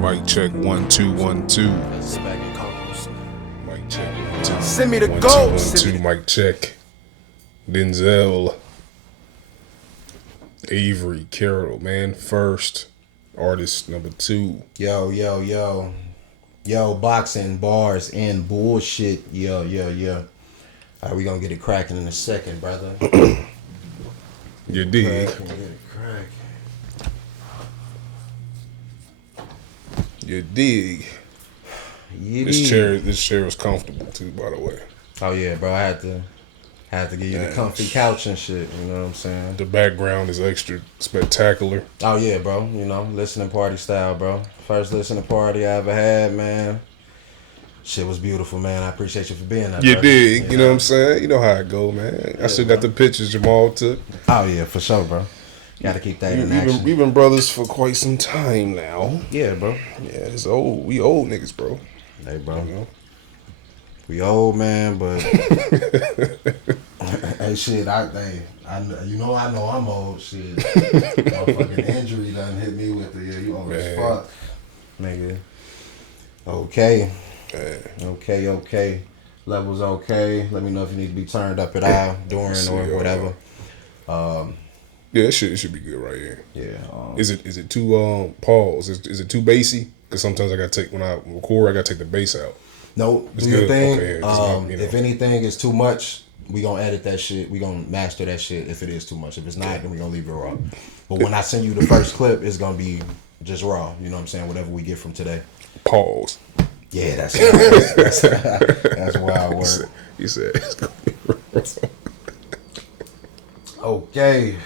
Mic check 1 2 1 2. Mic check 1 2. Send me the 1 goat. 2 1 2. Mic check. Denzel Avery Carroll, man first. Artist number 2. Yo, boxing, bars, and bullshit. Yo. All right, we gonna get it cracking in a second, brother. You dig? Get it cracking. You dig? This chair is comfortable too, by the way. Oh yeah, bro. I had to give you the comfy couch and shit. You know what I'm saying? The background is extra spectacular. Oh yeah, bro. You know, listening party style, bro. First listening party I ever had, man. Shit was beautiful, man. I appreciate you for being there. You dig? You know what I'm saying? You know how it go, man. I still got the pictures Jamal took. Oh yeah, for sure, bro. Got to keep that in action. We've been brothers for quite some time now. Yeah, bro. Yeah, it's old. We old niggas, bro. Hey, bro. You know? We old, man, but hey, shit. I know I'm old. Shit, motherfucking injury done hit me with the you old as fuck, nigga. Okay. Okay. Levels okay. Let me know if you need to be turned up at all during or whatever. Yeah, it should be good right here. Yeah. Is it too pause? Is it too bassy? Because sometimes I gotta take when I record, I gotta take the bass out. No, it's do your good. thing. Okay, if anything is too much, we gonna edit that shit. We gonna master that shit. If it is too much, if it's not, then we gonna leave it raw. But when I send you the first clip, it's gonna be just raw. You know what I'm saying? Whatever we get from today. Pause. Yeah, that's wild work. You said it's gonna be raw. Okay.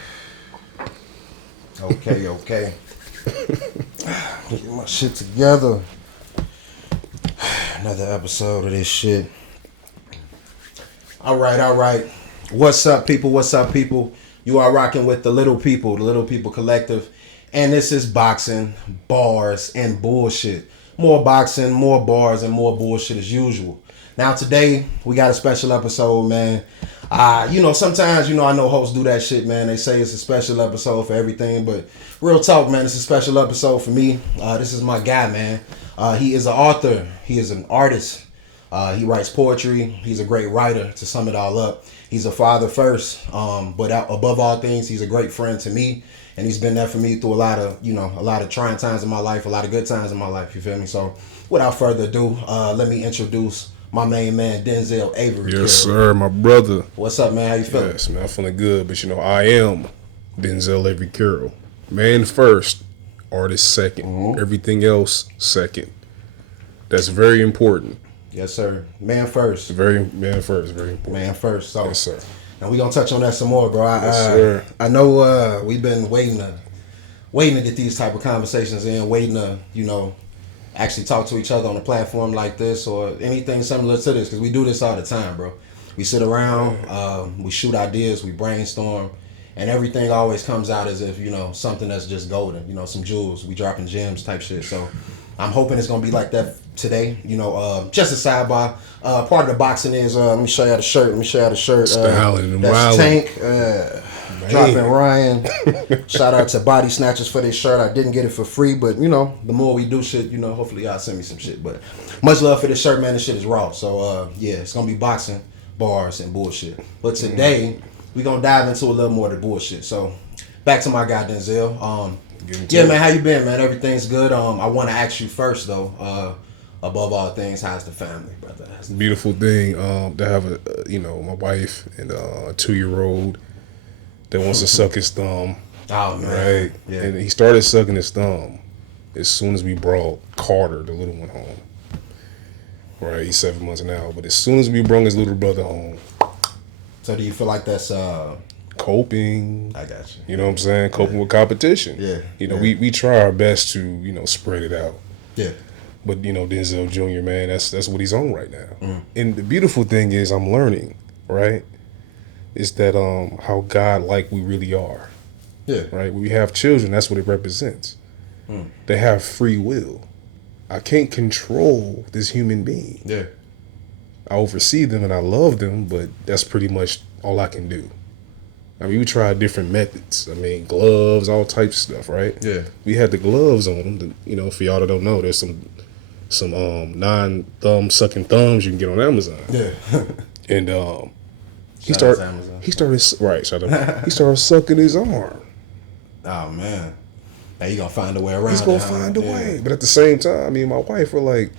Get my shit together. Another episode of this shit. All right. What's up, people? You are rocking with the Little People Collective. And this is boxing, bars, and bullshit. More boxing, more bars, and more bullshit as usual. Now today, we got a special episode, man. Sometimes, I know hosts do that shit, man. They say it's a special episode for everything, but real talk, man, it's a special episode for me. This is my guy, man. He is an author. He is an artist. He writes poetry. He's a great writer, to sum it all up. He's a father first, but above all things, he's a great friend to me. And he's been there for me through a lot of trying times in my life, a lot of good times in my life, you feel me? So without further ado, let me introduce my main man, Denzel Avery Carroll. Yes, sir, my brother. What's up, man? How you feeling? Yes, man, I'm feeling good, but I am Denzel Avery Carroll. Man first, artist second. Mm-hmm. Everything else second. That's very important. Yes, sir. Man first. Man first, very important. Man first. So, yes, sir. And we're gonna touch on that some more, bro. Yes, sir. I know we've been waiting to get these type of conversations in, waiting to, actually talk to each other on a platform like this or anything similar to this, because we do this all the time, bro. We sit around, we shoot ideas, we brainstorm, and everything always comes out as if, something that's just golden, some jewels. We dropping gems type shit. So I'm hoping it's gonna be like that today. Just a sidebar. Part of the boxing is let me show you the shirt. That's Tank. Dropping Ryan. Shout out to Body Snatchers for this shirt. I didn't get it for free, but the more we do shit, hopefully y'all send me some shit. But much love for this shirt, man. This shit is raw. So it's gonna be boxing, bars, and bullshit. But today we gonna dive into a little more of the bullshit. So back to my guy Denzel. Man, how you been, man? Everything's good. I want to ask you first though. Above all things, how's the family, brother? Beautiful thing to have my wife and a 2-year-old that wants to suck his thumb. Oh man, right? Yeah. And he started sucking his thumb as soon as we brought Carter, the little one, home. Right, he's 7 months now, but as soon as we brought his little brother home. So do you feel like that's coping? I got you. You know what I'm saying? Coping with competition. Yeah. We try our best to spread it out. Yeah. But Denzel Jr., man, that's what he's on right now. And the beautiful thing is I'm learning, right? Is that how God-like we really are. Yeah. Right? When we have children, that's what it represents. They have free will. I can't control this human being. Yeah. I oversee them and I love them, but that's pretty much all I can do. I mean, we tried different methods. I mean, gloves, all types of stuff, right? Yeah. We had the gloves on them. You know, for y'all that don't know, there's some non-thumb sucking thumbs you can get on Amazon. Yeah. And he Shout out started to Amazon. he started sucking his arm. Oh man. Hey, you gonna find a way around. He's gonna find a way. But at the same time, me and my wife were like,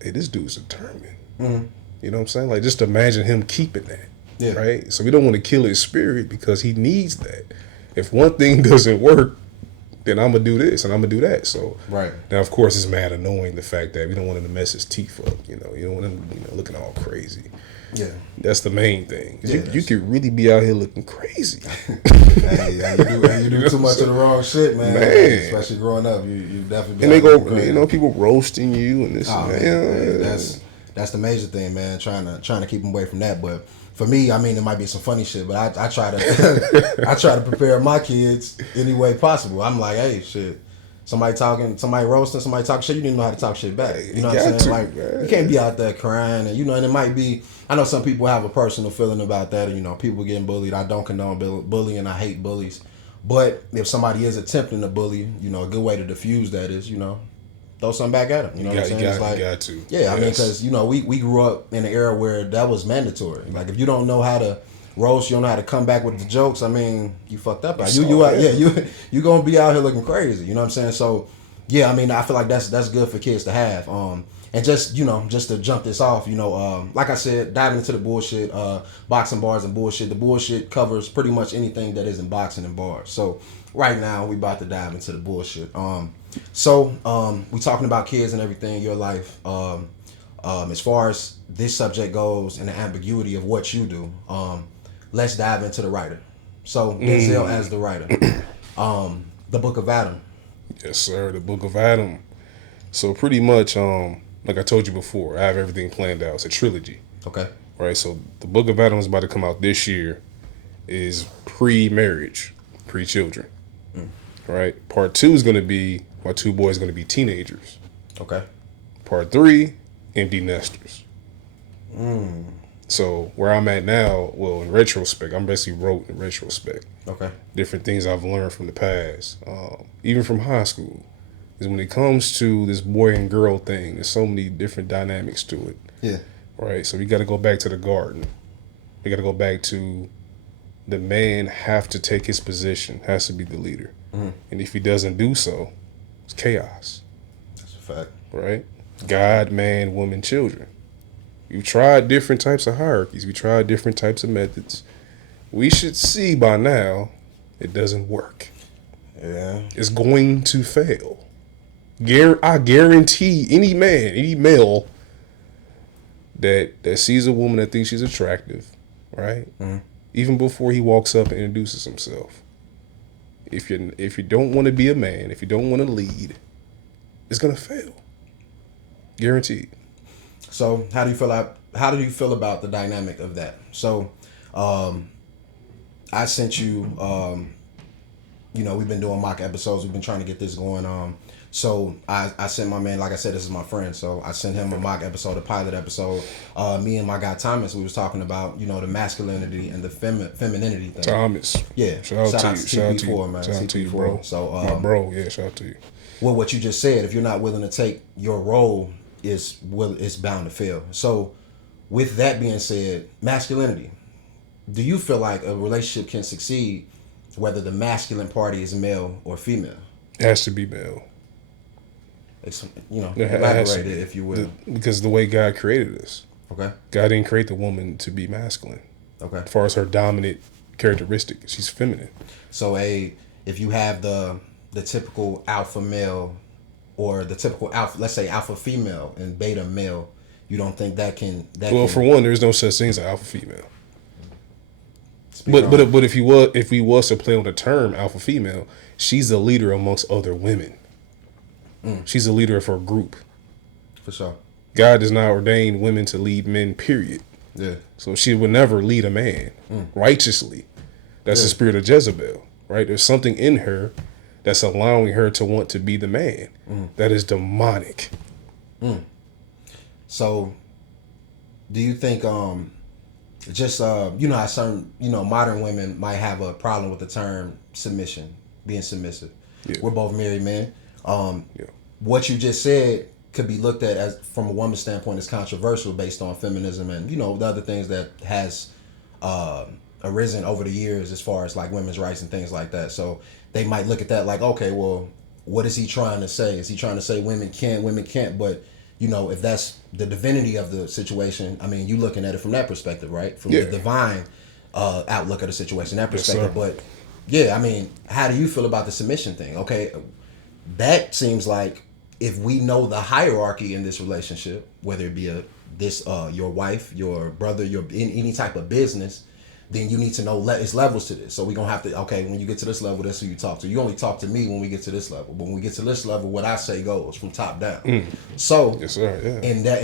hey, this dude's determined. Mm-hmm. You know what I'm saying? Like, just imagine him keeping that. Yeah. Right? So we don't want to kill his spirit because he needs that. If one thing doesn't work, then I'm going to do this and I'm going to do that. So right. Now, of course, it's mad annoying the fact that we don't want him to mess his teeth up. You don't want him looking all crazy. Yeah. That's the main thing. Yeah, you could really be out here looking crazy. You do too much of the wrong shit, man. Especially growing up, you definitely. And they go, people roasting you and this. Oh, and man, that's the major thing, man. Trying to keep them away from that. But for me, I mean, it might be some funny shit, but I try to I try to prepare my kids any way possible. I'm like, hey, shit. Somebody roasting, somebody talking shit, you didn't know how to talk shit back. You know what I'm saying? Like, you can't be out there crying, and and it might be. I know some people have a personal feeling about that, and people getting bullied. I don't condone bullying. I hate bullies. But if somebody is attempting to bully, a good way to diffuse that is, throw something back at them. You know what I'm saying? You got to. Yeah, yes. I mean, because we grew up in an era where that was mandatory. Like, if you don't know how to roast, you don't know how to come back with the jokes. I mean, you fucked up. You gonna be out here looking crazy. You know what I'm saying? So, yeah, I mean, I feel like that's good for kids to have. And just to jump this off, like I said, diving into the bullshit, boxing bars and bullshit. The bullshit covers pretty much anything that isn't boxing and bars. So right now we about to dive into the bullshit. We talking about kids and everything, your life. As far as this subject goes and the ambiguity of what you do, let's dive into the writer. So Denzel as the writer, the Book of Adam. Yes, sir. The Book of Adam. So pretty much, like I told you before, I have everything planned out. It's a trilogy. Okay. Right. So the Book of Adam is about to come out this year. Is pre-marriage, pre-children. Right. Part 2 is going to be my 2 boys going to be teenagers. Okay. Part 3, empty nesters. So where I'm at now, well, in retrospect, I'm basically wrote in retrospect. Okay. Different things I've learned from the past, even from high school, is when it comes to this boy and girl thing, there's so many different dynamics to it. Yeah. Right. So we got to go back to the garden. We got to go back to the man have to take his position, has to be the leader, and if he doesn't do so, it's chaos. That's a fact. Right. God, man, woman, children. We've tried different types of hierarchies. We tried different types of methods. We should see by now it doesn't work. Yeah. It's going to fail. I guarantee any man, any male that sees a woman that thinks she's attractive, right? Even before he walks up and introduces himself. If you don't want to be a man, if you don't want to lead, it's gonna fail. Guaranteed. So how do you feel about the dynamic of that? So I sent you we've been doing mock episodes, we've been trying to get this going. So I sent my man, like I said, this is my friend, so I sent him a mock episode, a pilot episode. Me and my guy Thomas, we was talking about, the masculinity and the femininity thing. Thomas. Yeah. Shout out to you. Shout out to you, man. Shout out to you, bro. So my bro, yeah, shout out to you. Well, what you just said, if you're not willing to take your role, it's bound to fail. So with that being said, masculinity. Do you feel like a relationship can succeed whether the masculine party is male or female? It has to be male. Elaborate it, if you will. Because the way God created us. Okay. God didn't create the woman to be masculine. Okay. As far as her dominant characteristic, she's feminine. So if you have the typical alpha male or the typical alpha, let's say alpha female and beta male, you don't think that can for one, there's no such thing as an alpha female. But if we was to play on the term alpha female, she's a leader amongst other women. She's a leader of her group. For sure. God does not ordain women to lead men, period. Yeah. So she would never lead a man righteously. That's the spirit of Jezebel, right? There's something in her that's allowing her to want to be the man. That is demonic. So do you think just you know how certain modern women might have a problem with the term submission, being submissive. Yeah. We're both married men. Yeah. What you just said could be looked at as, from a woman's standpoint, as controversial based on feminism and the other things that has arisen over the years as far as like women's rights and things like that. So they might look at that like, okay, well, what is he trying to say? Is he trying to say women can, women can't? But if that's the divinity of the situation, I mean, you looking at it from that perspective, right? From the divine outlook of the situation, that perspective. Yes, but yeah, I mean, how do you feel about the submission thing? Okay, that seems like if we know the hierarchy in this relationship, whether it be your wife, your brother, your in any type of business, then you need to know it's levels to this. So we're gonna have to, okay, when you get to this level, that's who you talk to. You only talk to me when we get to this level. But when we get to this level, what I say goes from top down. So yes, sir. Yeah. in that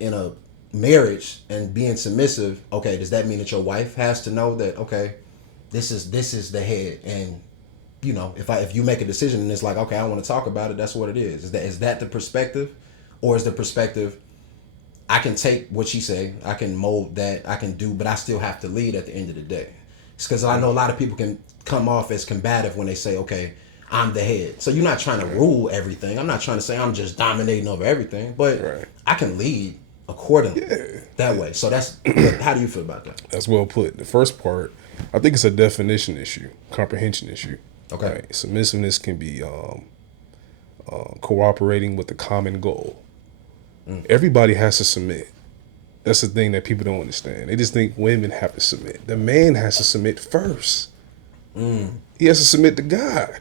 in a marriage and being submissive, okay, does that mean that your wife has to know that, okay, this is the head, and if you make a decision and it's like, okay, I want to talk about it, that's what it is. Is that the perspective, or is the perspective, I can take what she say, I can mold that, I can do, but I still have to lead at the end of the day. It's because I know a lot of people can come off as combative when they say, okay, I'm the head. So you're not trying to rule everything. I'm not trying to say I'm just dominating over everything, but I can lead accordingly that way. So that's, how do you feel about that? That's well put. The first part, I think it's a definition issue, comprehension issue. Okay. Right? Submissiveness can be cooperating with the common goal. Everybody has to submit. That's the thing that people don't understand. They just think women have to submit. The man has to submit first. He has to submit to God.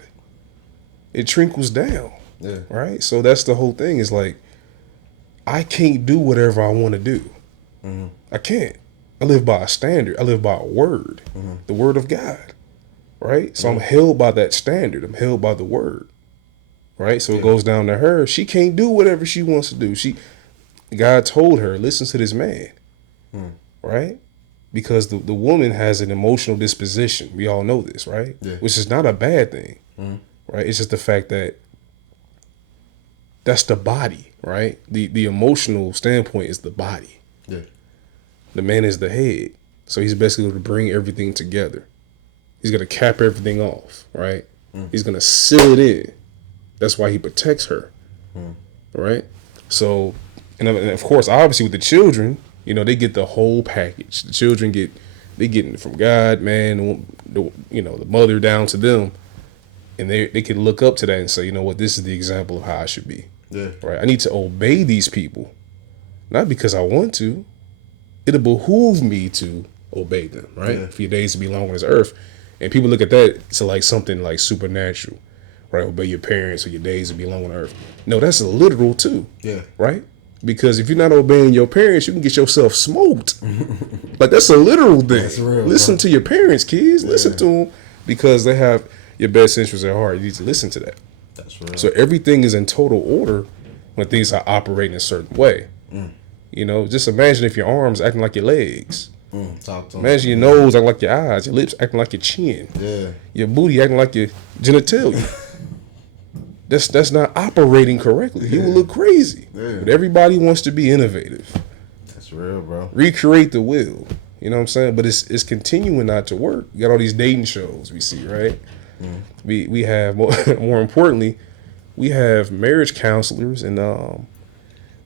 It trickles down. Yeah. Right? So that's the whole thing, is like, I can't do whatever I want to do. I can't. I live by a standard. I live by a word. The word of God. Right? So I'm held by that standard. I'm held by the word. Right? So it goes down to her. She can't do whatever she wants to do. God told her, listen to this man. Right? Because the woman has an emotional disposition. We all know this, right? Yeah. Which is not a bad thing. Right? It's just the fact that that's the body, right? The emotional standpoint is the body. Yeah. The man is the head. So he's basically going to bring everything together. He's going to cap everything off, right? He's going to seal it in. That's why he protects her, right? So, and of course, obviously with the children, they get the whole package. The children get it from God, man, the mother down to them. And they can look up to that and say, you know what, this is the example of how I should be. Yeah. Right? I need to obey these people, not because I want to. It'll behoove me to obey them, right? Yeah. For your days to be long on this earth. And people look at that to like something like supernatural, right? Obey your parents or your days will be long on earth. No, that's literal too. Yeah. Right? Because if you're not obeying your parents, you can get yourself smoked. Like, that's a literal thing. That's real, listen bro. to your parents, kids. Listen to them, because they have your best interests at heart. You need to listen to that. That's real. So everything is in total order when things are operating a certain way. Just imagine if your arms acting like your legs. Talk to Imagine your nose acting like your eyes, your lips acting like your chin, your booty acting like your genitalia. That's not operating correctly. You will look crazy. But everybody wants to be innovative. That's real, bro. Recreate the wheel. You know what I'm saying? But it's continuing not to work. You got all these dating shows we see, right? We have more importantly, we have marriage counselors and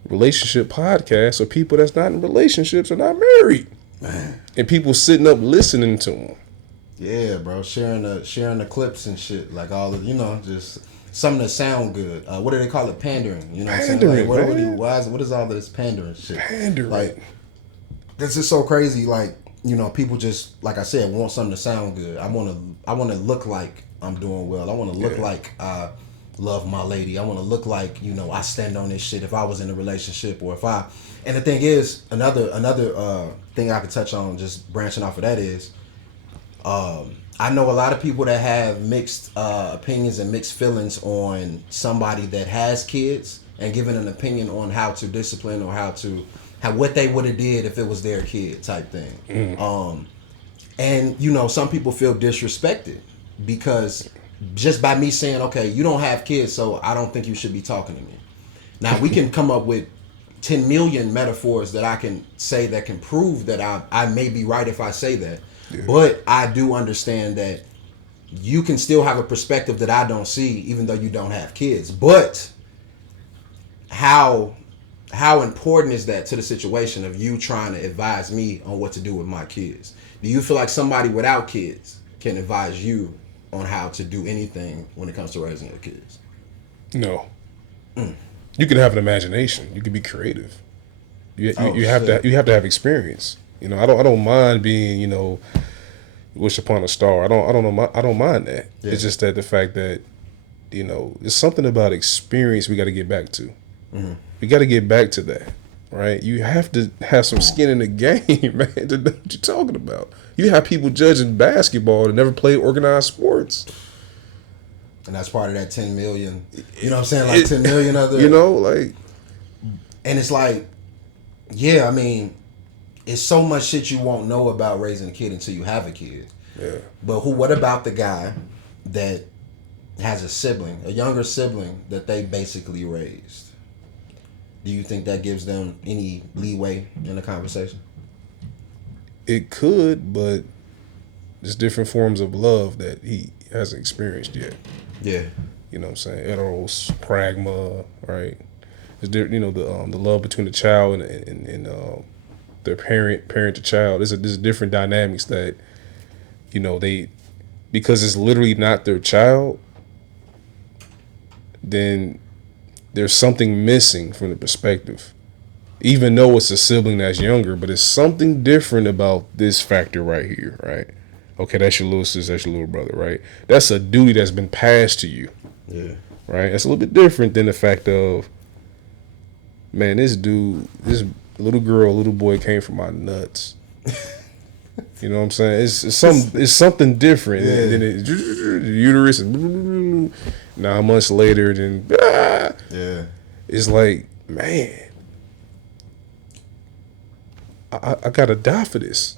relationship podcasts of people that's not in relationships or not married. Man. And people sitting up listening to them. Yeah, bro. Sharing the clips and shit. Like all of, just something that sound good. What do they call it? Pandering. You know what I'm saying? Pandering, like, what is all this pandering shit? Pandering. Like, this is so crazy. Like, people just, like I said, want something to sound good. I want to look like I'm doing well. I want to look like I love my lady. I want to look like, I stand on this shit if I was in a relationship, or if I. And the thing is, another thing I could touch on, just branching off of that, is I know a lot of people that have mixed opinions and mixed feelings on somebody that has kids, and giving an opinion on how to discipline or how what they would have did if it was their kid type thing. And some people feel disrespected because just by me saying, okay, you don't have kids, so I don't think you should be talking to me. Now we can come up with 10 million metaphors that I can say that can prove that I may be right if I say that. Yeah. But I do understand that you can still have a perspective that I don't see, even though you don't have kids. But how important is that to the situation of you trying to advise me on what to do with my kids? Do you feel like somebody without kids can advise you on how to do anything when it comes to raising your kids? No. You can have an imagination. You can be creative. You have to have experience. You know, I don't mind being, you know, wish upon a star. I don't mind that. Yeah. It's just that the fact that, you know, there's something about experience we got to get back to. Mm-hmm. We got to get back to that, right? You have to have some skin in the game, man, to know what you're talking about. You have people judging basketball that never played organized sports. And that's part of that 10 million. You know what I'm saying? Like 10 million other. You know, like. And it's like, yeah, I mean, it's so much shit you won't know about raising a kid until you have a kid. Yeah. But what about the guy that has a sibling, a younger sibling that they basically raised? Do you think that gives them any leeway in the conversation? It could, but there's different forms of love that he hasn't experienced yet. Yeah. You know what I'm saying? Eros, pragma, right? There's, you know, the love between the child and their parent to child. There's different dynamics that, you know, because it's literally not their child, then there's something missing from the perspective. Even though it's a sibling that's younger, but it's something different about this factor right here, right? Okay, that's your little sister, that's your little brother, right? That's a duty that's been passed to you. Yeah. Right? That's a little bit different than the fact of, man, this little girl, little boy came from my nuts. You know what I'm saying? It's something different. Yeah. And then the uterus, and 9 months later, then yeah. It's like, man, I gotta die for this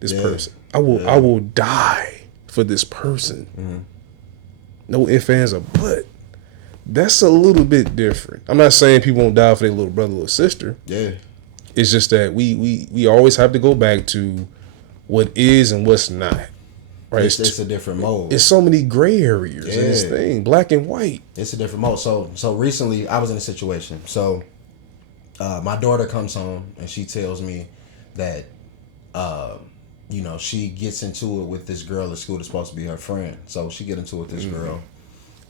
person. I will die for this person. Mm-hmm. No ifs, ands, or but. That's a little bit different. I'm not saying people won't die for their little brother or sister. Yeah. It's just that we always have to go back to what is and what's not. Right? It's a different mode. It's so many gray areas in this thing, black and white. It's a different mode. So recently I was in a situation. So my daughter comes home and she tells me that you know, she gets into it with this girl at school that's supposed to be her friend. So she get into it with this girl,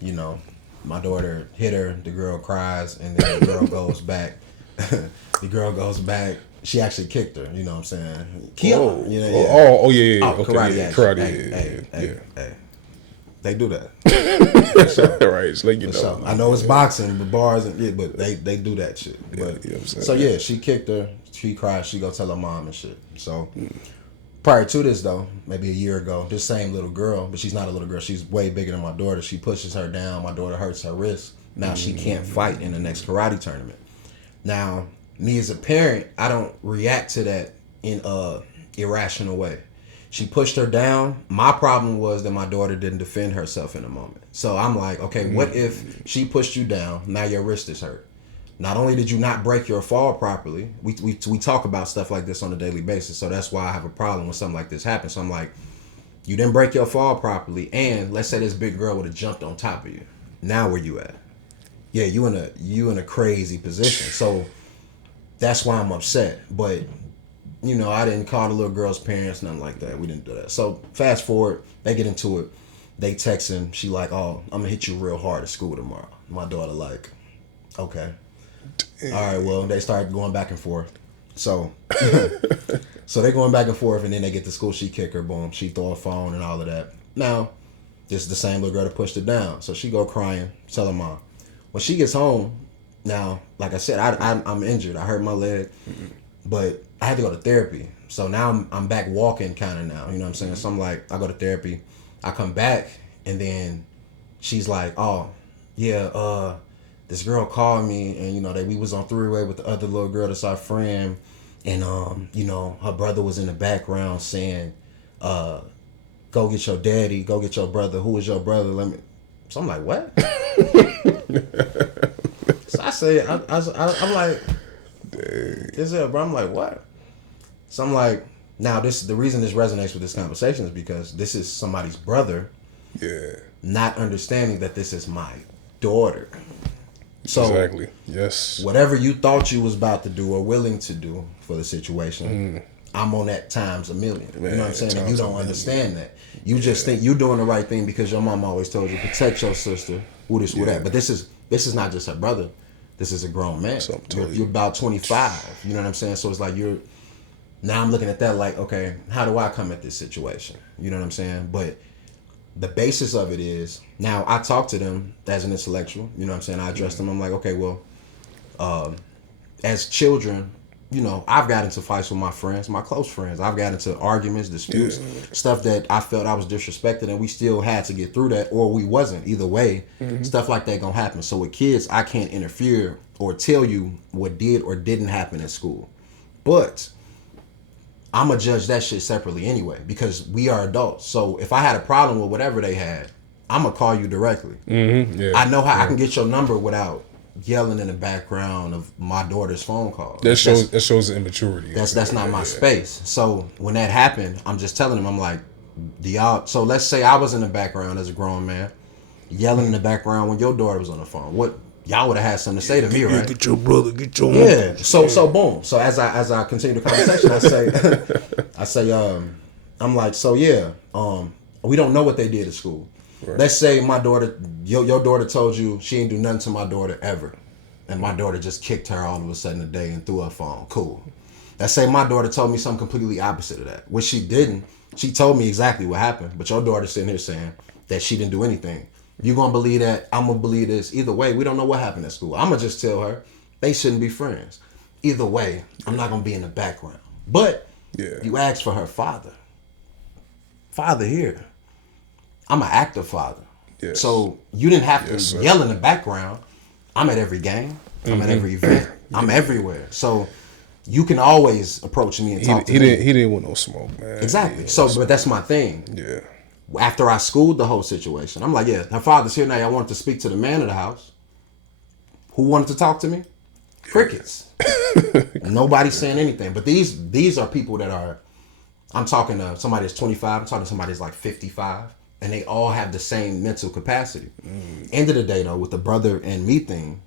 you know. My daughter hit her, the girl cries, and then the girl goes back. The girl goes back. She actually kicked her, you know what I'm saying? K.Y.L.E. You know, yeah. Oh, yeah. Oh, okay, karate yeah. action. Karate, Hey. They do that. Sure. Right, it's like, you know. Sure. I know it's boxing, but bars, but they do that shit. But, you know what I'm saying? So, yeah, she kicked her. She cried. She go tell her mom and shit. So, prior to this, though, maybe a year ago, this same little girl, but she's not a little girl. She's way bigger than my daughter. She pushes her down. My daughter hurts her wrist. Now she can't fight in the next karate tournament. Now, me as a parent, I don't react to that in a irrational way. She pushed her down. My problem was that my daughter didn't defend herself in the moment. So I'm like, okay, what if she pushed you down? Now your wrist is hurt. Not only did you not break your fall properly, we talk about stuff like this on a daily basis. So that's why I have a problem when something like this happens. So I'm like, you didn't break your fall properly, and let's say this big girl would have jumped on top of you. Now where you at? Yeah, you in a crazy position. So that's why I'm upset. But you know, I didn't call the little girl's parents, nothing like that. We didn't do that. So fast forward, they get into it. They text him. She like, oh, I'm gonna hit you real hard at school tomorrow. My daughter like, okay. All right, well, they start going back and forth. So they're going back and forth, and then they get to school. She kick her, boom. She throw her phone and all of that. Now, this is the same little girl that pushed her down. So she go crying, tell her mom. When she gets home, now, like I said, I'm injured. I hurt my leg, but I had to go to therapy. So now I'm back walking kind of now. You know what I'm saying? So I'm like, I go to therapy. I come back, and then she's like, oh, yeah, this girl called me, and you know we was on three-way with the other little girl that's our friend, and you know her brother was in the background saying, "Go get your daddy, go get your brother. Who is your brother? Let me." So I'm like, what? So I say, I'm like, Is it, bro? I'm like, what? So I'm like, now the reason this resonates with this conversation is because this is somebody's brother. Yeah. Not understanding that this is my daughter. So exactly. Yes. Whatever you thought you was about to do or willing to do for the situation, I'm on that times a million. Man, you know what I'm saying? And you don't understand that. You just think you're doing the right thing because your mom always told you protect your sister. Who this, who that. But this is not just her brother. This is a grown man. You're about 25. You know what I'm saying? So it's like now I'm looking at that like, okay, how do I come at this situation? You know what I'm saying? But the basis of it is, now I talk to them as an intellectual, you know what I'm saying? I address them. I'm like, okay, well, as children, you know, I've got into fights with my friends, my close friends. I've got into arguments, disputes, stuff that I felt I was disrespected, and we still had to get through that, or we wasn't. Either way, stuff like that gonna happen. So with kids, I can't interfere or tell you what did or didn't happen at school. But I'm going to judge that shit separately anyway, because we are adults. So if I had a problem with whatever they had, I'm going to call you directly. Yeah. I know how I can get your number without yelling in the background of my daughter's phone call. That shows the immaturity. That's not my space. So when that happened, I'm just telling them, I'm like, so let's say I was in the background as a grown man, yelling in the background when your daughter was on the phone. What? Y'all would have had something to say to me, right? Get your brother, get your uncle. So boom. So as I continue the conversation, I say, I'm like, so yeah, we don't know what they did at school. Right. Let's say my daughter, your daughter told you she ain't do nothing to my daughter ever, and my daughter just kicked her all of a sudden today and threw her phone. Cool. Let's say my daughter told me something completely opposite of that, which she didn't. She told me exactly what happened, but your daughter's sitting here saying that she didn't do anything. You gonna believe that? I'm gonna believe this. Either way, we don't know what happened at school. I'm gonna just tell her they shouldn't be friends. Either way, I'm not gonna be in the background. But you asked for her father. Father here. I'm an active father. Yes. So you didn't have to yell in the background. I'm at every game. I'm at every event. I'm everywhere. So you can always approach me and talk to me. He didn't want no smoke, man. Exactly. So, but that's my thing. Yeah. After I schooled the whole situation, I'm like, yeah, her father's here now. I wanted to speak to the man of the house. Who wanted to talk to me? Crickets. Nobody's saying anything. But these are people that are, I'm talking to somebody that's 25, I'm talking to somebody that's like 55, and they all have the same mental capacity. End of the day, though, with the brother and me thing,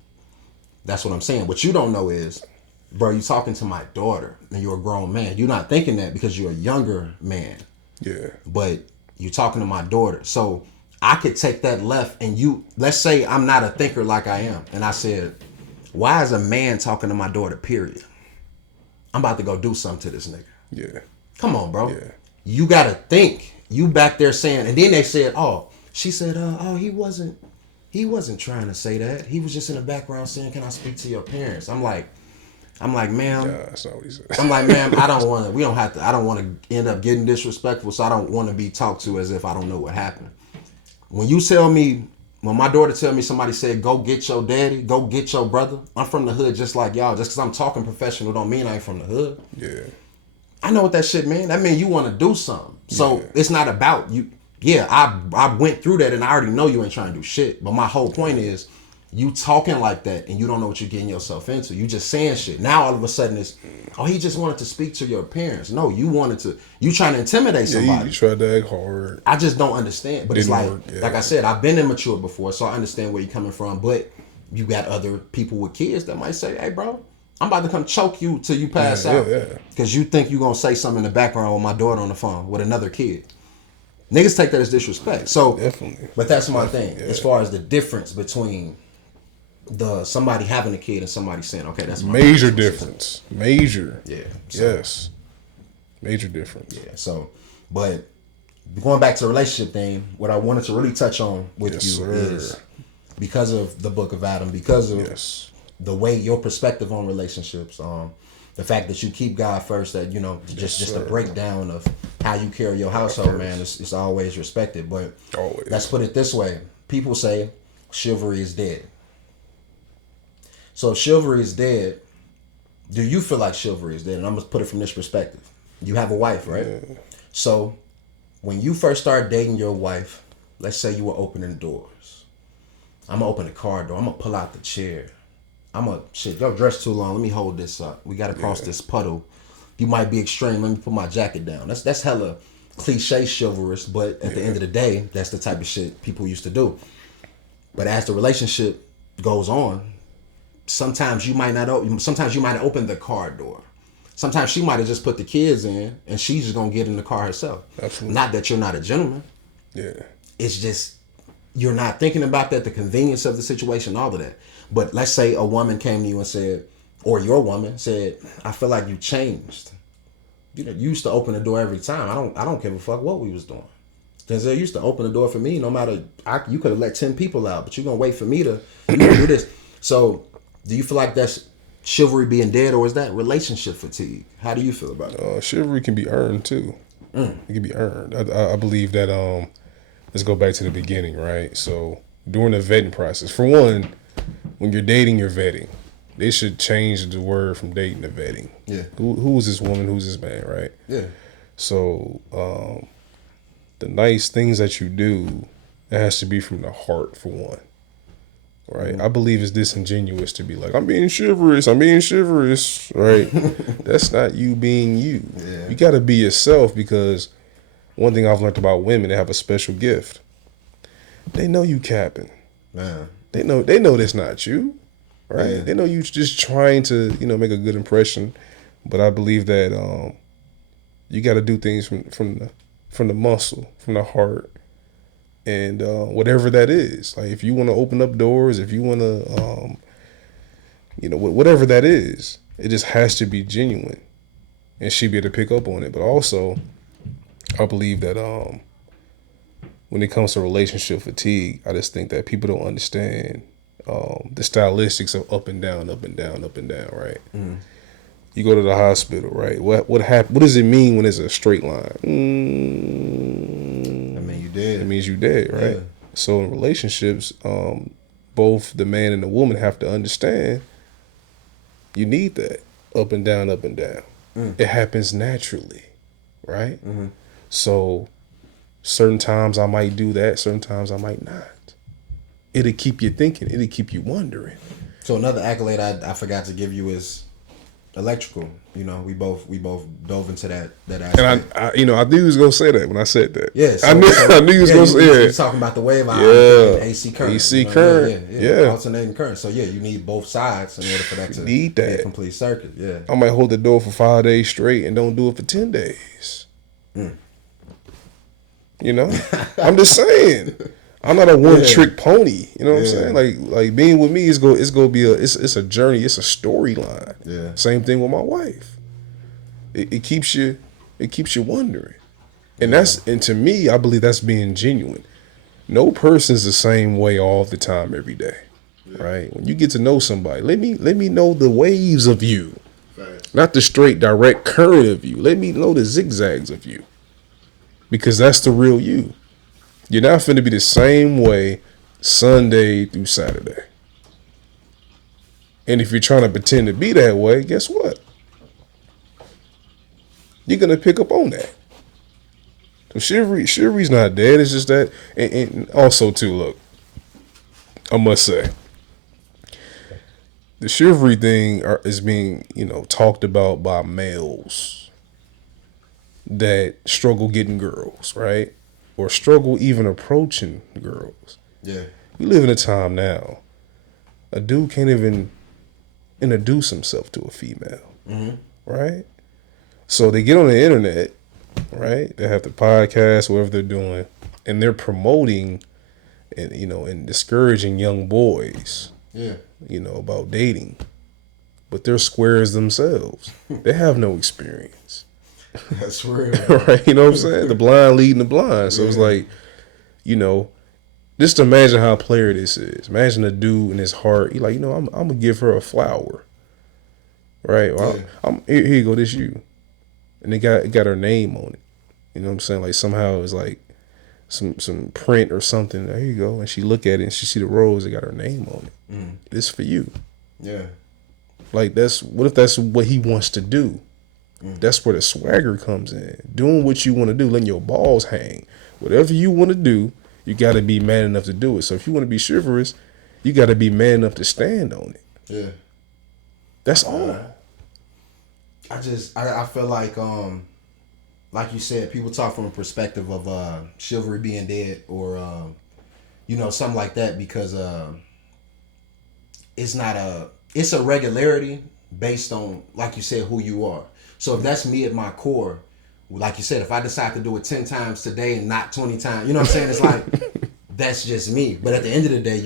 that's what I'm saying. What you don't know is, bro, you talking to my daughter, and you're a grown man. You're not thinking that because you're a younger man. Yeah. But you're talking to my daughter. So I could take that left and let's say I'm not a thinker like I am. And I said, why is a man talking to my daughter, period? I'm about to go do something to this nigga. Yeah. Come on, bro. Yeah. You got to think. You back there saying, and then they said, she said, he wasn't trying to say that. He was just in the background saying, can I speak to your parents? I'm like, ma'am. Yeah, that's not what he said. I'm like, ma'am, I don't want to end up getting disrespectful, so I don't want to be talked to as if I don't know what happened. When my daughter tell me somebody said, go get your daddy, go get your brother, I'm from the hood just like y'all. Just because I'm talking professional don't mean I ain't from the hood. Yeah. I know what that shit mean. That mean you want to do something. So it's not about you. Yeah, I went through that and I already know you ain't trying to do shit. But my whole point is, you talking like that and you don't know what you're getting yourself into. You just saying shit. Now all of a sudden it's, he just wanted to speak to your parents. No, you trying to intimidate somebody. You tried to act hard. I just don't understand. But it's like I said, I've been immature before, so I understand where you're coming from. But you got other people with kids that might say, hey, bro, I'm about to come choke you till you pass out. Because you think you're going to say something in the background with my daughter on the phone with another kid. Niggas take that as disrespect. So, definitely. But that's my thing. As far as the difference between somebody having a kid and somebody saying, okay, that's my major difference. Major. Yeah. So. Yes. Major difference. Yeah. So, but going back to the relationship thing, what I wanted to really touch on with you is, because of the Book of Adam, because of the way your perspective on relationships, the fact that you keep God first, that just a breakdown of how you carry your household, man, it's always respected. But let's put it this way: people say chivalry is dead. So if chivalry is dead, do you feel like chivalry is dead? And I'm going to put it from this perspective. You have a wife, right? Yeah. So when you first start dating your wife, let's say you were opening doors. I'm going to open the car door. I'm going to pull out the chair. Y'all dressed too long. Let me hold this up. We got to cross this puddle. You might be extreme. Let me put my jacket down. That's hella cliche chivalrous, but at the end of the day, that's the type of shit people used to do. But as the relationship goes on, sometimes you might open the car door. Sometimes she might have just put the kids in and she's just gonna get in the car herself. Absolutely. Not that you're not a gentleman. Yeah. It's just you're not thinking about that, the convenience of the situation, all of that. But let's say a woman came to you and said, or your woman said, I feel like you changed. You used to open the door every time. I don't give a fuck what we was doing. Denzel used to open the door for me no matter, you could have let 10 people out, but you're going to wait for me to do this. So do you feel like that's chivalry being dead, or is that relationship fatigue? How do you feel about it? Chivalry can be earned too. It can be earned. I believe that, let's go back to the beginning, right? So during the vetting process, for one, when you're dating, you're vetting. They should change the word from dating to vetting. Yeah. Who is this woman? Who's this man, right? Yeah. So the nice things that you do, it has to be from the heart, for one. Right? I believe it's disingenuous to be like, I'm being chivalrous, right? That's not you being you. Yeah. You got to be yourself, because one thing I've learned about women, they have a special gift. They know you capping. Man. They know that's not you, right? Yeah. They know you just trying to, make a good impression. But I believe that you got to do things from the muscle, from the heart, and whatever that is. Like if you want to open up doors, if you want to, whatever that is, it just has to be genuine, and she be able to pick up on it. But also, I believe that when it comes to relationship fatigue, I just think that people don't understand the stylistics of up and down, up and down, up and down, right? Mm. You go to the hospital, right? What does it mean when it's a straight line? I mean, you dead. It means you dead, right? Yeah. So in relationships, both the man and the woman have to understand you need that up and down, up and down. Mm. It happens naturally, right? Mm-hmm. So certain times I might do that, certain times I might not. It'll keep you thinking. It'll keep you wondering. So another accolade I forgot to give you is electrical. We both dove into that aspect. And I knew you was gonna say that when I said that. Yeah, so, I knew you was gonna say it. You're talking about the wave and AC current. AC current. Yeah. Alternating current. So yeah, you need both sides in order for that to need that. Be a complete circuit. Yeah. I might hold the door for 5 days straight and don't do it for 10 days. Mm. I'm just saying. I'm not a one-trick pony. You know what I'm saying? Like being with me is gonna be it's a journey. It's a storyline. Yeah. Same thing with my wife. It keeps you wondering, and to me, I believe that's being genuine. No person's the same way all the time, every day, right? When you get to know somebody, let me know the waves of you, not the straight direct current of you. Let me know the zigzags of you, because that's the real you. You're not finna be the same way Sunday through Saturday. And if you're trying to pretend to be that way, guess what? You're gonna pick up on that. So chivalry's not dead. It's just that, and also too, look, I must say, the chivalry thing is being, talked about by males that struggle getting girls, right? Or struggle even approaching girls. Yeah. We live in a time now, a dude can't even introduce himself to a female, right? So they get on the internet, right? They have the podcast, whatever they're doing, and they're promoting and, and discouraging young boys, about dating. But they're squares themselves. They have no experience. That's real. Right? You know what I'm saying? The blind leading the blind. So it's like, just imagine how a player this is. Imagine a dude in his heart. He like, I'm gonna give her a flower. Right? Well, here you go, this you. And it got her name on it. You know what I'm saying? Like somehow it's like some print or something. There you go. And she look at it and she see the rose, it got her name on it. It's for you. Yeah. Like what if that's what he wants to do? That's where the swagger comes in. Doing what you want to do, letting your balls hang. Whatever you want to do, you got to be man enough to do it. So if you want to be chivalrous, you got to be man enough to stand on it. Yeah. That's all. I feel like you said, people talk from a perspective of chivalry being dead or something like that because it's a regularity based on, like you said, who you are. So if that's me at my core, like you said, if I decide to do it 10 times today and not 20 times, you know what I'm saying? It's like, that's just me. But at the end of the day,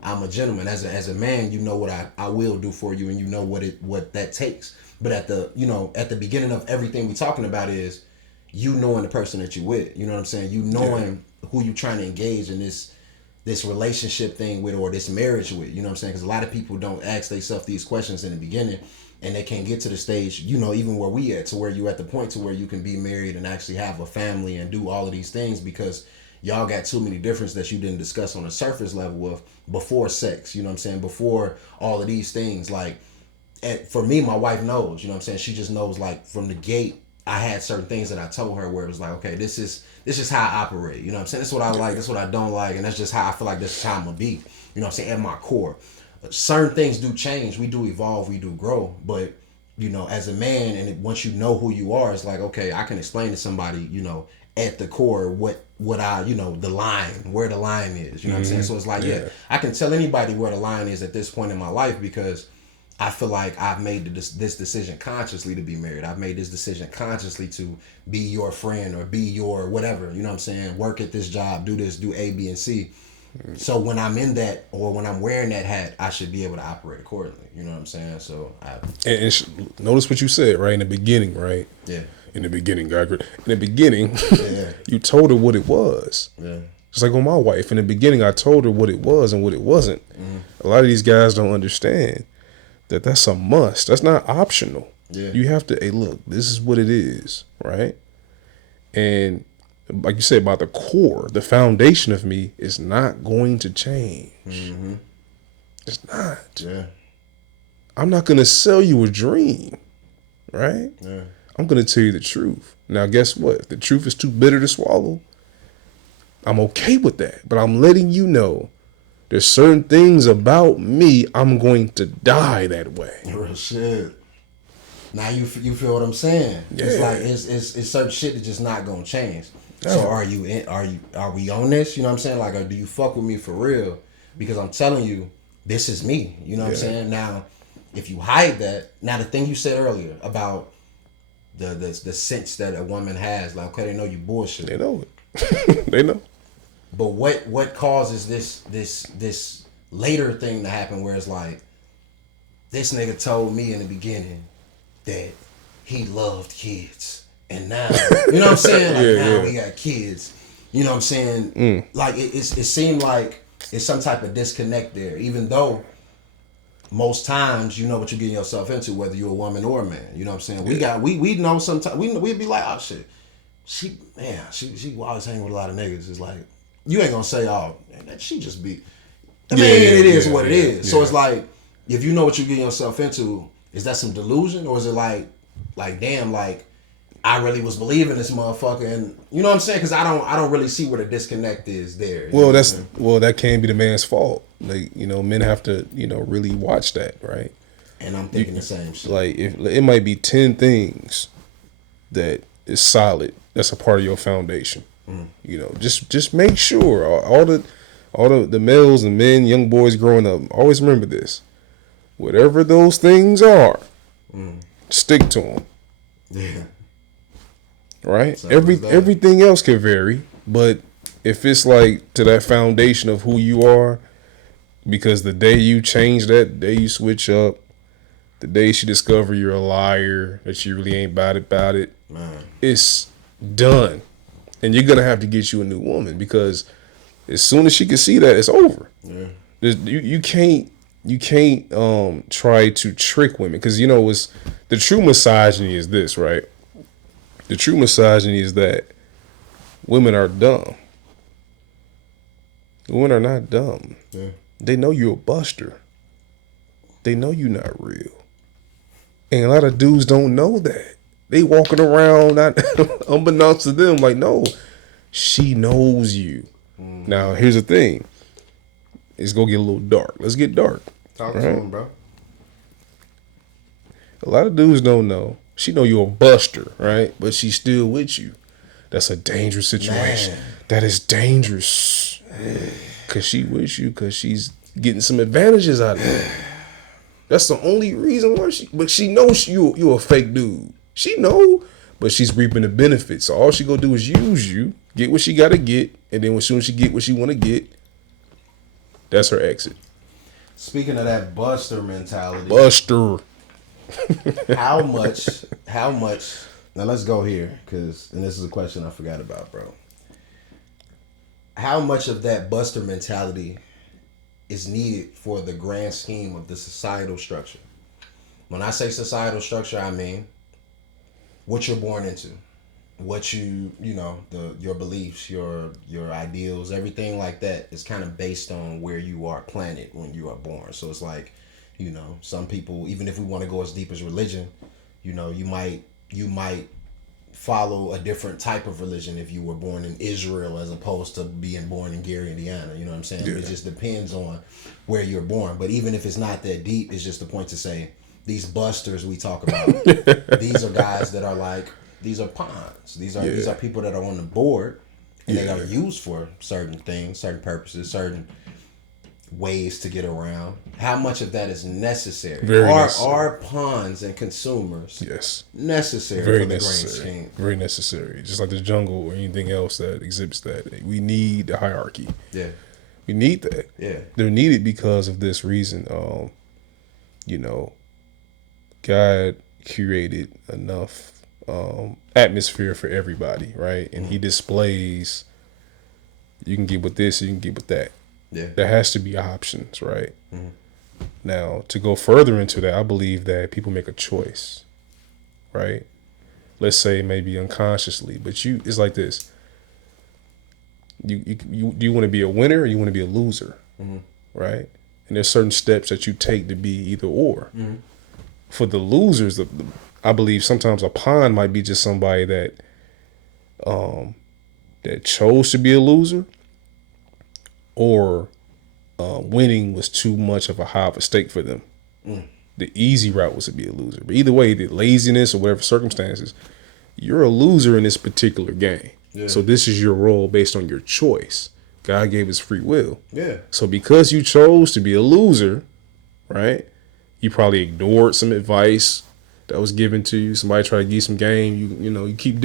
I'm a gentleman. As a man, you know what I will do for you, and you know what that takes. But at the beginning of everything we're talking about is you knowing the person that you're with. You know what I'm saying? You knowing who you're trying to engage in this relationship thing with, or this marriage with. You know what I'm saying? Because a lot of people don't ask themselves these questions in the beginning, and they can't get to the stage, even where we at, to where you at the point to where you can be married and actually have a family and do all of these things, because y'all got too many differences that you didn't discuss on a surface level of before sex. You know what I'm saying? Before all of these things. Like, for me, my wife knows. You know what I'm saying? She just knows, like, from the gate, I had certain things that I told her where it was like, okay, this is how I operate. You know what I'm saying? This is what I like. This is what I don't like. And that's just how I feel like this is how I'm going to be. You know what I'm saying? At my core. Certain things do change. We do evolve. We do grow. But, as a man, and once you know who you are, it's like, okay, I can explain to somebody, at the core what I, the line, where the line is. You know what I'm saying? So it's like, I can tell anybody where the line is at this point in my life, because I feel like I've made this decision consciously to be married. I've made this decision consciously to be your friend or be your whatever. You know what I'm saying? Work at this job, do this, do A, B, and C. So when I'm in that, or when I'm wearing that hat, I should be able to operate accordingly. You know what I'm saying? So notice what you said right in the beginning, right? Yeah. In the beginning, you told her what it was. Yeah. Just like with my wife, in the beginning, I told her what it was and what it wasn't. A lot of these guys don't understand that that's a must. That's not optional. Yeah. You have to, hey, look, this is what it is, right? And like you said, about the core, the foundation of me is not going to change. Mm-hmm. It's not. Yeah. I'm not going to sell you a dream, right? Yeah. I'm going to tell you the truth. Now, guess what? If the truth is too bitter to swallow, I'm okay with that. But I'm letting you know there's certain things about me, I'm going to die that way. Real shit. Now you feel what I'm saying? Yeah. It's like it's certain shit that's just not gonna change. So are we on this? You know what I'm saying? Like, or do you fuck with me for real? Because I'm telling you, this is me. You know what I'm saying? Now, if you hide that, now the thing you said earlier about the sense that a woman has, like, okay, they know you bullshit. They know it. They know. But what causes this later thing to happen, where it's like, this nigga told me in the beginning that he loved kids, and now, you know what I'm saying? Like, now we got kids. You know what I'm saying? Like, it seemed like it's some type of disconnect there, even though most times you know what you're getting yourself into, whether you're a woman or a man. You know what I'm saying? We know sometimes we'd be like, oh shit, she always hanging with a lot of niggas. It's like, you ain't gonna say, oh, man, she just be. I mean, it is what it is. Yeah. So it's like, if you know what you're getting yourself into, is that some delusion, or is it like damn, like, I really was believing this motherfucker, and you know what I'm saying? Because I don't really see where the disconnect is there. Well, that can't be the man's fault. Like, men have to really watch that, right? And I'm thinking the same shit. Like, if it might be 10 things that is solid, that's a part of your foundation. Just make sure all the males and men, young boys growing up, always remember this: whatever those things are, stick to them. Yeah. Right. Everything else can vary, but if it's like to that foundation of who you are, because the day you change that, the day you switch up, the day she discover you're a liar, that she really ain't about it, man, it's done. And you're gonna have to get you a new woman, because as soon as she can see that, it's over. Yeah. You can't try to trick women, because it's the true misogyny is this, right? The true misogyny is that women are dumb. Women are not dumb. Yeah. They know you're a buster. They know you're not real. And a lot of dudes don't know that. They walking around, not unbeknownst to them, like, no, she knows you. Now, here's the thing. It's going to get a little dark. Let's get dark. Talk to him, bro. A lot of dudes don't know. She know you're a buster, right? But she's still with you. That's a dangerous situation. Man. That is dangerous. Cause she with you, cause she's getting some advantages out of it. That's the only reason why but she knows you a fake dude. She know, but she's reaping the benefits. So all she gonna do is use you, get what she gotta get, and then as soon as she get what she wanna get, that's her exit. Speaking of that buster mentality. Buster. How much, now let's go here, and this is a question I forgot about, bro. How much of that buster mentality is needed for the grand scheme of the societal structure? When I say societal structure, I mean what you're born into, what your beliefs, your ideals, everything like that is kind of based on where you are planted when you are born. So it's like, some people, even if we want to go as deep as religion, you might follow a different type of religion if you were born in Israel as opposed to being born in Gary, Indiana. You know what I'm saying? Yeah. It just depends on where you're born. But even if it's not that deep, it's just a point to say these busters we talk about, these are guys that are like, these are pawns. These are people that are on the board and they are used for certain things, certain purposes, certain ways to get around. How much of that is necessary? Are pawns and consumers necessary Very for the necessary. grain scheme? Very necessary. Just like the jungle or anything else that exhibits that. We need the hierarchy. Yeah. We need that. Yeah. They're needed because of this reason. God created enough atmosphere for everybody, right? And he displays, you can get with this, you can get with that. Yeah. There has to be options, right? Mm-hmm. Now, to go further into that, I believe that people make a choice, right? Let's say maybe unconsciously, but it's like this. Do you want to be a winner or you want to be a loser, right? And there's certain steps that you take to be either or. Mm-hmm. For the losers, I believe sometimes a pawn might be just somebody that chose to be a loser, or winning was too much of a high of a stake for them. The easy route was to be a loser. But either way, the laziness or whatever circumstances, you're a loser in this particular game. Yeah. So this is your role based on your choice. God gave us free will. Yeah. So because you chose to be a loser, right? You probably ignored some advice that was given to you. Somebody tried to give you some game. You keep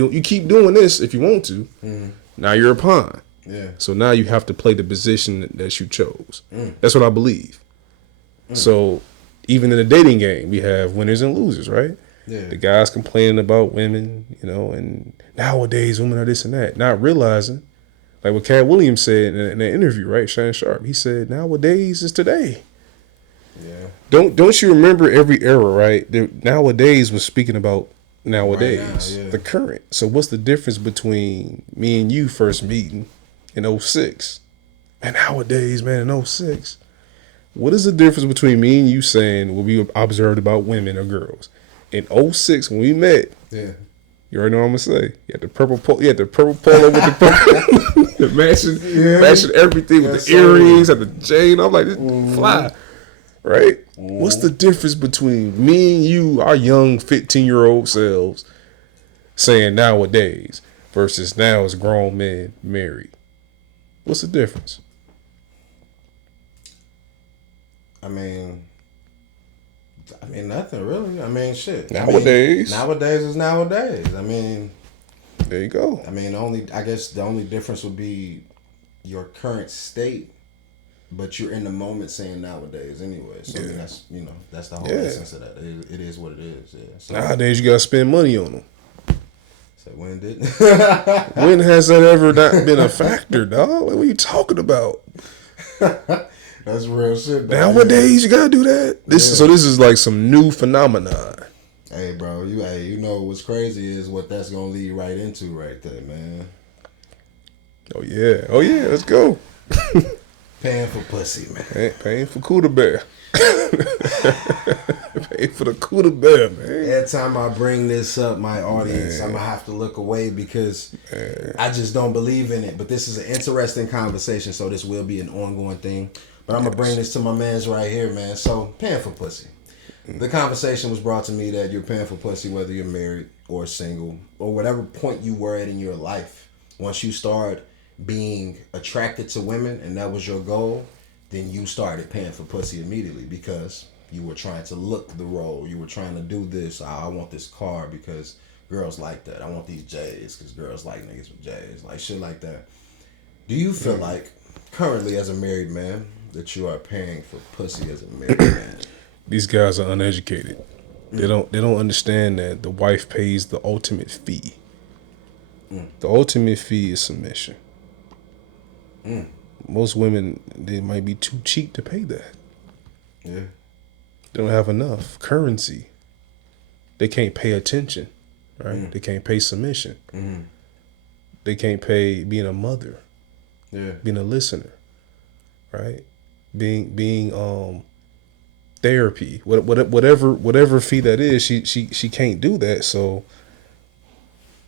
doing this if you want to. Mm. Now you're a pawn. Yeah. So now you have to play the position that you chose. That's what I believe. So even in the dating game, we have winners and losers, right? Yeah. The guys complaining about women, and nowadays women are this and that, not realizing, like what K.Y.L.E said in that interview, right? Shannon Sharp, he said, nowadays is today. Yeah. Don't you remember every era, right? Nowadays was speaking about nowadays, right now, the current. So what's the difference between me and you first meeting in 2006 and nowadays, man, in 2006? What is the difference between me and you saying what we observed about women or girls? In 2006 when we met, you already know what I'm gonna say. You had the purple polo with the purple the matching everything with the earrings and the chain. I'm like, this fly. Right? What's the difference between me and you, our young 15-year-old selves, saying nowadays versus now as grown men married? What's the difference? I mean, nothing really. I mean, shit. Nowadays. Nowadays is nowadays. I mean, there you go. I mean, I guess the only difference would be your current state. But you're in the moment saying nowadays anyway. So I mean, that's the whole essence of that. It is what it is. Yeah. So, nowadays you gotta spend money on them. So when did? When has that ever not been a factor, dog? What are you talking about? That's real shit. Dog. Nowadays you gotta do that. So this is like some new phenomenon. Hey, bro, you know what's crazy is what that's gonna lead right into right there, man. Oh yeah, let's go. Paying for pussy, man. Paying for Cuda Bear. Paying for the Cuda Bear, man. Every time I bring this up, my audience, I'm going to have to look away because I just don't believe in it. But this is an interesting conversation, so this will be an ongoing thing. But I'm going to bring this to my mans right here, man. So, paying for pussy. The conversation was brought to me that you're paying for pussy whether you're married or single or whatever point you were at in your life. Once you start being attracted to women and that was your goal, then you started paying for pussy immediately because you were trying to look the role. You were trying to do this. I want this car because girls like that. I want these J's because girls like niggas with J's. Like shit like that. Do you feel like currently as a married man that you are paying for pussy as a married man? These guys are uneducated. They don't understand that the wife pays the ultimate fee. The ultimate fee is submission. Most women, they might be too cheap to pay that. Yeah. They don't have enough currency. They can't pay attention, right? They can't pay submission. They can't pay being a mother. Yeah. Being a listener, right? Being therapy, whatever fee that is, she can't do that. So,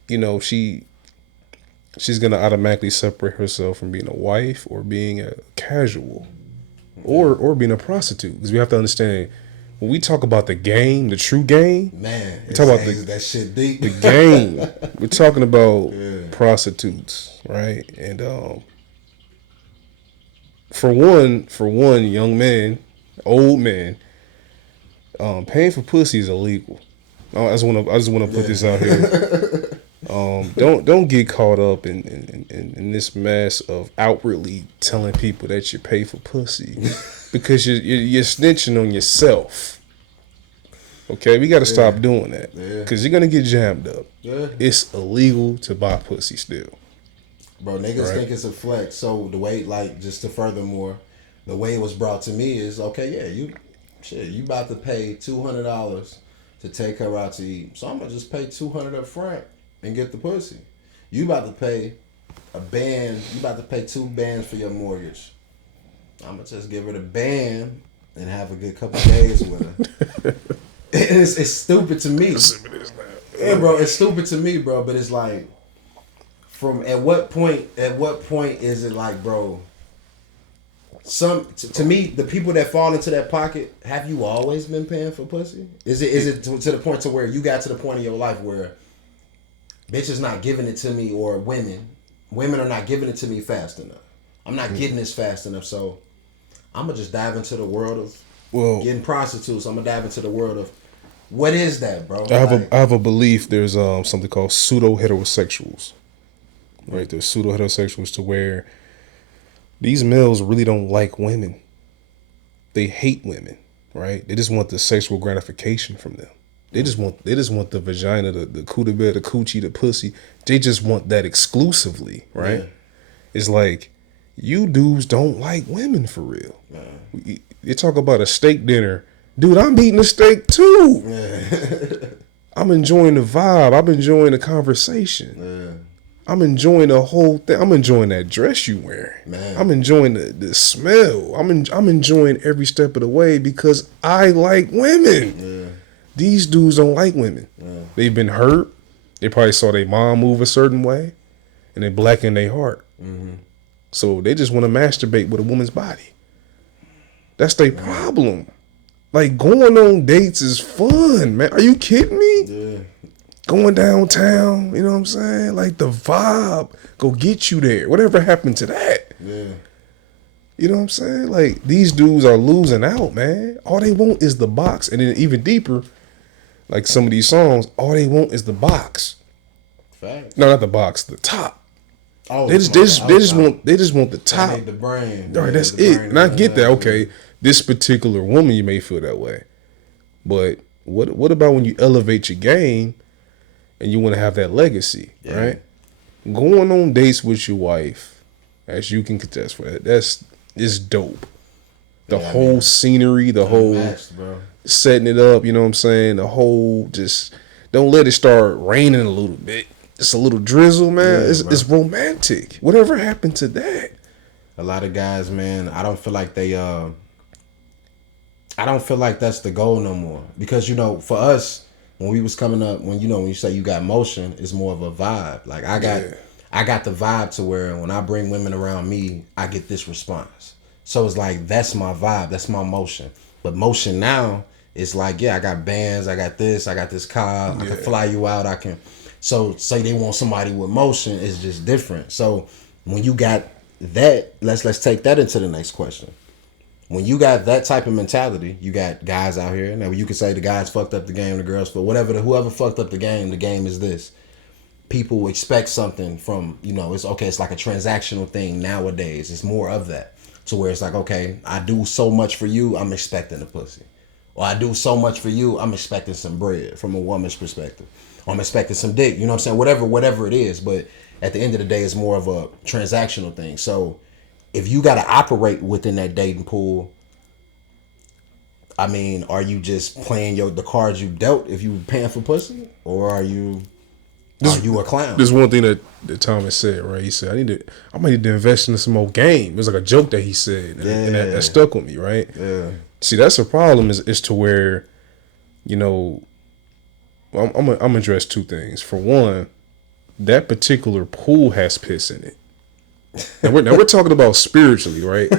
you know, she's gonna automatically separate herself from being a wife or being a casual, or being a prostitute. Because we have to understand when we talk about the game, the true game. Man, we talk about that shit deep. The game. We're talking about prostitutes, right? And for one, young man, old man, paying for pussy is illegal. I just want to put this out here. Don't get caught up in this mess of outwardly telling people that you pay for pussy because you're snitching on yourself. Okay, we got to stop doing that because you're gonna get jammed up. Yeah. It's illegal to buy pussy still. Bro, niggas think it's a flex. So the way, like, just to furthermore, the way it was brought to me is, okay, yeah, you about to pay $200 to take her out to eat. So I'm gonna just pay $200 up front and get the pussy. You about to pay a band. You about to pay 2 bands for your mortgage. I'm gonna just give her the band and have a good couple days with her. It's stupid to me. Yeah, bro, it's stupid to me, bro. But it's like, at what point is it like, bro? To me, the people that fall into that pocket, have you always been paying for pussy? Is it to the point to where you got to the point in your life where bitches not giving it to me, or women are not giving it to me fast enough? I'm not getting this fast enough, so I'm gonna just dive into the world of getting prostitutes. I'm gonna dive into the world of what is that, bro? I have a belief. There's something called pseudo heterosexuals. Right, there's pseudo heterosexuals to where these males really don't like women. They hate women, right? They just want the sexual gratification from them. They just want the vagina, the cootie, the coochie, the pussy. They just want that exclusively, right? Yeah. It's like, you dudes don't like women for real. Yeah. You talk about a steak dinner. Dude, I'm eating a steak too. Yeah. I'm enjoying the vibe. I'm enjoying the conversation. Yeah. I'm enjoying the whole thing. I'm enjoying that dress you wearing. Man. I'm enjoying the smell. I'm enjoying every step of the way because I like women. Yeah. These dudes don't like women. Yeah. They've been hurt. They probably saw their mom move a certain way, and they blackened their heart. Mm-hmm. So they just want to masturbate with a woman's body. That's their problem. Like, going on dates is fun, man. Are you kidding me? Yeah. Going downtown, you know what I'm saying? Like, the vibe go get you there. Whatever happened to that? Yeah. You know what I'm saying? Like, these dudes are losing out, man. All they want is the box. And then even deeper, like some of these songs, all they want is the box. Facts. No, not the box, the top. Oh, they just want the top. They need the brain. All right, that's it. And I get that. Okay, this particular woman, you may feel that way, but what about when you elevate your game and you want to have that legacy, right? Going on dates with your wife, as you can contest for that, it's dope. The whole scenery, the whole setting it up, you know what I'm saying? The whole, just don't let it start raining a little bit. It's a little drizzle, man. Yeah, it's romantic. Whatever happened to that? A lot of guys, man, I don't feel like that's the goal no more. Because, you know, for us, when we was coming up, when you say you got motion, it's more of a vibe. Like, I got the vibe to where when I bring women around me, I get this response. So it's like, that's my vibe. That's my motion. But motion now it's like, yeah, I got bands, I got this car, I can fly you out, I can. So say they want somebody with motion, it's just different. So when you got that, let's take that into the next question. When you got that type of mentality, you got guys out here. Now you can say the guys fucked up the game, the girls, but whoever fucked up the game is this. People expect something from, it's okay, it's like a transactional thing nowadays. It's more of that. To where it's like, okay, I do so much for you, I'm expecting a pussy. Or I do so much for you, I'm expecting some bread from a woman's perspective. Or I'm expecting some dick, you know what I'm saying? Whatever it is. But at the end of the day, it's more of a transactional thing. So if you got to operate within that dating pool, I mean, are you just playing the cards you dealt if you paying for pussy? Or are you a clown? There's one thing that Thomas said, right? He said, I might need to invest in some more game. It was like a joke that he said, and that stuck with me, right? Yeah. See, that's the problem is to where, I'm gonna address two things. For one, that particular pool has piss in it. Now we're talking about spiritually, right?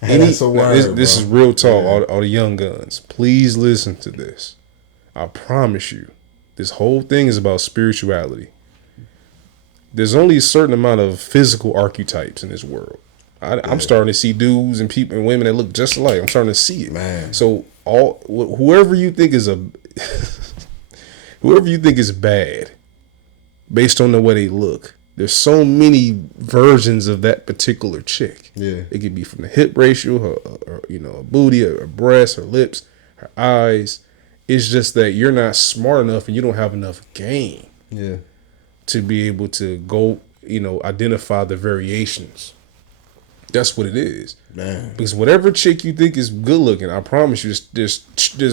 That's a word, this is real talk. All the young guns, please listen to this. I promise you. This whole thing is about spirituality. There's only a certain amount of physical archetypes in this world. I'm starting to see dudes and people and women that look just alike. I'm starting to see it. Man. So whoever you think is bad, based on the way they look, there's so many versions of that particular chick. Yeah. It could be from the hip ratio, her booty, her breasts, her lips, her eyes. It's just that you're not smart enough and you don't have enough game to be able to go, identify the variations. That's what it is. Man. Because whatever chick you think is good looking, I promise you, there's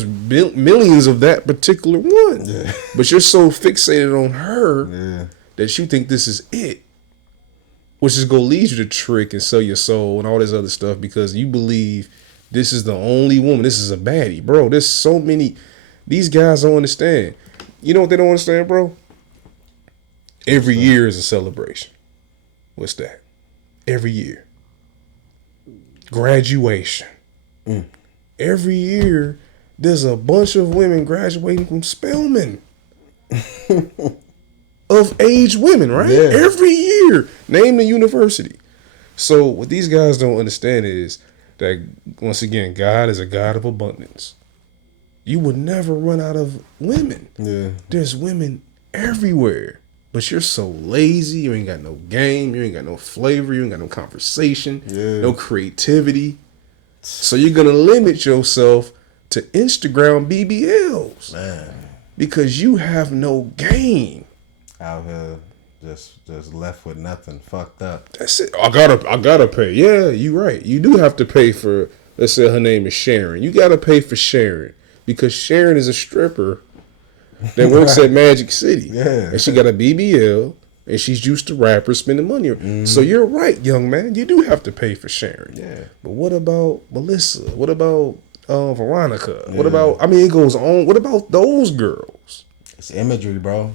millions of that particular one. Yeah. But you're so fixated on her that you think this is it. Which is going to lead you to trick and sell your soul and all this other stuff because you believe this is the only woman. This is a baddie. Bro, there's so many. These guys don't understand. You know what they don't understand, bro? Every year is a celebration. What's that? Every year. Graduation. Every year, there's a bunch of women graduating from Spelman. Of age women, right? Yeah. Every year. Name the university. So what these guys don't understand is that, once again, God is a God of abundance. You would never run out of women. Yeah. There's women everywhere. But you're so lazy. You ain't got no game. You ain't got no flavor. You ain't got no conversation. No creativity. So you're going to limit yourself to Instagram BBLs. Man. Because you have no game. Out here just left with nothing. Fucked up. That's it. I gotta pay. Yeah, you're right. You do have to pay for, let's say her name is Sharon. You gotta pay for Sharon. Because Sharon is a stripper that works at Magic City. Yeah. And she got a BBL and she's used to rappers spending money. So you're right, young man. You do have to pay for Sharon. Yeah. But what about Melissa? What about Veronica? What about, it goes on. What about those girls? It's imagery, bro.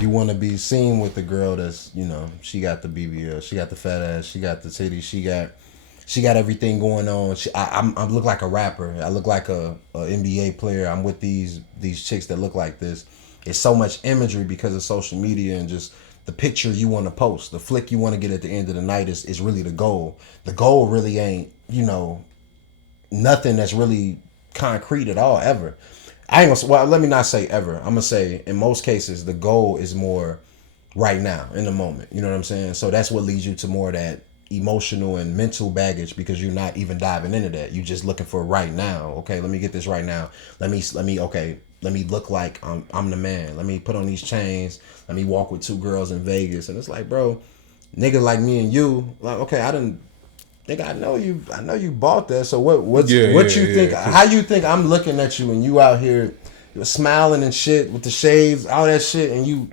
You want to be seen with the girl that's, she got the BBL, she got the fat ass, she got the titties, she got everything going on. I look like a rapper. I look like a NBA player. I'm with these chicks that look like this. It's so much imagery because of social media and just the picture you want to post, the flick you want to get at the end of the night is really the goal. The goal really ain't, nothing that's really concrete at all ever. Let me not say ever. I'm gonna say in most cases the goal is more right now in the moment. You know what I'm saying? So that's what leads you to more of that emotional and mental baggage because you're not even diving into that. You're just looking for right now. Okay, let me get this right now. Let me look like I'm the man. Let me put on these chains. Let me walk with two girls in Vegas. And it's like, bro, nigga like me and you, like, okay, I know you bought that. So what you think? How you think I'm looking at you and you out here smiling and shit with the shaves, all that shit, and you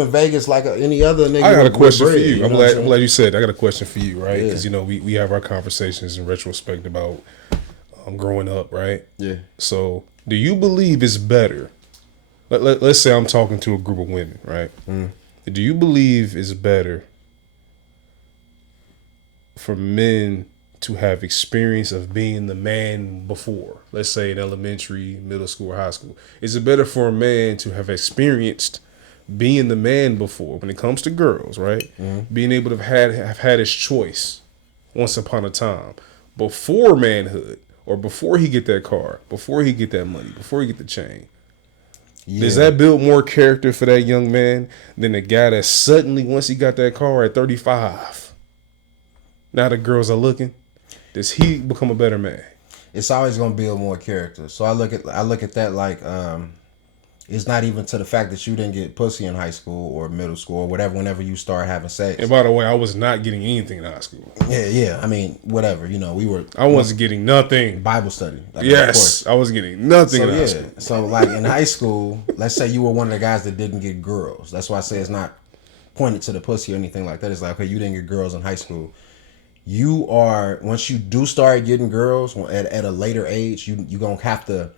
in Vegas like any other nigga? I got a question for you. You I'm glad you said. I got a question for you, right? Because we have our conversations in retrospect about growing up, right? Yeah. So do you believe it's better? Let's say I'm talking to a group of women, right? Do you believe it's better for men to have experience of being the man before, let's say in elementary, middle school, or high school? Is it better for a man to have experienced being the man before when it comes to girls, right? Being able to have had his choice once upon a time before manhood, or before he get that car, before he get that money, before he get the chain? Yeah. Does that build more character for that young man than the guy that suddenly, once he got that car at 35, now the girls are looking? Does he become a better man? It's always gonna build more character. So I look at that like it's not even to the fact that you didn't get pussy in high school or middle school or whatever. Whenever you start having sex. And by the way, I was not getting anything in high school. Yeah. I mean, whatever. I wasn't getting nothing. Bible study. Like, yes, I was getting nothing in high school. So like in high school, let's say you were one of the guys that didn't get girls. That's why I say it's not pointed to the pussy or anything like that. It's like, okay, you didn't get girls in high school. You are, once you do start getting girls at a later age, you gonna have to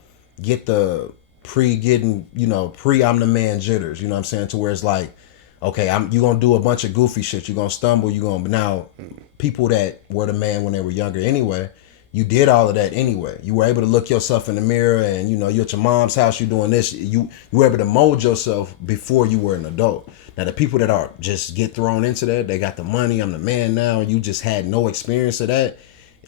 get the I'm the man jitters, you know what I'm saying? To where it's like, okay, you gonna do a bunch of goofy shit. You gonna stumble. But now people that were the man when they were younger anyway, you did all of that anyway. You were able to look yourself in the mirror, and you're at your mom's house. You doing this. You were able to mold yourself before you were an adult. Now the people that are just get thrown into that, they got the money. I'm the man now. You just had no experience of that.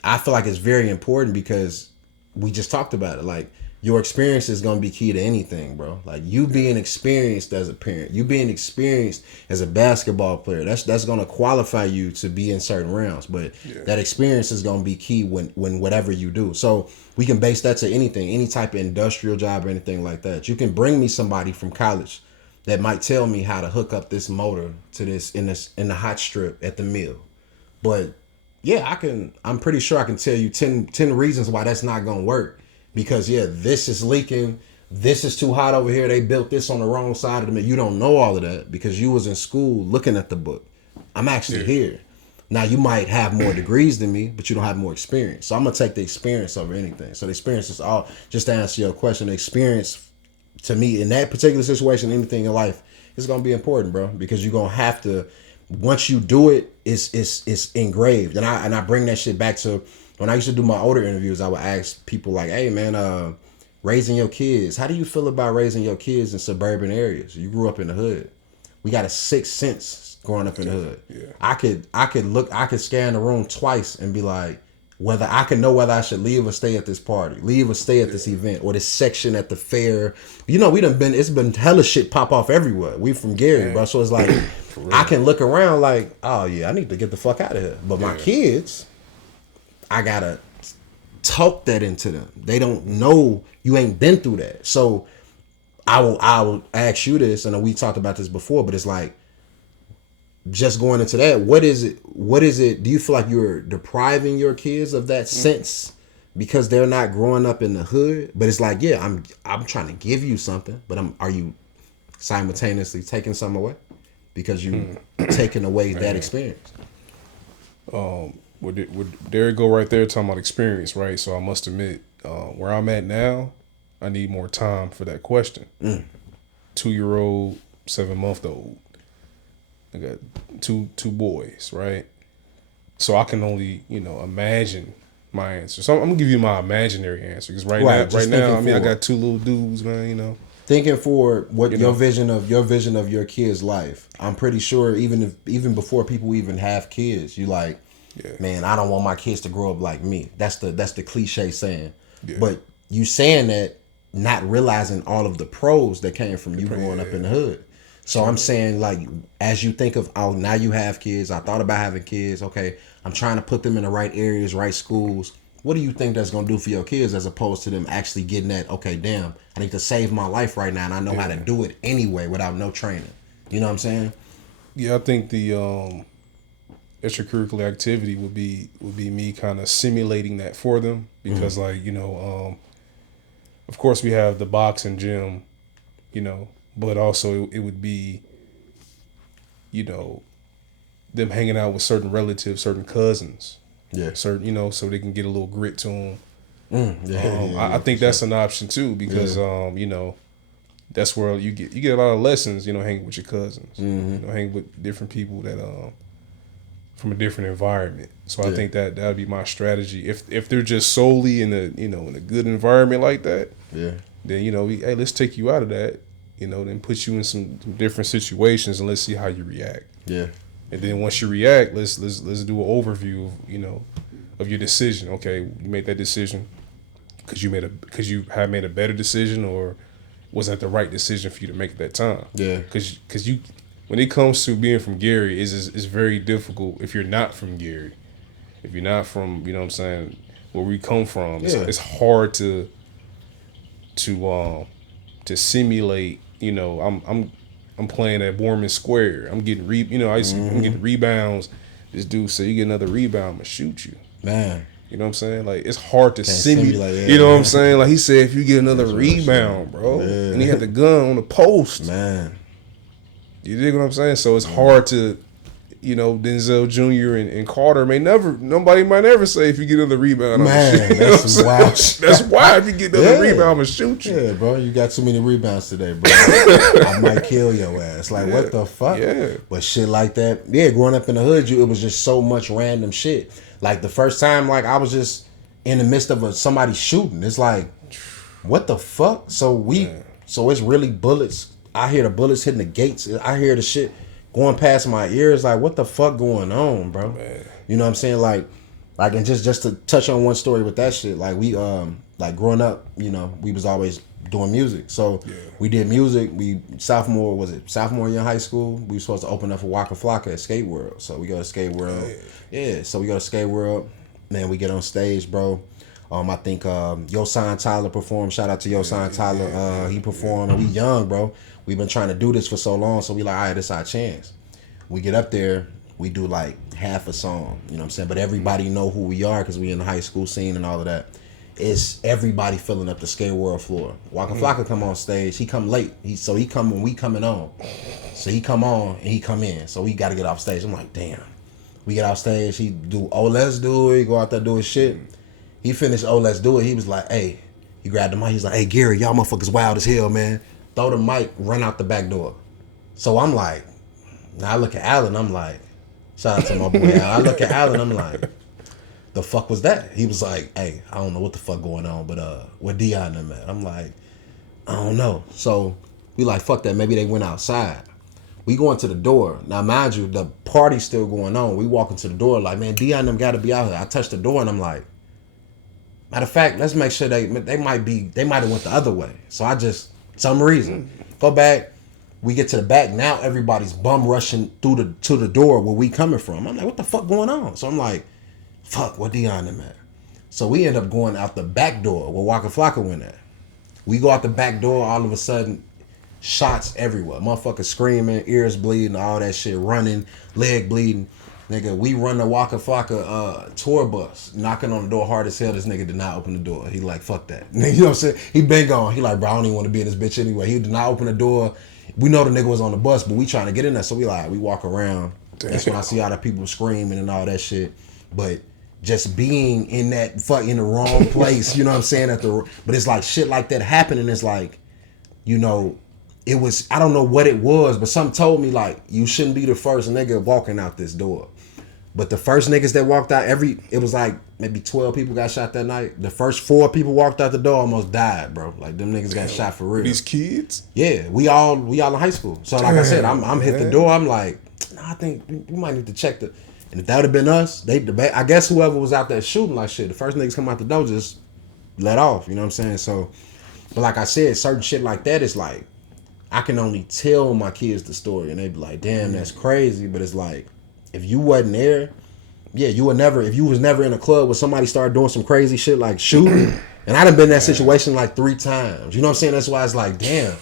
I feel like it's very important because we just talked about it. Like, your experience is going to be key to anything, bro. Like, you being experienced as a parent, you being experienced as a basketball player, that's going to qualify you to be in certain rounds. But that experience is going to be key when whatever you do. So we can base that to anything, any type of industrial job or anything like that. You can bring me somebody from college that might tell me how to hook up this motor to this in the hot strip at the mill. But yeah, I'm pretty sure I can tell you 10 reasons why that's not going to work. Because, this is leaking. This is too hot over here. They built this on the wrong side of the mill. You don't know all of that because you was in school looking at the book. I'm actually here. Now, you might have more degrees than me, but you don't have more experience. So I'm going to take the experience over anything. So the experience is all, just to answer your question, the experience to me in that particular situation, anything in life, is going to be important, bro. Because you're going to have to, once you do it, it's engraved. And I bring that shit back to, when I used to do my older interviews, I would ask people like, hey, man, raising your kids. How do you feel about raising your kids in suburban areas? You grew up in the hood. We got a sixth sense growing up in the hood. Yeah. I could scan the room twice and be like, whether I can know whether I should leave or stay at this party, leave or stay at this event or this section at the fair. It's been hella shit pop off everywhere. We from Gary, bro. So it's like, I can look around like, oh yeah, I need to get the fuck out of here. But my kids, I gotta talk that into them. They don't know, you ain't been through that. So I will ask you this, and we talked about this before, but it's like, just going into that, what is it? Do you feel like you're depriving your kids of that sense because they're not growing up in the hood? But it's like, I'm trying to give you something, but are you simultaneously taking some away because you taking away that experience? There you go right there talking about experience, right? So I must admit, where I'm at now, I need more time for that question. 2-year-old, 7-month-old. I got two boys, right? So I can only, imagine my answer. So I'm gonna give you my imaginary answer because right now, I got 2 little dudes, man. Thinking forward, what your vision of your kid's life. I'm pretty sure even before people even have kids, you like, man, I don't want my kids to grow up like me. That's the cliche saying. Yeah. But you saying that, not realizing all of the pros that came from you growing up in the hood. So I'm saying, like, as you think of, oh, now you have kids. I thought about having kids. Okay, I'm trying to put them in the right areas, right schools. What do you think that's going to do for your kids as opposed to them actually getting that, okay, damn, I need to save my life right now and I know how to do it anyway without no training. You know what I'm saying? Yeah, I think the extracurricular activity would be me kind of simulating that for them because, of course we have the boxing gym, but also it would be, them hanging out with certain relatives, certain cousins. Yeah. Certain, so they can get a little grit to them. I think that's an option too because, that's where you get a lot of lessons, hanging with your cousins, hanging with different people that, from a different environment. So I think that would be my strategy. If they're just solely in a in a good environment like that, then hey, let's take you out of that, then put you in some different situations and let's see how you react. Yeah. And then once you react, let's do an overview of of your decision. Okay, you made that decision because you have made a better decision, or was that the right decision for you to make at that time? Yeah. Because you, when it comes to being from Gary, it's very difficult if you're not from Gary. If you're not from, what I'm saying, where we come from, it's hard to simulate. I'm playing at Borman Square. I'm getting I'm getting rebounds. This dude said, "You get another rebound, I'm gonna shoot you." Man. You know what I'm saying? Like, it's hard to simulate. Yeah, you know what I'm saying? Like, he said, if you get another rebound, bro, and he had the gun on the post. Man. You dig what I'm saying? So it's hard to, Denzel Jr. and Carter nobody might ever say if you get another rebound, man, that's wild. That's why if you get another rebound, I'm gonna shoot you. Yeah, bro, you got too many rebounds today, bro. I might kill your ass. Like, what the fuck? Yeah. But shit like that, growing up in the hood, it was just so much random shit. Like, the first time, like, I was just in the midst of somebody shooting. It's like, what the fuck? So it's really bullets. I hear the bullets hitting the gates. I hear the shit going past my ears. Like, what the fuck going on, bro? Man. You know what I'm saying? Like, and just to touch on one story with that shit. Like, we like growing up, we was always doing music. So we did music. Sophomore year in high school, we were supposed to open up for Waka Flocka at Skate World. So we go to Skate World. So we go to Skate World. Man, we get on stage, bro. I think Yo Sign Tyler performed. Shout out to Yo Sign Tyler. He performed. And we young, bro. We've been trying to do this for so long, so we like, all right, this is our chance. We get up there, we do like half a song, you know what I'm saying? But everybody know who we are because we in the high school scene and all of that. It's everybody filling up the Skate World floor. Waka Flocka come on stage. He come late. He come when we coming on. So he come on and he come in. So we got to get off stage. I'm like, damn. We get off stage. He do, let's do it. He go out there do his shit. He finished, let's do it. He was like, hey, he grabbed the mic. He's like, hey, Gary, y'all motherfuckers wild as hell, man. Throw the mic, run out the back door. So I'm like, now I look at Alan, I'm like, shout out to my boy Al. I look at Alan, I'm like, the fuck was that? He was like, hey, I don't know what the fuck going on, but where Dion and them at? I'm like, I don't know. So we like, fuck that, maybe they went outside. We go into the door. Now mind you, the party's still going on. We walk into the door like, man, Dion and them gotta be out here. I touch the door and I'm like, matter of fact, let's make sure they might have went the other way. So I just, some reason, go back. We get to the back. Now everybody's bum rushing to the door where we coming from. I'm like, what the fuck going on? So I'm like, fuck, what Dion them at? So we end up going out the back door where Waka Flocka went at. We go out the back door, all of a sudden, shots everywhere. Motherfuckers screaming, ears bleeding, all that shit, running, leg bleeding. Nigga, we run the Waka Flocka tour bus, knocking on the door hard as hell. This nigga did not open the door. He like, fuck that. You know what I'm saying? He been gone. He like, bro, I don't even want to be in this bitch anyway. He did not open the door. We know the nigga was on the bus, but we trying to get in there. So we walk around. Damn. That's when I see all the people screaming and all that shit. But just being in that in the wrong place, you know what I'm saying? But it's like shit like that happening. It's like, it was, I don't know what it was, but something told me like, you shouldn't be the first nigga walking out this door. But the first niggas that walked out, it was like maybe 12 people got shot that night. The first 4 people walked out the door almost died, bro. Like them niggas got shot for real. These kids? Yeah, we all in high school. So like I said, I'm hit the door. I'm like, nah, I think we might need to check and if that would have been us, I guess whoever was out there shooting like shit, the first niggas come out the door just let off. You know what I'm saying? So, but like I said, certain shit like that is like, I can only tell my kids the story and they be like, damn, that's crazy. But it's like, if you wasn't there, if you was never in a club where somebody started doing some crazy shit like shooting, and I done been in that situation like 3 times. You know what I'm saying? That's why it's like, damn,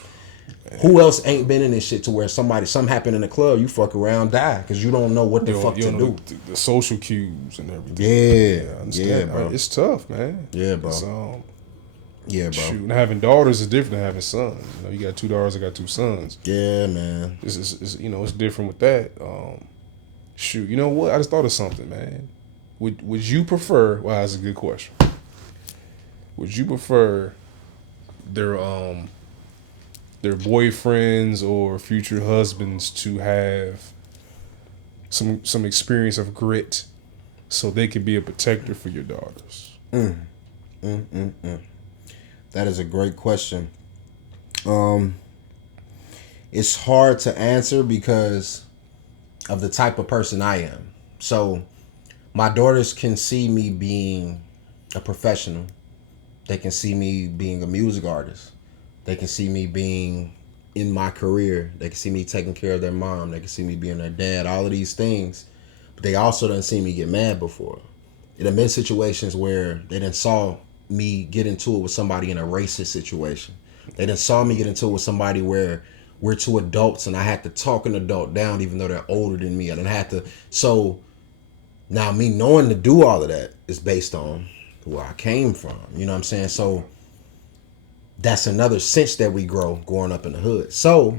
who else ain't been in this shit to where something happened in the club, you fuck around, die, because you don't know what the fuck to do. The social cues and everything. Yeah, I understand. bro. It's tough, man. Yeah, bro. Bro. Shoot, having daughters is different than having sons. You got 2 daughters, I got 2 sons. Yeah, man. It's different with that. Shoot, you know what? I just thought of something, man. Would you prefer? Wow, that's a good question. Would you prefer their boyfriends or future husbands to have some experience of grit, so they can be a protector for your daughters? That is a great question. It's hard to answer because of the type of person I am. So my daughters can see me being a professional. They can see me being a music artist. They can see me being in my career. They can see me taking care of their mom. They can see me being their dad. All of these things. But they also done seen me get mad before. It have been situations where they done saw me get into it with somebody in a racist situation. They done saw me get into it with somebody where we're two adults and I had to talk an adult down even though they're older than me. I done had to. So now me knowing to do all of that is based on where I came from. You know what I'm saying? So that's another sense that we grow growing up in the hood. So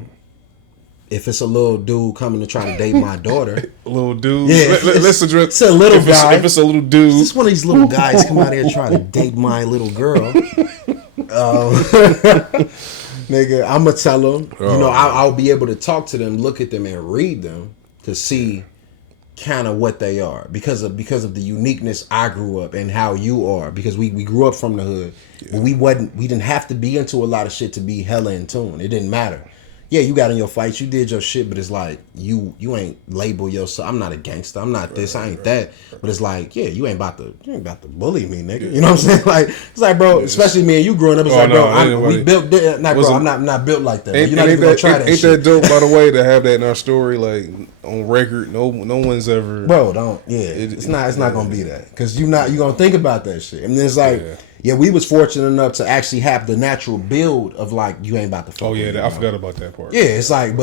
if it's a little dude coming to try to date my daughter, A little dude. Yeah, Let's address. it's a little guy. If it's a little dude, just one of these little guys come out here trying to date my little girl. Nigga, I'm gonna tell them. You know, I'll be able to talk to them, look at them, and read them to see kind of what they are because of the uniqueness I grew up and how you are, because we grew up from the hood. But we didn't have to be into a lot of shit to be hella in tune. It didn't matter. Yeah, you got in your fights, you did your shit, but it's like you ain't label yourself. I'm not a gangster. I'm not this. I ain't that. But it's like, yeah, you ain't about to bully me, nigga. You know what I'm saying? Like it's like, bro, especially me and you growing up. It's like, bro, we built. Nah, bro, I'm not built like that. You're not even gonna try that. Ain't that dope, by the way, to have that in our story, like on record? No one's ever. Bro, don't. Yeah, it's not gonna be that because you gonna think about that shit, and then it's like. Yeah, we was fortunate enough to actually have the natural build of like you ain't about to fuck. Oh yeah, me, I forgot about that part. Yeah, it's like,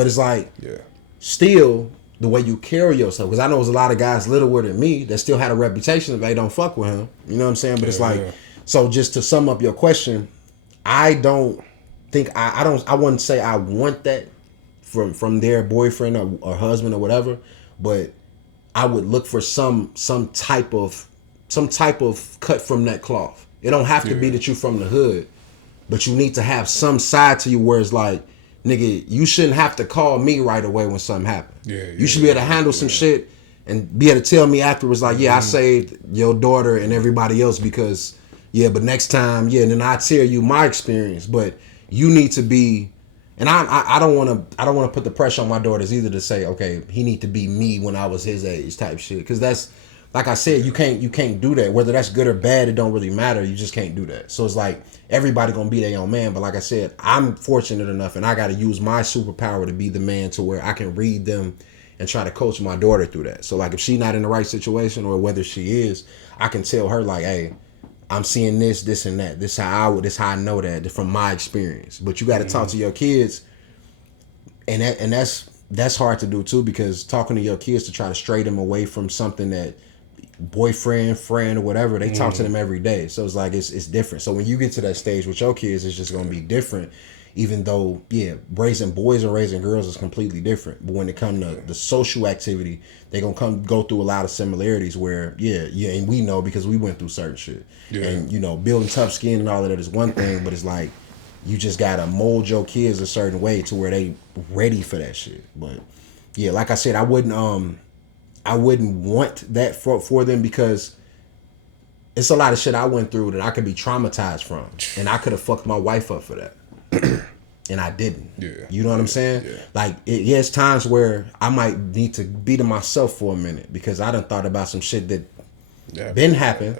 still the way you carry yourself. Because I know there's a lot of guys littler than me that still had a reputation if they don't fuck with him. You know what I'm saying? But it's like, so just to sum up your question, I don't think I wouldn't say I want that from their boyfriend or husband or whatever, but I would look for some type of cut from that cloth. It don't have to be that you from the hood, but you need to have some side to you where it's like, nigga, you shouldn't have to call me right away when something happens. You should be able to handle some shit and be able to tell me afterwards, like, I saved your daughter and everybody else because, but next time, and then I tell you my experience. But you need to be, and I don't want to put the pressure on my daughters either to say, okay, he need to be me when I was his age type shit, because that's. Like I said, you can't do that. Whether that's good or bad, it don't really matter. You just can't do that. So it's like everybody gonna be their own man. But like I said, I'm fortunate enough, and I got to use my superpower to be the man to where I can read them and try to coach my daughter through that. So like if she's not in the right situation, or whether she is, I can tell her like, hey, I'm seeing this, and that. This how I know that from my experience. But you got to talk to your kids, and that's hard to do too, because talking to your kids to try to stray them away from something that. Boyfriend, friend, or whatever, they talk to them every day. So it's like it's different. So when you get to that stage with your kids, it's just gonna be different. Even though, raising boys and raising girls is completely different. But when it comes to the social activity, they gonna go through a lot of similarities where, and we know because we went through certain shit. And building tough skin and all of that is one thing, but it's like you just gotta mold your kids a certain way to where they ready for that shit. But like I said, I wouldn't want that for them, because it's a lot of shit I went through that I could be traumatized from, and I could have fucked my wife up for that, and I didn't. You know what I'm saying? Like, it's times where I might need to be to myself for a minute because I done thought about some shit that been happened,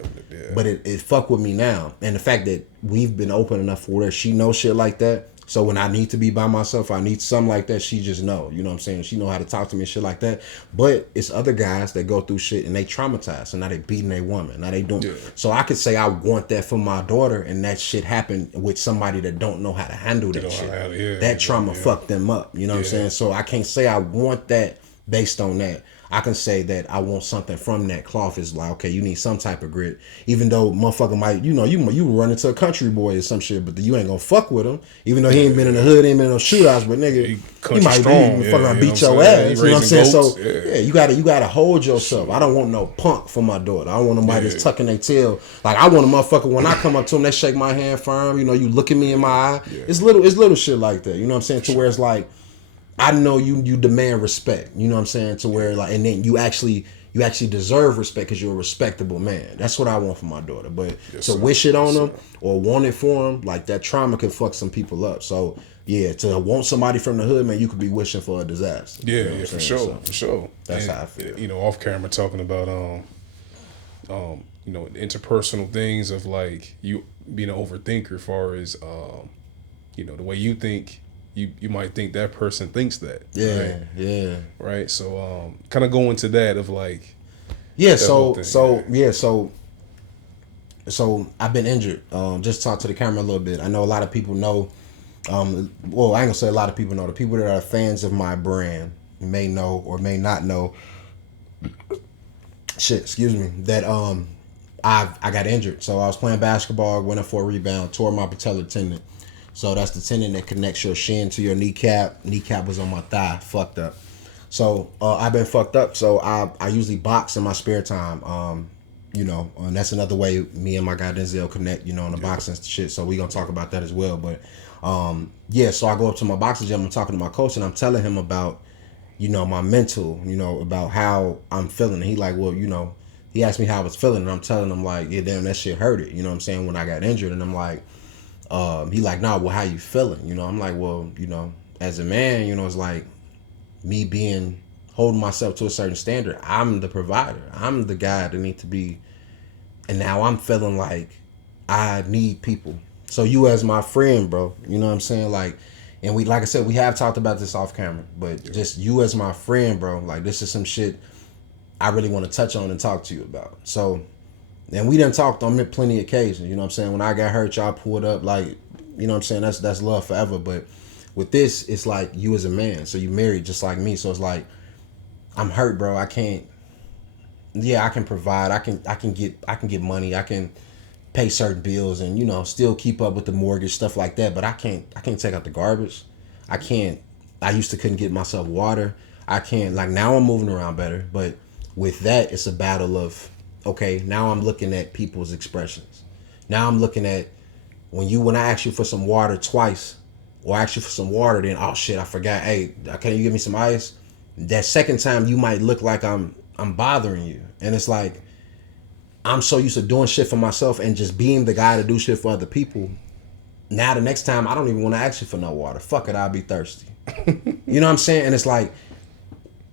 but it fuck with me now. And the fact that we've been open enough for where she knows shit like that. So when I need to be by myself, I need something like that, she just know. You know what I'm saying? She know how to talk to me and shit like that. But it's other guys that go through shit and they traumatized. So now they beating their woman. Now they doing. So I could say I want that for my daughter, and that shit happened with somebody that don't know how to handle that shit. That trauma fucked them up. You know what I'm saying? So I can't say I want that based on that. I can say that I want something from that cloth. Is like, okay, you need some type of grit. Even though motherfucker might, you run into a country boy or some shit, but you ain't gonna fuck with him. Even though he ain't been in the hood, ain't been in no shootouts, but nigga, he might be fucking around beat your ass. You know what I'm saying? Goats, so you gotta hold yourself. I don't want no punk for my daughter. I don't want nobody that's tucking their tail. Like, I want a motherfucker when I come up to them, they shake my hand firm. You look at me in my eye. It's little shit like that. You know what I'm saying? To where it's like, I know you demand respect. You know what I'm saying? To where like, and then you actually deserve respect because you're a respectable man. That's what I want for my daughter. But to wish it on them or want it for them, like that trauma can fuck some people up. So yeah, to want somebody from the hood, man, you could be wishing for a disaster. Yeah, you know yeah, for sure, so, for sure. That's how I feel. You know, off camera talking about you know, interpersonal things of like you being an overthinker, as far as you know, the way you think. You might think that person thinks that. Yeah, right? yeah. Right. So kind of go into that of like. Yeah. So I've been injured. Just talk to the camera a little bit. I know a lot of people know. Well, I ain't gonna say a lot of people know. The people that are fans of my brand may know or may not know. Shit, excuse me. That I got injured. So I was playing basketball, went up for a rebound, tore my patellar tendon. So that's the tendon that connects your shin to your kneecap. Kneecap was on my thigh, fucked up. So I've been fucked up. So I usually box in my spare time. You know, and that's another way me and my guy Denzel connect, you know, on the boxing shit. So we gonna talk about that as well. But yeah, so I go up to my boxing gym, I'm talking to my coach and I'm telling him about, you know, my mental, you know, about how I'm feeling. And he like, well, you know, he asked me how I was feeling and I'm telling him like, yeah, damn, that shit hurted. You know what I'm saying? When I got injured and I'm like, he like, nah, well, how you feeling? You know, I'm like, well, you know, as a man, you know, it's like me holding myself to a certain standard. I'm the provider. I'm the guy that need to be. And now I'm feeling like I need people. So you as my friend, bro, you know what I'm saying? Like, and we, like I said, we have talked about this off camera, but just you as my friend, bro, like this is some shit I really want to touch on and talk to you about. So, and we done talked on plenty of occasions, you know what I'm saying? When I got hurt, y'all pulled up, like, you know what I'm saying? That's love forever. But with this, it's like you as a man. So you married just like me. So it's like, I'm hurt, bro. I can't, yeah, I can provide. I can get money. I can pay certain bills and, you know, still keep up with the mortgage, stuff like that. But I can't take out the garbage. I used to couldn't get myself water. I can't, like now I'm moving around better. But with that, it's a battle of, okay, now I'm looking at people's expressions. Now I'm looking at when I ask you for some water twice or ask you for some water, then, oh shit, I forgot. Hey, can you give me some ice? That second time you might look like I'm bothering you. And it's like, I'm so used to doing shit for myself and just being the guy to do shit for other people. Now the next time I don't even want to ask you for no water. Fuck it, I'll be thirsty. You know what I'm saying? And it's like,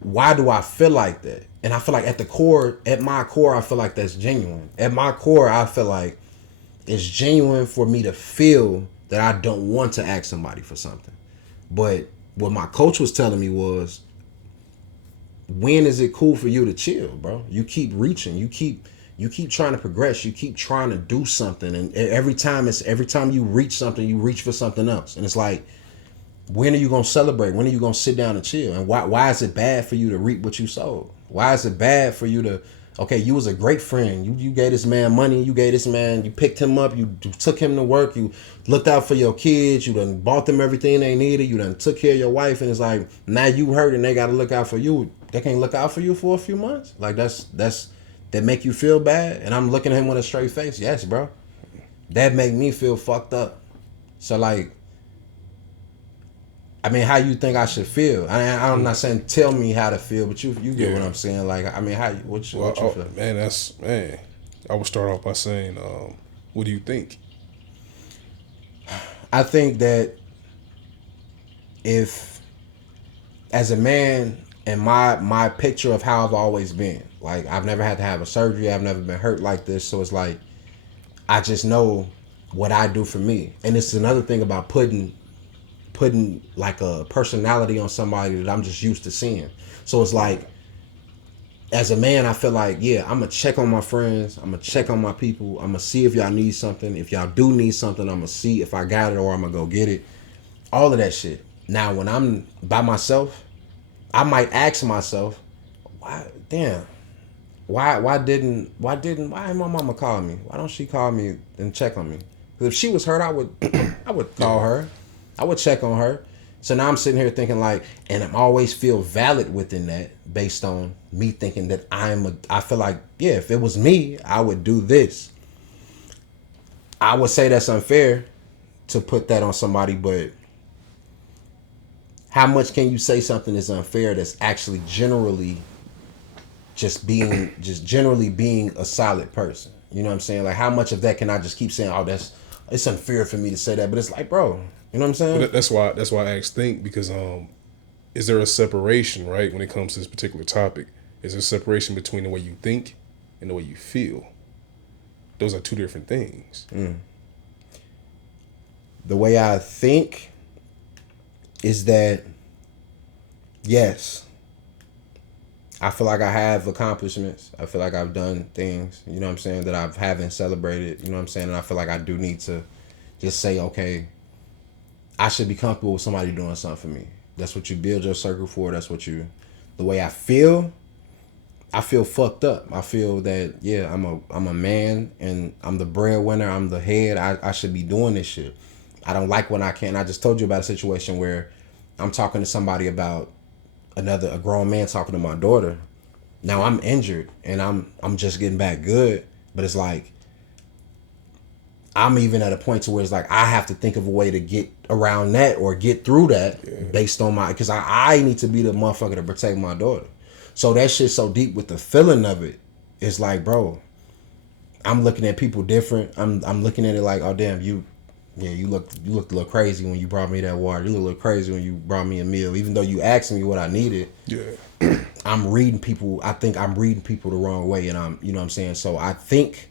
why do I feel like that? And I feel like at my core, I feel like that's genuine. At my core, I feel like it's genuine for me to feel that I don't want to ask somebody for something. But what my coach was telling me was, when is it cool for you to chill, bro? You keep reaching, you keep trying to progress, you keep trying to do something, and every time you reach something, you reach for something else. And it's like, when are you gonna celebrate? When are you gonna sit down and chill? And why is it bad for you to reap what you sowed? Why is it bad for you to, okay, you was a great friend. You gave this man money, you picked him up, you took him to work, you looked out for your kids, you done bought them everything they needed, you done took care of your wife, and it's like, now you hurt and they gotta look out for you. They can't look out for you for a few months? Like that make you feel bad? And I'm looking at him with a straight face. Yes, bro. That make me feel fucked up. So like, I mean, how you think I should feel? I'm not saying tell me how to feel, but you get what I'm saying. Like, I mean, what you feel? Man, I would start off by saying, what do you think? I think that if, as a man, and my picture of how I've always been, like I've never had to have a surgery, I've never been hurt like this, so it's like I just know what I do for me. And it's another thing about putting like a personality on somebody that I'm just used to seeing. So it's like, as a man, I feel like, yeah, I'm gonna check on my friends, I'm gonna check on my people, I'm gonna see if y'all need something. If y'all do need something, I'm gonna see if I got it or I'm gonna go get it. All of that shit. Now when I'm by myself, I might ask myself, why didn't my mama call me? Why don't she call me and check on me? Because if she was hurt, I would call her. I would check on her. So now I'm sitting here thinking like, and I always feel valid within that based on me thinking that I feel like, yeah, if it was me, I would do this. I would say that's unfair to put that on somebody, but how much can you say something is unfair that's actually generally generally being a solid person? You know what I'm saying? Like, how much of that can I just keep saying, oh, it's unfair for me to say that, but it's like, bro, you know what I'm saying? But that's why I asked think, because is there a separation, right, when it comes to this particular topic? Is there a separation between the way you think and the way you feel? Those are two different things. The way I think is that, yes, I feel like I have accomplishments. I feel like I've done things, you know what I'm saying, that I haven't celebrated, you know what I'm saying? And I feel like I do need to just say, okay, I should be comfortable with somebody doing something for me. That's what you build your circle for. That's what you, the way I feel fucked up. I feel that, yeah, I'm a man and I'm the breadwinner. I'm the head. I should be doing this shit. I don't like when I can't. I just told you about a situation where I'm talking to somebody about a grown man talking to my daughter. Now I'm injured and I'm just getting back good, but it's like I'm even at a point to where it's like I have to think of a way to get around that or get through that based on because I need to be the motherfucker to protect my daughter. So that shit's so deep with the feeling of it. It's like, bro, I'm looking at people different. I'm looking at it like, oh damn, you looked a little crazy when you brought me that water. You look a little crazy when you brought me a meal, even though you asked me what I needed. Yeah. I'm reading people. I think I'm reading people the wrong way, and you know what I'm saying. So I think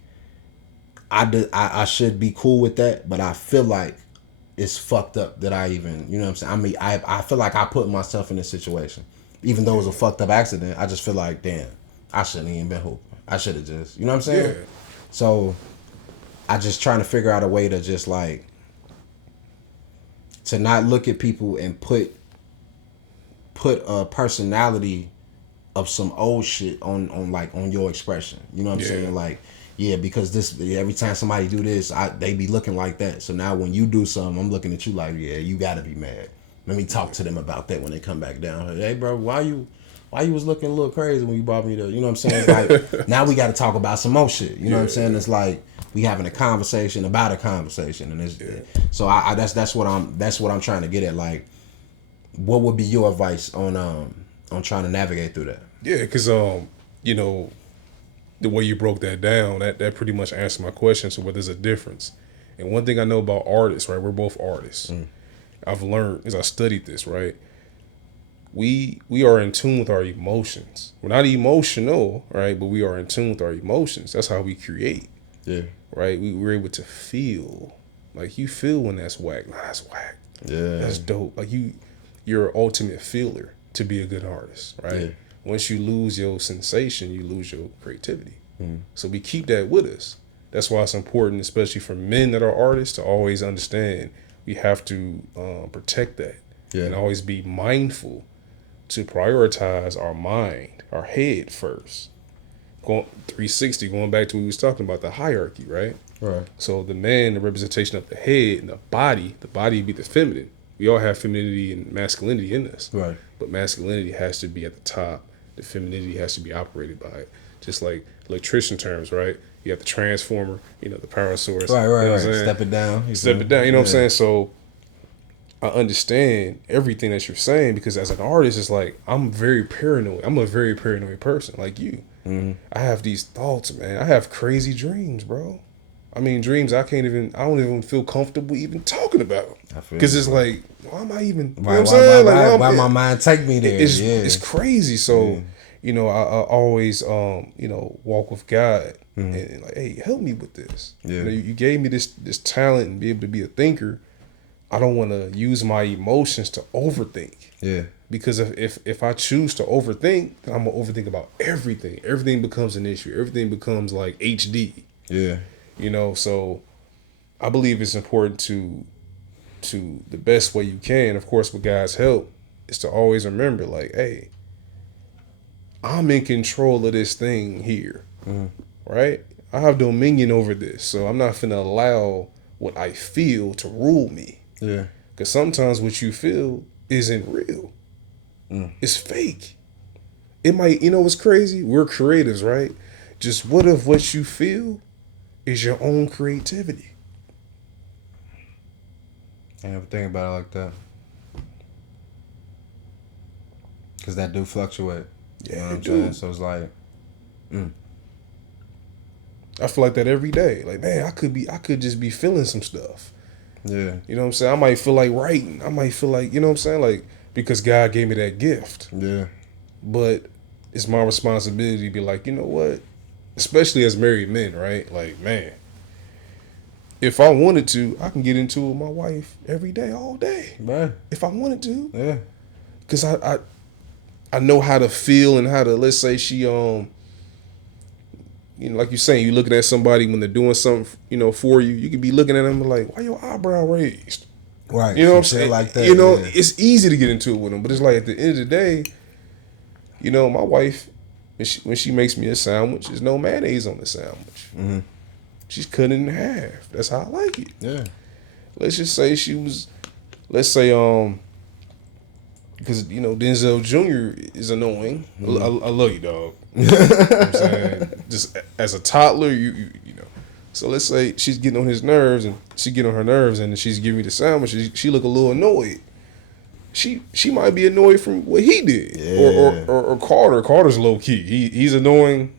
I should be cool with that, but I feel like it's fucked up that I even, you know what I'm saying. I mean, I feel like I put myself in this situation, even though it was a fucked up accident. I just feel like, damn, I shouldn't even been hooping. I should have just, you know what I'm saying. Yeah. So I just trying to figure out a way to just like to not look at people and put a personality of some old shit on your expression. You know what I'm saying? Like, yeah, because every time somebody do this, they be looking like that. So now when you do something, I'm looking at you like, yeah, you gotta be mad. Let me talk to them about that when they come back down. Hey, bro, why you was looking a little crazy when you brought me to, you know what I'm saying? Like, now we got to talk about some more shit. You know what I'm saying? It's like we having a conversation about a conversation, and it's so that's what I'm trying to get at. Like, what would be your advice on trying to navigate through that? Yeah, because you know, the way you broke that down, that pretty much answered my question. So, where there's a difference, and one thing I know about artists, right? We're both artists. I've learned as I studied this, right? We are in tune with our emotions. We're not emotional, right? But we are in tune with our emotions. That's how we create. Yeah. Right? We're able to feel. Like, you feel when that's whack. Nah, that's whack. Yeah. That's dope. Like, you're an ultimate feeler to be a good artist, right? Yeah. Once you lose your sensation, you lose your creativity. So we keep that with us. That's why it's important, especially for men that are artists, to always understand we have to protect that. And always be mindful to prioritize our mind, our head first. Going 360, going back to what we was talking about, the hierarchy, right? Right. So the man, the representation of the head, and the body be the feminine. We all have femininity and masculinity in us. Right. But masculinity has to be at the top. The femininity has to be operated by it. Just like electrician terms, right? You have the transformer, the power source. Right, you know right. Step it down. Step it down, you know what I'm saying? So I understand everything that you're saying, because as an artist, it's like, I'm very paranoid. I'm a very paranoid person, like you. I have these thoughts, man. I have crazy dreams, bro. I mean, dreams I don't even feel comfortable even talking about. Because it's like, why am I even, you know what I'm saying? Why my mind take me there? It's crazy. So, I always, walk with God and like, hey, help me with this. Yeah. You gave me this talent and be able to be a thinker. I don't want to use my emotions to overthink. Yeah. Because if I choose to overthink, then I'm going to overthink about everything. Everything becomes an issue. Everything becomes like HD. Yeah. So I believe it's important to the best way you can, of course, with God's help, is to always remember, like, hey, I'm in control of this thing here. Right? I have dominion over this. So I'm not finna allow what I feel to rule me. Yeah. Because sometimes what you feel isn't real. It's fake. It might, what's crazy? We're creatives, right? Just what if what you feel is your own creativity? I never think about it like that. Because that do fluctuate. Yeah, You know what I'm do. saying? So it's like, I feel like that every day. Like, man, I could just be feeling some stuff. yeah, You know what I'm saying? I might feel like writing. I might feel like, you know what I'm saying? Like, because God gave me that gift. yeah, But it's my responsibility to be like, you know what? Especially as married men, right? Like, man, if I wanted to, I can get into it with my wife every day, all day. right, If I wanted to. yeah, Because I know how to feel and how to, let's say she, you know, like you're saying, you looking at somebody when they're doing something, you know, for you, you could be looking at them like, why your eyebrow raised? right. You know what I'm Some shit saying? like that. You know, yeah. it's easy to get into it with them, but it's like at the end of the day, you know, my wife, when she makes me a sandwich, there's no mayonnaise on the sandwich. Mm-hmm. She's cut it in half. That's how I like it. Yeah. Let's just say let's say, because, you know, Denzel Jr. is annoying. I love you, dog. You know what I'm saying? Just as a toddler, you know. So let's say she's getting on his nerves, and she get on her nerves, and she's giving me the sandwich. She look a little annoyed. She might be annoyed from what he did, Yeah. or Carter. Carter's low key. He's annoying.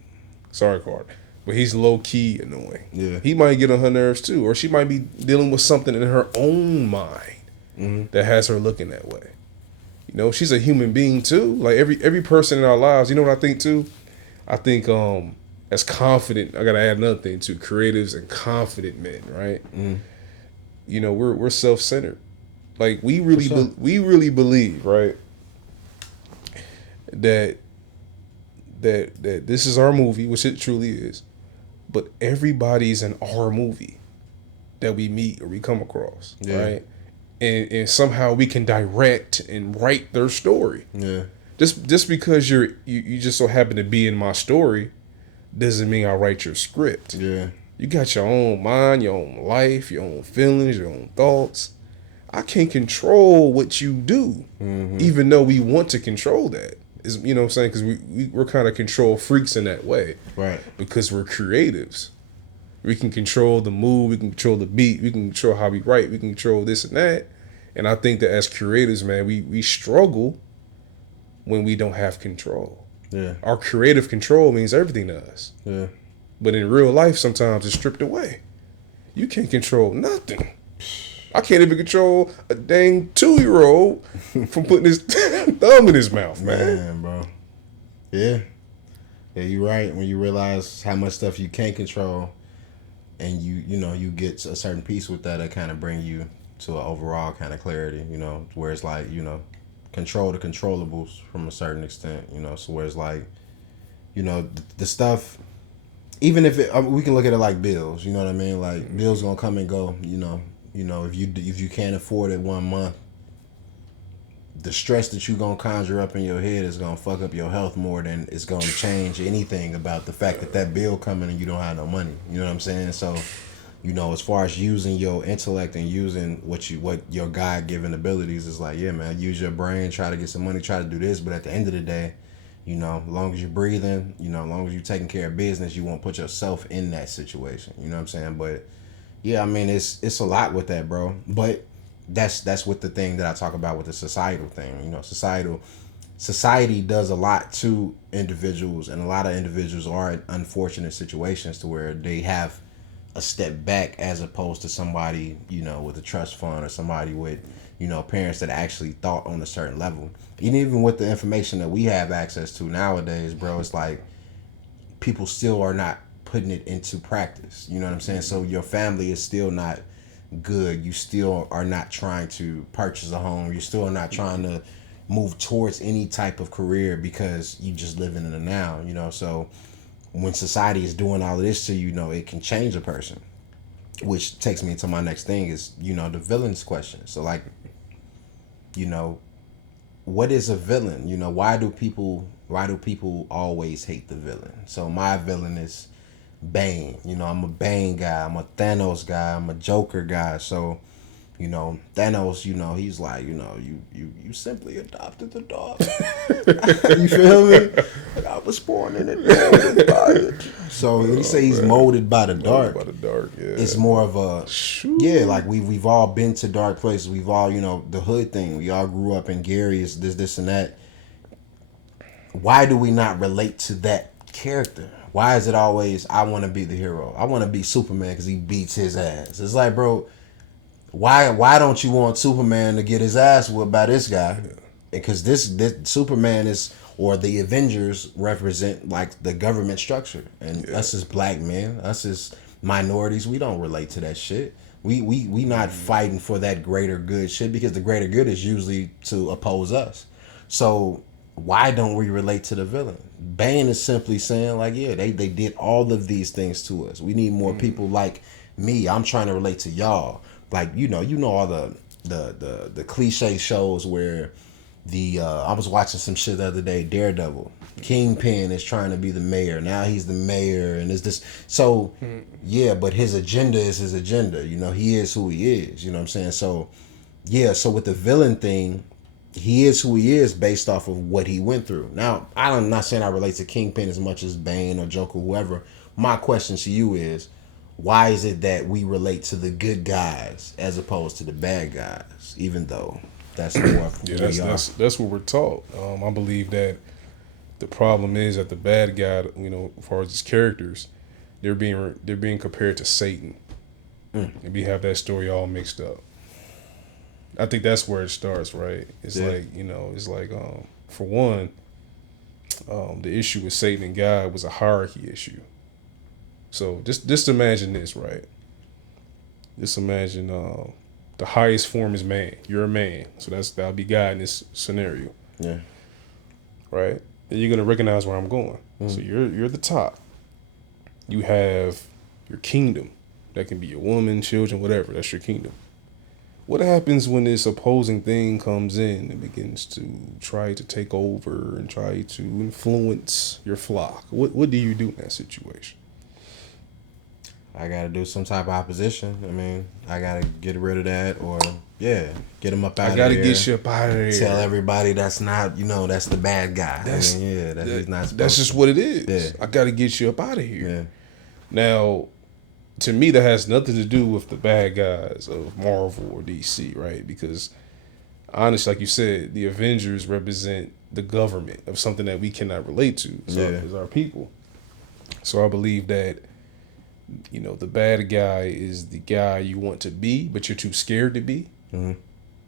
Sorry, Carter, but he's low key annoying. Yeah. He might get on her nerves too, or she might be dealing with something in her own mind that has her looking that way. You know, she's a human being too. Like every person in our lives. You know what I think too? I think as confident. I gotta add another thing too. Creatives and confident men, right? You know, we're self-centered. Like we really we really believe, right? That this is our movie, which it truly is. But everybody's in our movie that we meet or we come across, right? And somehow we can direct and write their story. Yeah. Just because you just so happen to be in my story doesn't mean I write your script. Yeah. You got your own mind, your own life, your own feelings, your own thoughts. I can't control what you do, even though we want to control that. Is, you know what I'm saying? Because we're kind of control freaks in that way. Right. Because we're creatives. We can control the mood, we can control the beat, we can control how we write, we can control this and that. And I think that as creators, man, we struggle when we don't have control. Yeah. Our creative control means everything to us. Yeah. But in real life, sometimes it's stripped away. You can't control nothing. I can't even control a dang 2-year-old from putting his thumb in his mouth, man. Bro. Yeah. Yeah, you're right. When you realize how much stuff you can't control, and you get a certain piece with that kind of bring you to an overall kind of clarity, where it's like, control the controllables from a certain extent, so where it's like, the stuff, even if we can look at it like bills, you know what I mean? Like bills gonna come and go, if you can't afford it 1 month, the stress that you gonna conjure up in your head is gonna fuck up your health more than it's gonna change anything about the fact that bill coming and you don't have no money. You know what I'm saying? So, as far as using your intellect and using what your God-given abilities is like, yeah, man, use your brain, try to get some money, try to do this, but at the end of the day, as long as you're breathing, as long as you're taking care of business, you won't put yourself in that situation. You know what I'm saying? But yeah, I mean, it's a lot with that, bro. But that's what the thing that I talk about with the societal thing. Society does a lot to individuals, and a lot of individuals are in unfortunate situations to where they have a step back as opposed to somebody, with a trust fund or somebody with, parents that actually thought on a certain level. And even with the information that we have access to nowadays, bro, it's like people still are not putting it into practice. You know what I'm saying? So your family is still not good. You still are not trying to purchase a home. You still are not trying to move towards any type of career because you just living in the now, So when society is doing all of this to you, it can change a person. Which takes me into my next thing is, the villains question. So like, what is a villain? Why do people always hate the villain? So my villain is Bane. I'm a Bane guy. I'm a Thanos guy. I'm a Joker guy. So, Thanos, he's like, you simply adopted the dark. You feel me? I was born in it, molded by it. So when you say he's molded by the dark, Yeah. it's more of a like we've all been to dark places. We've all, the hood thing. We all grew up in Gary, is this and that. why do we not relate to that character? Why is it always I want to be the hero? I want to be Superman because he beats his ass. It's like, bro, why don't you want Superman to get his ass whipped by this guy? Because this Superman is, or the Avengers represent like the government structure, and us as black men, us as minorities, we don't relate to that shit. We not fighting for that greater good shit, because the greater good is usually to oppose us. So why don't we relate to the villain? Bane is simply saying like, yeah, they did all of these things to us. We need more people like me. I'm trying to relate to y'all. Like, you know all the cliche shows where I was watching some shit the other day, Daredevil. Kingpin is trying to be the mayor. Now he's the mayor, and is this so yeah, but his agenda is his agenda. You know, he is who he is. You know what I'm saying? So yeah, so with the villain thing, he is who he is based off of what he went through. Now, I'm not saying I relate to Kingpin as much as Bane or Joker, whoever. My question to you is, why is it that we relate to the good guys as opposed to the bad guys, even though that's more that's what we're taught. I believe that the problem is that the bad guy, you know, as far as his characters, they're being compared to Satan, and we have that story all mixed up. I think that's where it starts, right? It's like, you know, it's like for one, the issue with Satan and God was a hierarchy issue. So just imagine this, right? Just imagine the highest form is man. You're a man, so that'll be God in this scenario. Yeah. Right. Then you're gonna recognize where I'm going. So you're the top. You have your kingdom. That can be your woman, children, whatever. That's your kingdom. What happens when this opposing thing comes in and begins to try to take over and try to influence your flock? What do you do in that situation? I gotta do some type of opposition. I mean, I gotta get rid of that, or get him up out of there. I gotta get you up out of there. Tell everybody that's not, that's the bad guy. He's not. That's just what it is. Yeah. I gotta get you up out of here. Yeah. Now, to me, that has nothing to do with the bad guys of Marvel or DC, right? Because honestly, like you said, the Avengers represent the government of something that we cannot relate to. So as our people. So I believe that, you know, the bad guy is the guy you want to be, but you're too scared to be.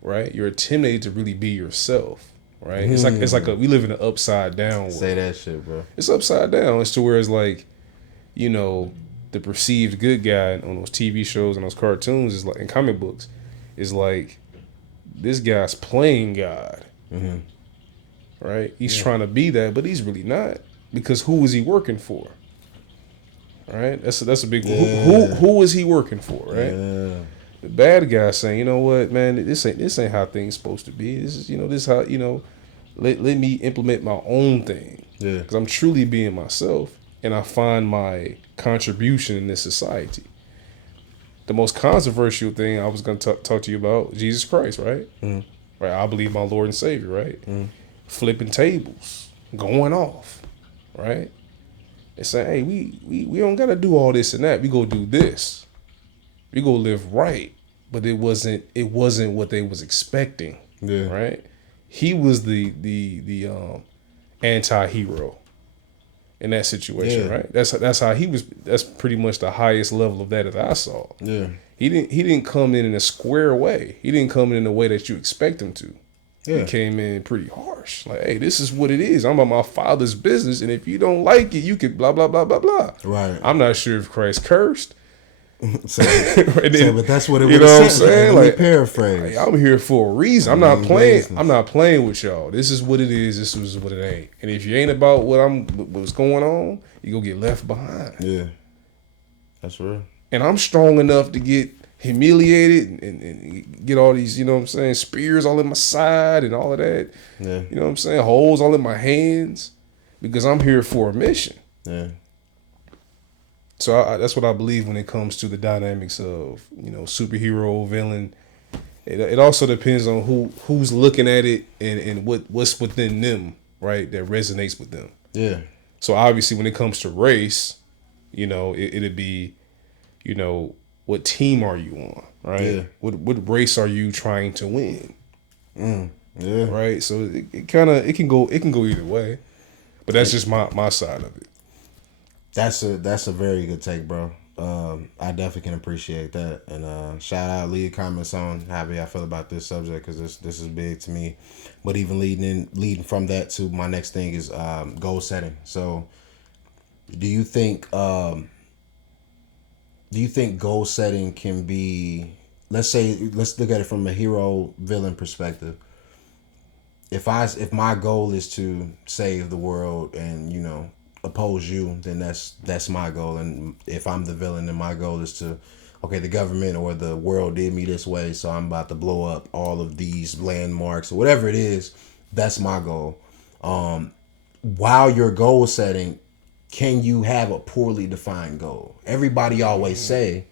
Right? You're intimidated to really be yourself. Right? It's like we live in an upside down world. Say that shit, bro. It's upside down. It's to where it's like, you know, the perceived good guy on those TV shows and those cartoons is like, in comic books, is like, this guy's playing God. Right? He's trying to be that, but he's really not, because who is he working for? Right? That's a big one. Who is he working for? Right? Yeah. The bad guy saying, you know what, man, this ain't how things supposed to be. This is, this how, let me implement my own thing. Yeah. Because I'm truly being myself, and I find my contribution in this society. The most controversial thing I was going to talk to you about, Jesus Christ, right? Right. I believe my Lord and Savior, right? Flipping tables, going off, right? They say, hey, we don't got to do all this and that. We go do this. We go live right. But it wasn't what they was expecting. Yeah. Right? He was the anti-hero in that situation, right? That's how he was. That's pretty much the highest level of that I saw. Yeah. He didn't come in a square way. He didn't come in a way that you expect him to. Yeah. He came in pretty harsh. Like, hey, this is what it is. I'm about my Father's business, and if you don't like it, you could blah, blah, blah, blah, blah. Right. I'm not sure if Christ cursed. But that's what it was. You know what I'm saying? Like, paraphrase. I'm here for a reason. I'm not playing. I'm not playing with y'all. This is what it is. This is what it ain't. And if you ain't about what's going on, you gonna get left behind. Yeah, that's real. And I'm strong enough to get humiliated and get all these, spears all in my side and all of that. Yeah. You know what I'm saying? Holes all in my hands, because I'm here for a mission. Yeah. So that's what I believe when it comes to the dynamics of, superhero, villain. It also depends on who's looking at it and what's within them, right, that resonates with them. Yeah. So obviously when it comes to race, it'd be, what team are you on, right? Yeah. What race are you trying to win? Yeah. Right? So it can go either way. But that's just my side of it. That's a very good take, bro. I definitely can appreciate that. And shout out, leave comments on how I feel about this subject, because this is big to me. But even leading from that to my next thing is goal setting. So, do you think goal setting can be, let's look at it from a hero villain perspective. If my goal is to save the world and, you know, oppose you, then that's my goal. And if I'm the villain, then my goal is to, okay, the government or the world did me this way, so I'm about to blow up all of these landmarks or whatever it is. That's my goal. While you're goal setting, can you have a poorly defined goal? Everybody always say,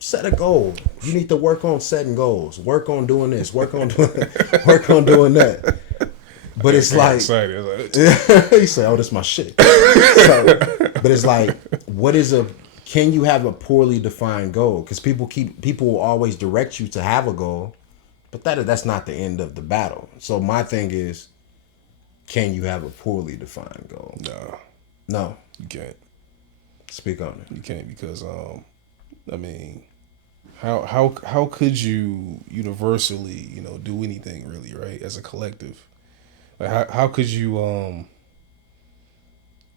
set a goal. You need to work on setting goals. Work on doing this. Work on doing that. But it's like, you say, "Oh, this is my shit." But it's like, can you have a poorly defined goal? Because people will always direct you to have a goal, but that's not the end of the battle. So my thing is, can you have a poorly defined goal? No, you can't. Speak on it. You can't, because I mean, how could you universally, you know, do anything really, right, as a collective? Like how could you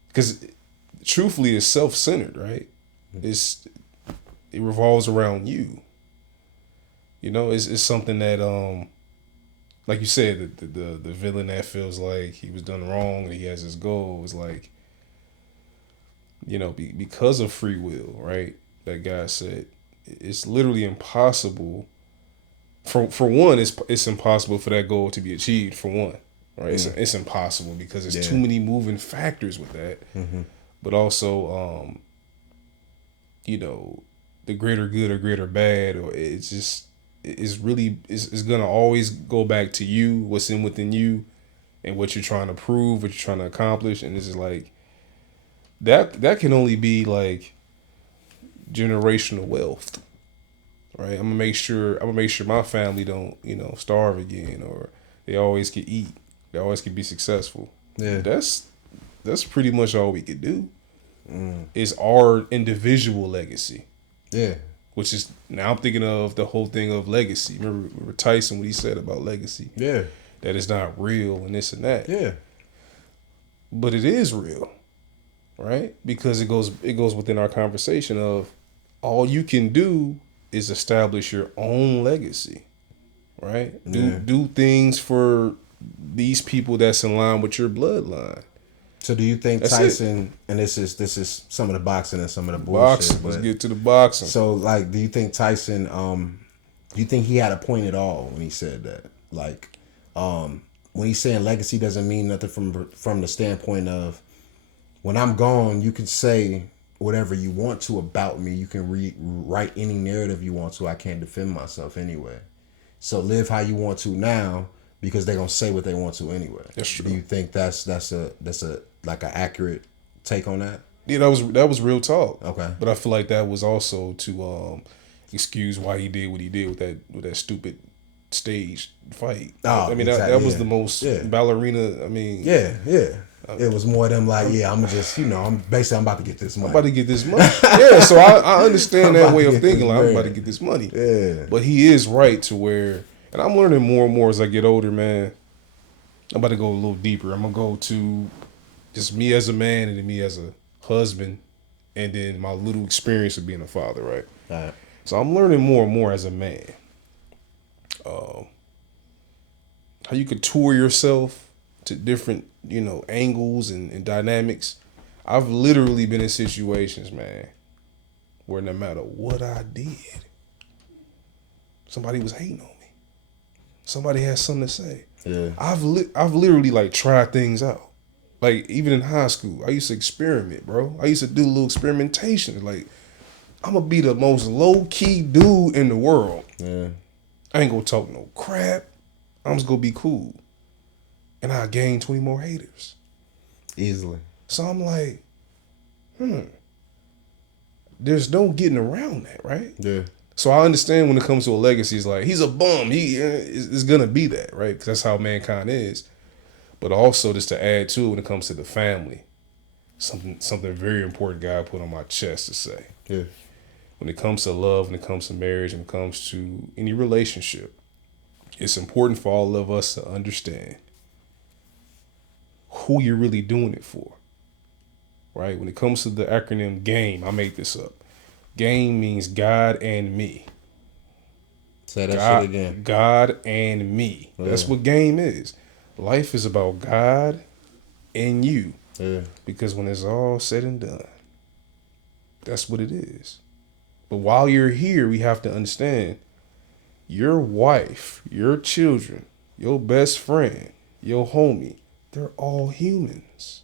because truthfully it's self-centered, right? It revolves around you. You know, it's something that like you said, the villain that feels like he was done wrong and he has his goal is like, you know, because of free will, right? That guy said it's literally impossible. For one, it's impossible for that goal to be achieved. For one, right? It's impossible because there's too many moving factors with that. Mm-hmm. But also, you know, the greater good or greater bad, or it's gonna always go back to you, what's within you, and what you're trying to prove, what you're trying to accomplish, and this is like that can only be like generational wealth, right? I'm gonna make sure my family don't, you know, starve again, or they always can eat, they always can be successful. Yeah, that's pretty much all we could do. Is our individual legacy. Yeah, which is, now I'm thinking of the whole thing of legacy. Remember Tyson, what he said about legacy? Yeah, that it's not real and this and that. Yeah, but it is real, right? Because it goes within our conversation of all you can do is establish your own legacy, right? Do things for these people that's in line with your bloodline. So do you think Tyson, and this is some of the boxing and some of the bullshit. Let's get to the boxing. So like, do you think Tyson, do you think he had a point at all when he said that? Like, when he's saying legacy doesn't mean nothing from the standpoint of, when I'm gone, you can say whatever you want to about me. You can write any narrative you want to. I can't defend myself anyway. So live how you want to now, because they're gonna say what they want to anyway. That's true. Do you think that's a like an accurate take on that? Yeah, that was real talk. Okay. But I feel like that was also to excuse why he did what he did with that stupid stage fight. Oh, I mean, exactly. that was the most ballerina. I mean, yeah. It was more them like, I'm just, I'm about to get this money. I'm about to get this money. Yeah, so I understand that way of thinking. Like, I'm about to get this money. Yeah. But he is right to where, and I'm learning more and more as I get older, man. I'm about to go a little deeper. I'm going to go to just me as a man, and then me as a husband, and then my little experience of being a father, right? All right. So I'm learning more and more as a man. How you could tour yourself to different, angles and dynamics. I've literally been in situations, man, where no matter what I did, somebody was hating on me. Somebody had something to say. Yeah. I've literally like tried things out. Like even in high school, I used to experiment, bro. I used to do little experimentations. Like, I'm gonna be the most low key dude in the world. Yeah. I ain't gonna talk no crap. I'm just gonna be cool. And I gained 20 more haters. Easily. So I'm like, there's no getting around that, right? Yeah. So I understand when it comes to a legacy, it's like, he's a bum. He is gonna be that, right? Because that's how mankind is. But also, just to add to it, when it comes to the family, something very important God put on my chest to say. Yeah. When it comes to love, when it comes to marriage, when it comes to any relationship, it's important for all of us to understand who you're really doing it for. Right? When it comes to the acronym GAME, I made this up. GAME means God and me. Say that shit again. God and me. Yeah. That's what GAME is. Life is about God and you. Yeah. Because when it's all said and done, that's what it is. But while you're here, we have to understand your wife, your children, your best friend, your homie, they're all humans.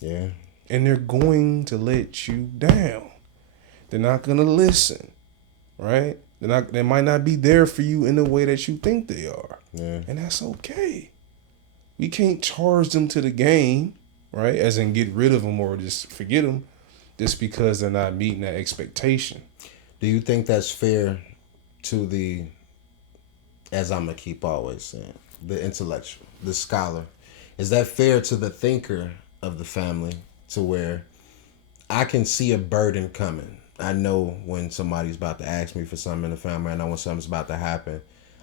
Yeah. And they're going to let you down. They're not going to listen, right? They might not be there for you in the way that you think they are. Yeah. And that's okay. We can't charge them to the game, right? As in get rid of them or just forget them just because they're not meeting that expectation. Do you think that's fair to the, as I'm going to keep always saying, the intellectual, the scholar? Is that fair to the thinker of the family to where I can see a burden coming? I know when somebody's about to ask me for something in the family. I know when something's about to happen.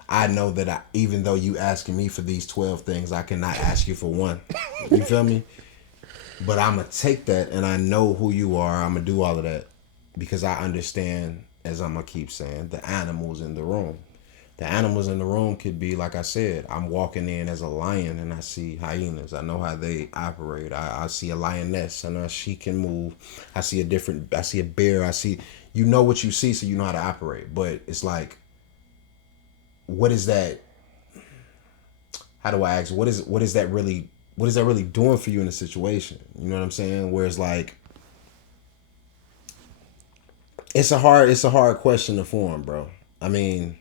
I know that even though you asking me for these 12 things, I cannot ask you for one. You feel me? But I'm going to take that, and I know who you are. I'm going to do all of that because I understand, as I'm going to keep saying, the animals in the room. The animals in the room could be, like I said, I'm walking in as a lion and I see hyenas. I know how they operate. I see a lioness. I know she can move. I see a bear. You know what you see, so you know how to operate. But it's like, what is that? How do I ask? What is that really doing for you in a situation? You know what I'm saying? Where it's like, it's a hard question to form, bro. I mean,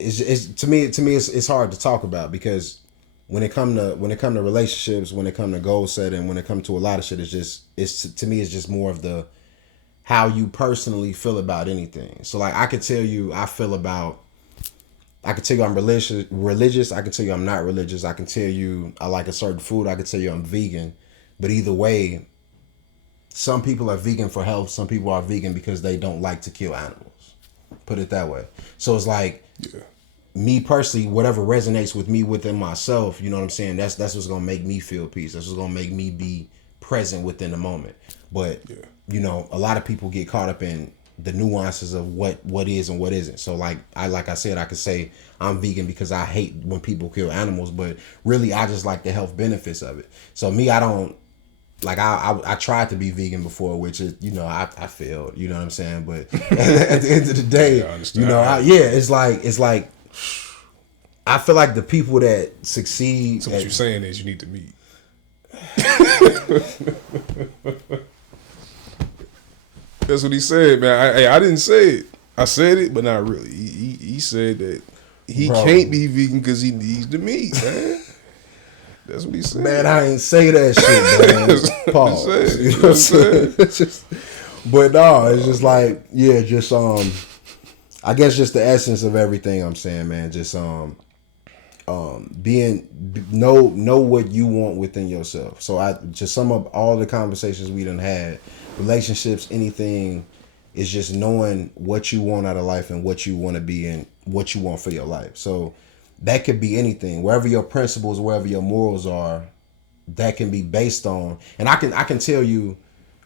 to me it's hard to talk about because when it come to relationships, when it come to goal setting, when it come to a lot of shit, to me it's just more of the how you personally feel about anything. So like I could tell you I'm religious. I can tell you I'm not religious. I can tell you I like a certain food. I can tell you I'm vegan. But either way, some people are vegan for health. Some people are vegan because they don't like to kill animals. Put it that way. So it's like, me personally, whatever resonates with me within myself, you know what I'm saying? That's what's gonna make me feel peace. That's what's gonna make me be present within the moment. But you know, a lot of people get caught up in the nuances of what is and what isn't. So like I said, I could say I'm vegan because I hate when people kill animals, but really I just like the health benefits of it. So me, I don't like I tried to be vegan before, which is, you know, I failed, you know what I'm saying? But at the end of the day, you know, it's like I feel like the people that succeed. So what you're saying is you need to meet. That's what he said, man. I didn't say it. I said it, but not really. He said that he can't be vegan because he needs the meat, man. That's what he said. Man, I ain't say that shit, man. Pause. You know what I'm saying? But no, it's just like, I guess just the essence of everything I'm saying, man. Just know what you want within yourself. So I just sum up all the conversations we done had, relationships, anything, is just knowing what you want out of life and what you want to be and what you want for your life. So that could be anything. Wherever your principles, wherever your morals are, that can be based on. And I can tell you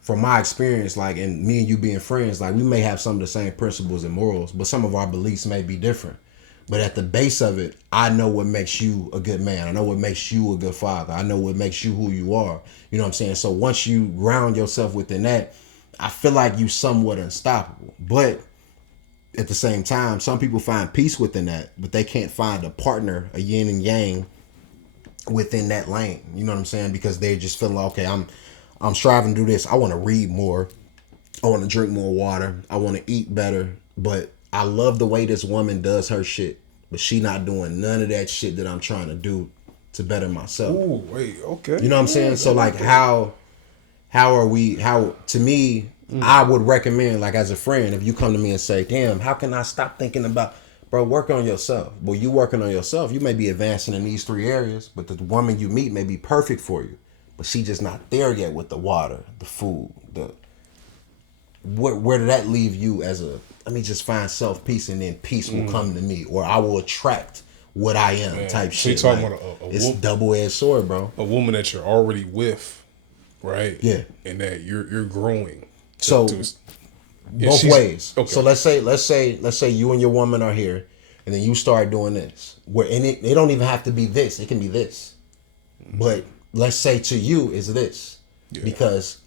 from my experience, like, and me and you being friends, like, we may have some of the same principles and morals, but some of our beliefs may be different. But at the base of it, I know what makes you a good man. I know what makes you a good father. I know what makes you who you are. You know what I'm saying? So once you ground yourself within that, I feel like you somewhat unstoppable. But at the same time, some people find peace within that, but they can't find a partner, a yin and yang within that lane. You know what I'm saying? Because they're just feeling like, okay, I'm striving to do this. I want to read more. I want to drink more water. I want to eat better. But I love the way this woman does her shit, but she not doing none of that shit that I'm trying to do to better myself. Oh, wait, okay. You know what I'm saying? So like, how to me, I would recommend, like, as a friend, if you come to me and say, damn, how can I stop thinking about Bro, work on yourself. Well, you working on yourself, you may be advancing in these 3 areas, but the woman you meet may be perfect for you. But she just not there yet with the water, the food, the where did that leave you as a let me just find self peace and then peace will come to me, or I will attract what I am type so shit. you're talking like, about it's double-edged sword, bro. A woman that you're already with, right? Yeah. And that you're growing. So both ways. Okay. So let's say you and your woman are here, and then you start doing this. Where it don't even have to be this. It can be this. But let's say to you is this. Yeah. Because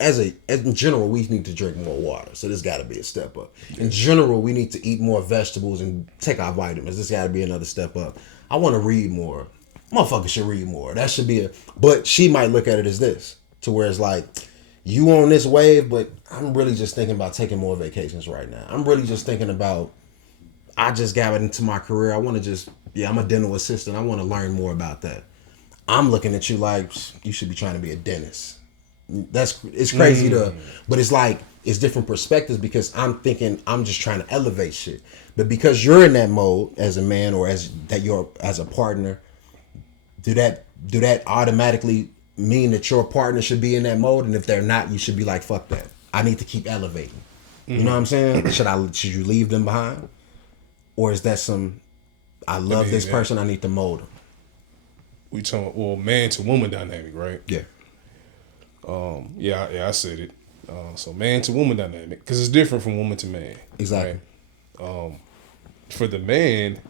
in general, we need to drink more water. So this got to be a step up. Yeah. In general, we need to eat more vegetables and take our vitamins. This got to be another step up. I want to read more. Motherfuckers should read more. That should be but she might look at it as this, to where it's like, you on this wave, but I'm really just thinking about taking more vacations right now. I'm really just thinking about, I just got into my career. I want to I'm a dental assistant. I want to learn more about that. I'm looking at you like, you should be trying to be a dentist. It's crazy but it's like, it's different perspectives because I'm thinking I'm just trying to elevate shit. But because you're in that mode as a man or as a partner, do that automatically mean that your partner should be in that mode? And if they're not, you should be like, fuck that. I need to keep elevating. You know what I'm saying? Should you leave them behind? Or is that I love this person, I need to mold them? We talking man to woman dynamic, right? Yeah. I said it. So man to woman dynamic, because it's different from woman to man. Exactly. Right? For the man,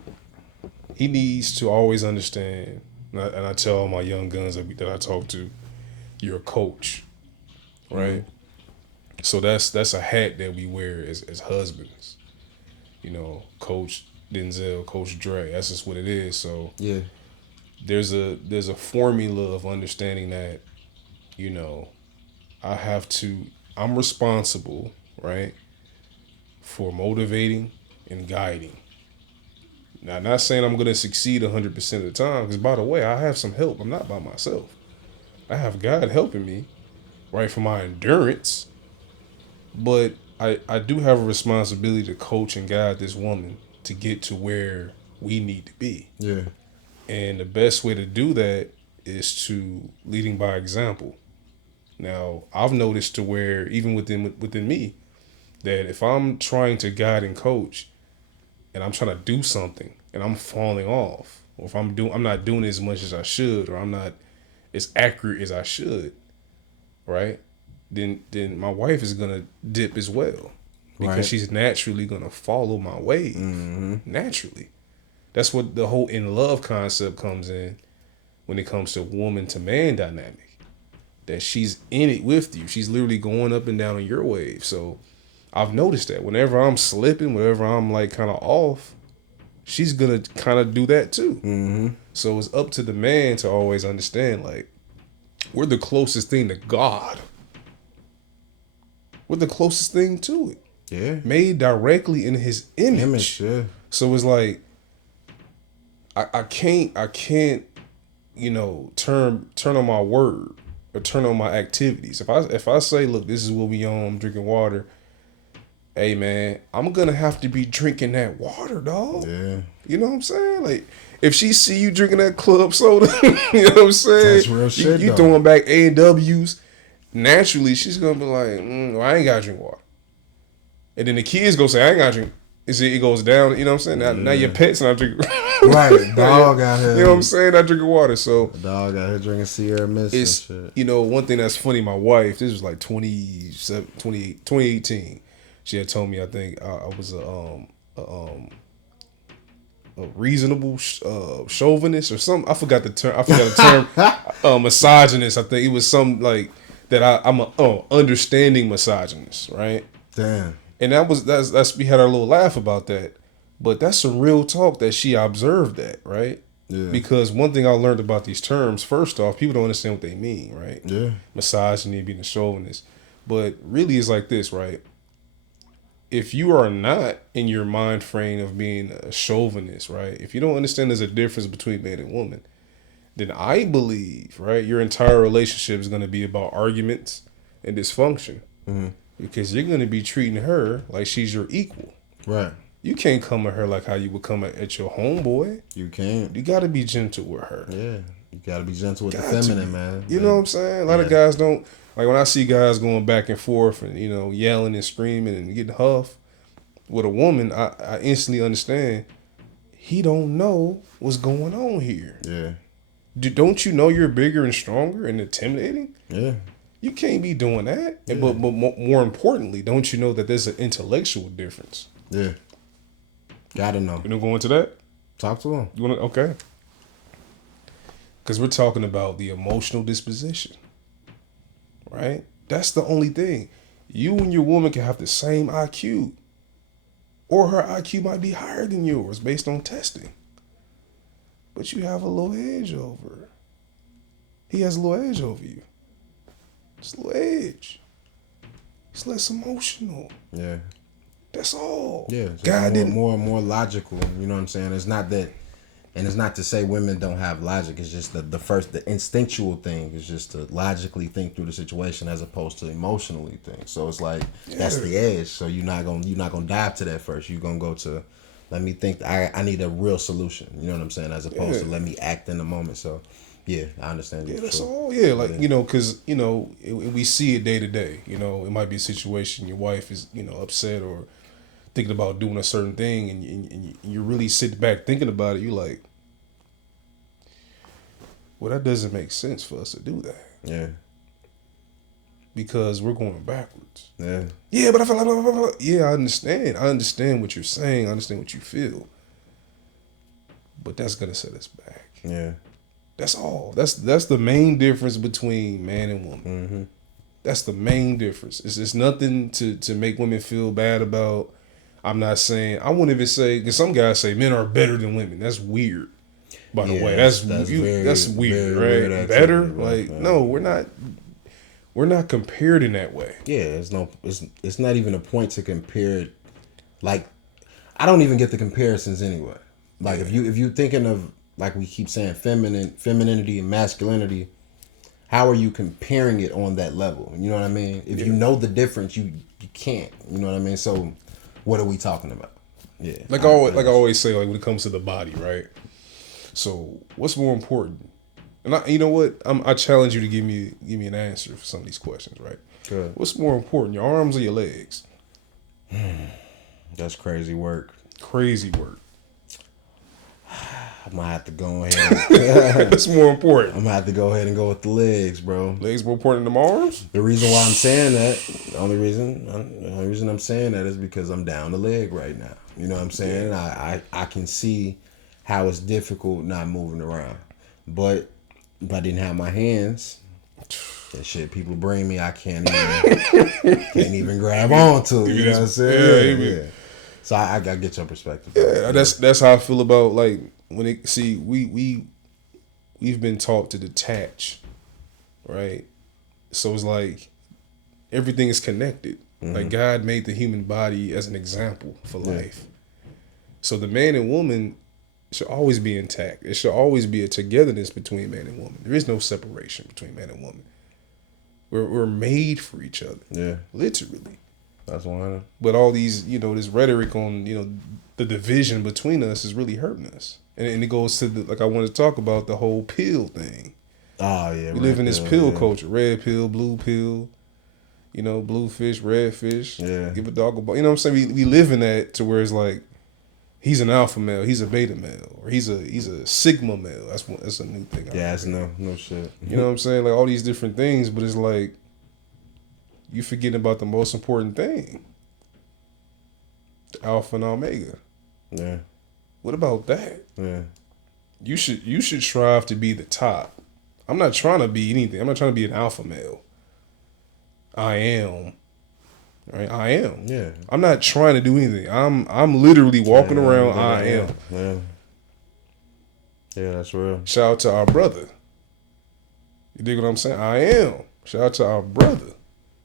he needs to always understand, and I tell all my young guns that I talk to, you're a coach, right? Mm-hmm. So that's a hat that we wear as husbands. You know, Coach Denzel, Coach Dre. That's just what it is. So yeah, there's a formula of understanding that, you know, I'm responsible, right, for motivating and guiding. Now, not saying I'm going to succeed 100% of the time, because, by the way, I have some help. I'm not by myself. I have God helping me, right, for my endurance. But I do have a responsibility to coach and guide this woman to get to where we need to be. Yeah. And the best way to do that is to leading by example. Now, I've noticed to where, even within me, that if I'm trying to guide and coach, and I'm trying to do something, and I'm falling off, or if I'm not doing as much as I should, or I'm not as accurate as I should, right? Then my wife is gonna dip as well, because she's naturally gonna follow my wave. Mm-hmm. Naturally, that's what the whole in love concept comes in when it comes to woman to man dynamic. That she's in it with you. She's literally going up and down on your wave. So I've noticed that whenever I'm slipping, whenever I'm like kind of off, she's gonna kind of do that too. Mm-hmm. So it's up to the man to always understand, like, we're the closest thing to God. We're the closest thing to it. Yeah. Made directly in his image. Yeah. So it's like, I can't, you know, turn on my word or turn on my activities. If I say, look, this is what we on, I'm drinking water. Hey man, I'm gonna have to be drinking that water, dog. Yeah. You know what I'm saying? Like, if she see you drinking that club soda, you know what I'm saying? That's real shit. You throwing back A&Ws, naturally she's gonna be like, well, I ain't gotta drink water. And then the kids go say, I ain't gotta drink. It goes down, you know what I'm saying? Now your pet's not drinking. Right, dog out here. You know what I'm saying? Not drinking water. So dog out here drinking Sierra Mist and shit. You know, one thing that's funny, my wife, this was like 2018. She had told me, I think I was a reasonable chauvinist or something. I forgot the term. Misogynist. I think it was something like that. I'm a understanding misogynist, right? Damn. And that's we had our little laugh about that, but that's some real talk that she observed that, right? Yeah. Because one thing I learned about these terms, first off, people don't understand what they mean, right? Yeah. Misogyny, being a chauvinist, but really it's like this, right? If you are not in your mind frame of being a chauvinist, right? If you don't understand there's a difference between man and woman, then I believe, right, your entire relationship is going to be about arguments and dysfunction. Mm-hmm. Because you're going to be treating her like she's your equal. Right. You can't come at her like how you would come at your homeboy. You can't. You got to be gentle with her. Yeah, you got to be gentle with the feminine, man. You know what I'm saying? A lot of guys don't, like when I see guys going back and forth and, yelling and screaming and getting huffed with a woman, I instantly understand he don't know what's going on here. Yeah. Don't you know you're bigger and stronger and intimidating? Yeah. You can't be doing that. Yeah. But more importantly, don't you know that there's an intellectual difference? Yeah. Gotta know. You know, go into that? Talk to him. You want to? Okay. Because we're talking about the emotional disposition, right? That's the only thing. You and your woman can have the same IQ, or her IQ might be higher than yours based on testing. But you have a little edge over her. He has a little edge over you. Just a little edge. He's less emotional. Yeah. That's all. Yeah. God didn't. More and more logical. You know what I'm saying? It's not that, and it's not to say women don't have logic. It's just the instinctual thing is just to logically think through the situation as opposed to emotionally think. So it's like that's the edge. So you're not gonna dive to that first. You're gonna go to, let me think. I need a real solution. You know what I'm saying? As opposed to let me act in the moment. So. Yeah, I understand. Yeah, that's all. Yeah, like, because, we see it day to day. It might be a situation your wife is, upset or thinking about doing a certain thing, and you really sit back thinking about it. You're like, well, that doesn't make sense for us to do that. Yeah. Because we're going backwards. Yeah. Yeah, but I feel like, yeah, I understand. I understand what you're saying. I understand what you feel. But that's going to set us back. Yeah. That's all. That's the main difference between man and woman. Mm-hmm. That's the main difference. It's nothing to make women feel bad about. I'm not saying, I wouldn't even say, because some guys say men are better than women. That's weird. By the way, that's weird, right? Weird better, like no, we're not compared in that way. Yeah, it's not even a point to compare. Like, I don't even get the comparisons anyway. Like if you thinking of, like we keep saying, femininity and masculinity, how are you comparing it on that level? You know what I mean? If you know the difference, you can't. You know what I mean? So what are we talking about? Yeah. Like I always say, like when it comes to the body, right? So what's more important? And you know what? I challenge you to give me an answer for some of these questions, right? Good. What's more important, your arms or your legs? That's crazy work. Crazy work. I'm gonna have to go ahead. That's more important. I'm gonna have to go ahead and go with the legs, bro. Legs more important than the arms? The reason why I'm saying that, the only reason I'm saying that is because I'm down the leg right now. You know what I'm saying? Yeah. I can see how it's difficult not moving around. But if I didn't have my hands, that shit people bring me, I can't even grab onto. You know what I'm saying? Yeah. So I gotta get your perspective. Yeah, that's how I feel about, like, when we've been taught to detach, right? So it's like everything is connected. Mm-hmm. Like God made the human body as an example for life. So the man and woman should always be intact. It should always be a togetherness between man and woman. There is no separation between man and woman. We're made for each other. Yeah, literally. That's 100. But all these, this rhetoric on, the division between us is really hurting us. And it goes to, like I want to talk about, the whole pill thing. Oh, yeah. We live in this pill culture. Red pill, blue pill, blue fish, red fish. Yeah. Give a dog a bone. You know what I'm saying? We live in that to where it's like, he's an alpha male, he's a beta male, or he's a sigma male. That's a new thing. Yeah, that's no shit. You know what I'm saying? Like all these different things, but it's like, you forgetting about the most important thing. The alpha and omega. Yeah. What about that? Yeah. You should strive to be the top. I'm not trying to be anything. I'm not trying to be an alpha male. I am. Right? I am. Yeah. I'm not trying to do anything. I'm literally walking around. I am. Yeah. Yeah, that's real. Shout out to our brother. You dig what I'm saying? I am. Shout out to our brother.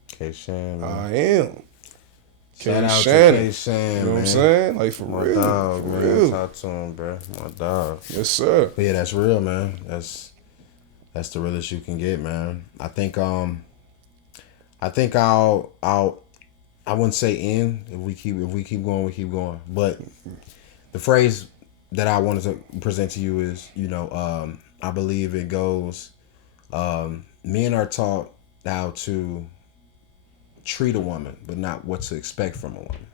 K.Shan. I am. Shout out to K.Shan. You know what I'm saying? Like, for my real. Dog, for man. real. Talk to him, bro. My dog. Yes, sir. But yeah, that's real, man. That's the realest you can get, man. I think I'll I wouldn't say end. If we keep going, we keep going. But the phrase that I wanted to present to you is, I believe it goes, men are taught how to treat a woman, but not what to expect from a woman.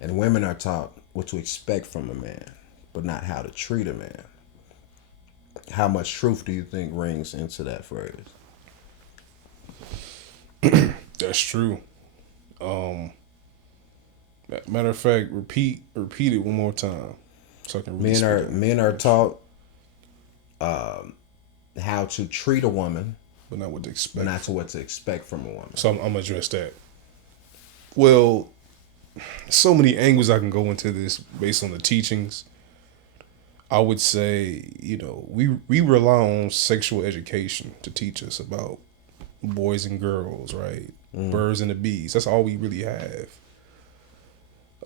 And women are taught what to expect from a man, but not how to treat a man. How much truth do you think rings into that phrase? That's true. Matter of fact, repeat it one more time, so I can really Men are taught how to treat a woman, but not what to expect. but not to what to expect from a woman. So I'm gonna address that. Well, so many angles I can go into this based on the teachings. I would say, we rely on sexual education to teach us about boys and girls, right? Birds and the bees. That's all we really have.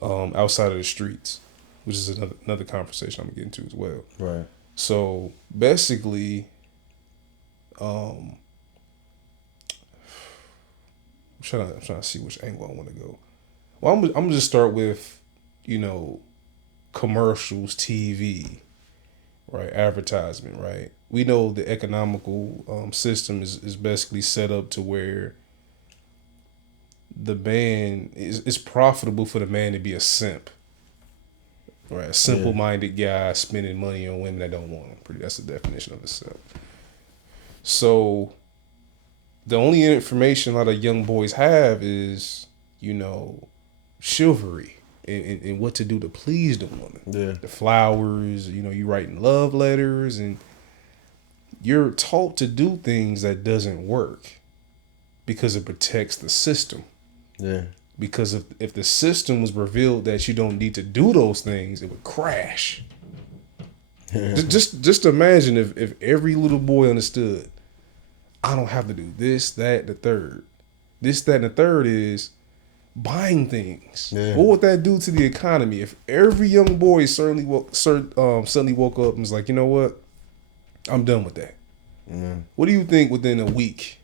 Outside of the streets, which is another conversation I'm gonna get into as well. Right. So basically, I'm trying to see which angle I want to go. Well, I'm gonna just start with, commercials, TV, right? Advertisement, right? We know the economical system is basically set up to where the man is profitable for the man to be a simp, right? A simple-minded guy spending money on women that don't want him. That's the definition of a simp. So the only information a lot of young boys have is, chivalry and what to do to please the woman. Yeah. The flowers, you writing love letters, and you're taught to do things that doesn't work because it protects the system. Yeah. Because if the system was revealed that you don't need to do those things, it would crash. Just imagine if every little boy understood, I don't have to do this, that, and the third. This, that, and the third is buying things. Yeah. What would that do to the economy if every young boy suddenly woke up and was like, you know what? I'm done with that. What do you think within a week?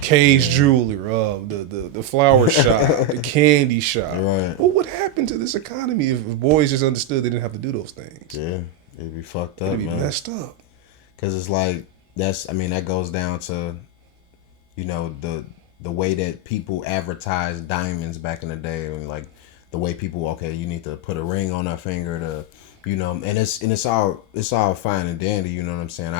K's Jeweler, the flower shop, the candy shop. Right. What would happen to this economy if boys just understood they didn't have to do those things? Yeah, it'd be fucked up, It'd be man. messed up. Because it's like, that goes down to, the way that people advertise diamonds back in the day. I mean, like, the way people, you need to put a ring on our finger to, and it's all fine and dandy, you know what I'm saying?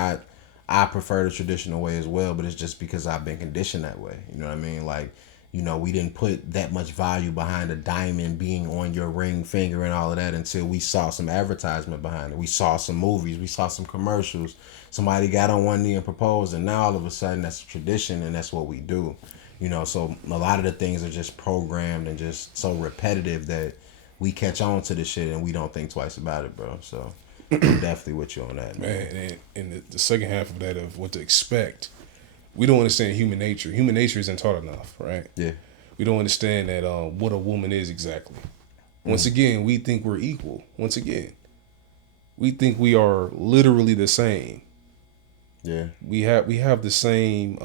I prefer the traditional way as well, but it's just because I've been conditioned that way. You know what I mean? Like, we didn't put that much value behind a diamond being on your ring finger and all of that until we saw some advertisement behind it. We saw some movies, we saw some commercials. Somebody got on one knee and proposed, and now all of a sudden that's a tradition and that's what we do. So a lot of the things are just programmed and just so repetitive that we catch on to this shit and we don't think twice about it, bro. So I'm definitely with you on that, man. And the second half of that, of what to expect, we don't understand human nature. Human nature isn't taught enough, right? Yeah. We don't understand that what a woman is exactly. Once again, we think we're equal. Once again, we think we are literally the same. Yeah. We have the same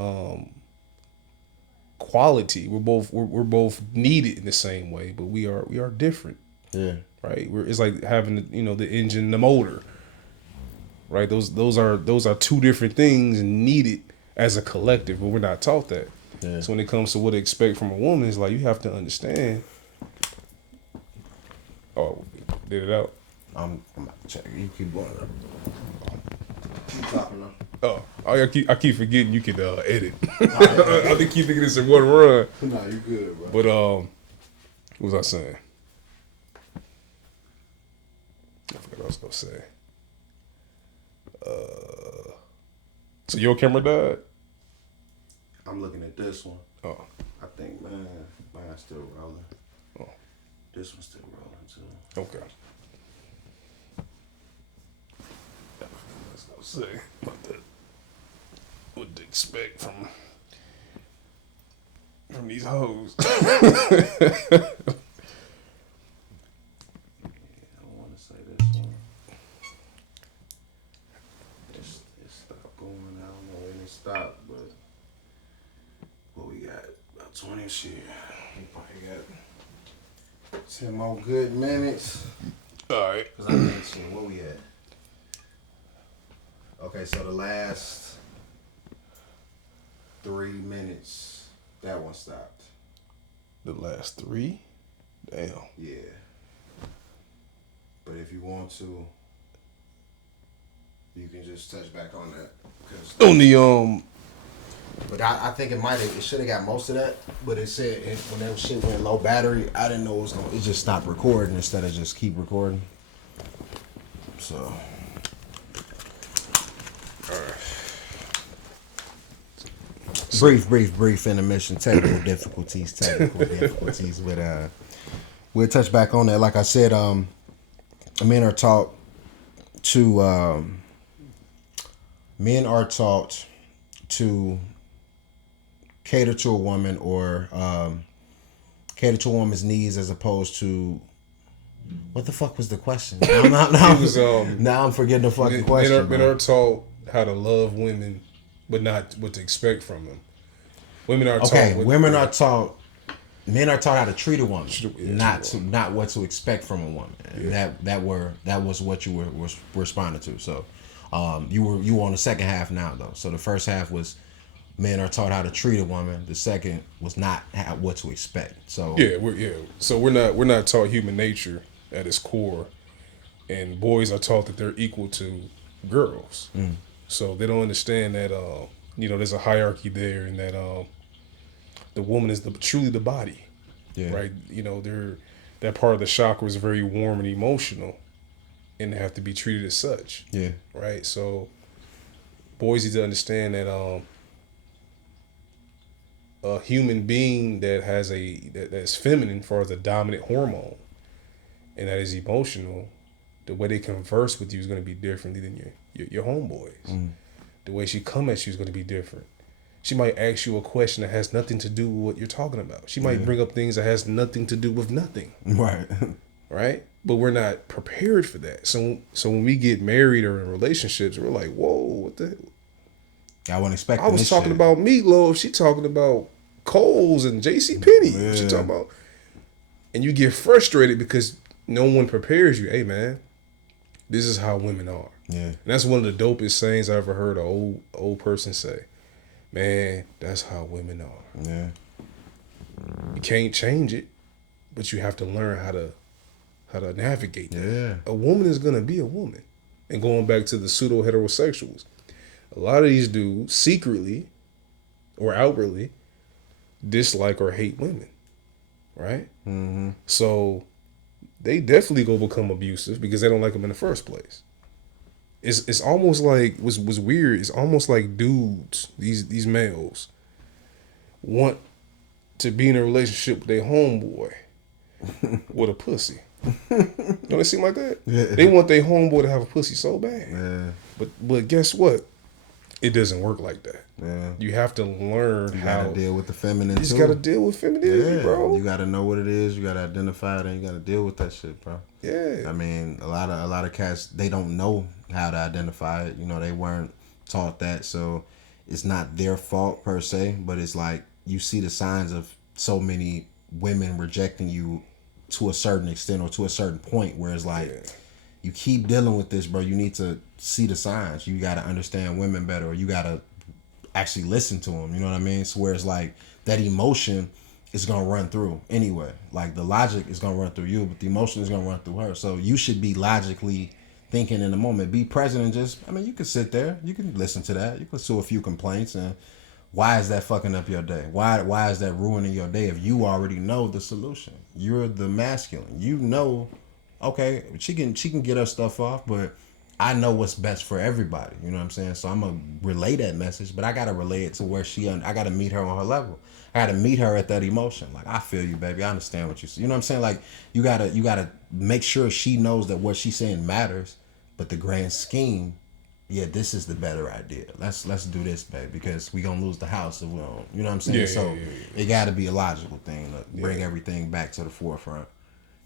quality. We're both needed in the same way, but we are different. Yeah. Right. It's like having the engine, the motor. Right. Those are two different things needed as a collective, but we're not taught that. Yeah. So when it comes to what to expect from a woman, it's like you have to understand. Oh, did it out? I'm about to check. You keep going up. Keep talking up. Oh, I keep forgetting you can edit. I keep thinking this in one run. Nah, you good, bro. But what was I saying? I forgot what I was gonna say. So your camera died? I'm looking at this one. Oh. I think mine's still rolling. Oh. This one's still rolling too. Okay. I was gonna say what to expect from these hoes. I want to say this one. It stopped going. I don't know when it stopped, but what we got? About 20 shit. We probably got 10 more good minutes. Alright. Cause I think shit, where we at? Okay, so the last 3 minutes, that one stopped. The last 3? Damn. Yeah. But if you want to, you can just touch back on that. On the But I think it should have got most of that. But it said when that shit went low battery, I didn't know it just stopped recording instead of just keep recording. So. Brief intermission. Technical difficulties. But we'll touch back on that. Like I said, men are taught to cater to a woman or cater to a woman's needs as opposed to what the fuck was the question? Now I'm forgetting the fucking question. Men are taught how to love women, but not what to expect from them. Women are taught. Men are taught how to treat a woman, not what to expect from a woman. Yeah. That was what you were responding to. So, you were on the second half now though. So the first half was men are taught how to treat a woman. The second was not what to expect. So So we're not taught human nature at its core, and boys are taught that they're equal to girls. So they don't understand that there's a hierarchy there, and that the woman is truly the body, right? That part of the chakra is very warm and emotional, and they have to be treated as such. Yeah. Right. So boys need to understand that a human being that has that's feminine, as far as a dominant hormone, and that is emotional, the way they converse with you is going to be differently than your homeboys. The way she come at you is going to be different. She might ask you a question that has nothing to do with what you're talking about. She might bring up things that has nothing to do with nothing. Right. Right? But we're not prepared for that. So when we get married or in relationships, we're like, whoa, what the? I wasn't expecting I was talking about meatloaf. She talking about Kohl's and JCPenney. Yeah. She talking about, and you get frustrated because no one prepares you. Hey man, this is how women are. Yeah. And that's one of the dopest sayings I ever heard an old person say. Man, that's how women are. Yeah. You can't change it, but you have to learn how to navigate that. Yeah. A woman is gonna be a woman. And going back to the pseudo heterosexuals, a lot of these dudes secretly or outwardly dislike or hate women. Right? Mm-hmm. So they definitely go become abusive because they don't like them in the first place. It's almost like was weird. It's almost like dudes, these males, want to be in a relationship with their homeboy with a pussy. Don't it seem like that? Yeah. They want their homeboy to have a pussy so bad. Yeah. But guess what? It doesn't work like that. Yeah. You have to learn how to deal with the feminine. You just got to deal with femininity, bro. You got to know what it is. You got to identify it, and you got to deal with that shit, bro. Yeah. I mean, a lot of cats, they don't know how to identify it. They weren't taught that, so it's not their fault per se. But it's like you see the signs of so many women rejecting you to a certain extent or to a certain point, where it's like you keep dealing with this, bro. You need to see the signs. You got to understand women better, or you got to actually listen to them. You know what I mean? So where it's like that emotion is going to run through anyway. Like the logic is going to run through you, but the emotion is going to run through her. So you should be logically thinking in the moment. Be present and just, you can sit there. You can listen to that. You can listen to a few complaints and why is that fucking up your day? Why is that ruining your day if you already know the solution? You're the masculine. You know, okay, she can get her stuff off, but I know what's best for everybody. You know what I'm saying? So I'm going to relay that message, but I got to relay it to where I got to meet her on her level. I got to meet her at that emotion. Like, I feel you, baby. I understand what you say. You know what I'm saying? Like, you got to make sure she knows that what she's saying matters, but the grand scheme, this is the better idea. Let's do this, babe, because we going to lose the house if we don't. You know what I'm saying? It got to be a logical thing to bring everything back to the forefront.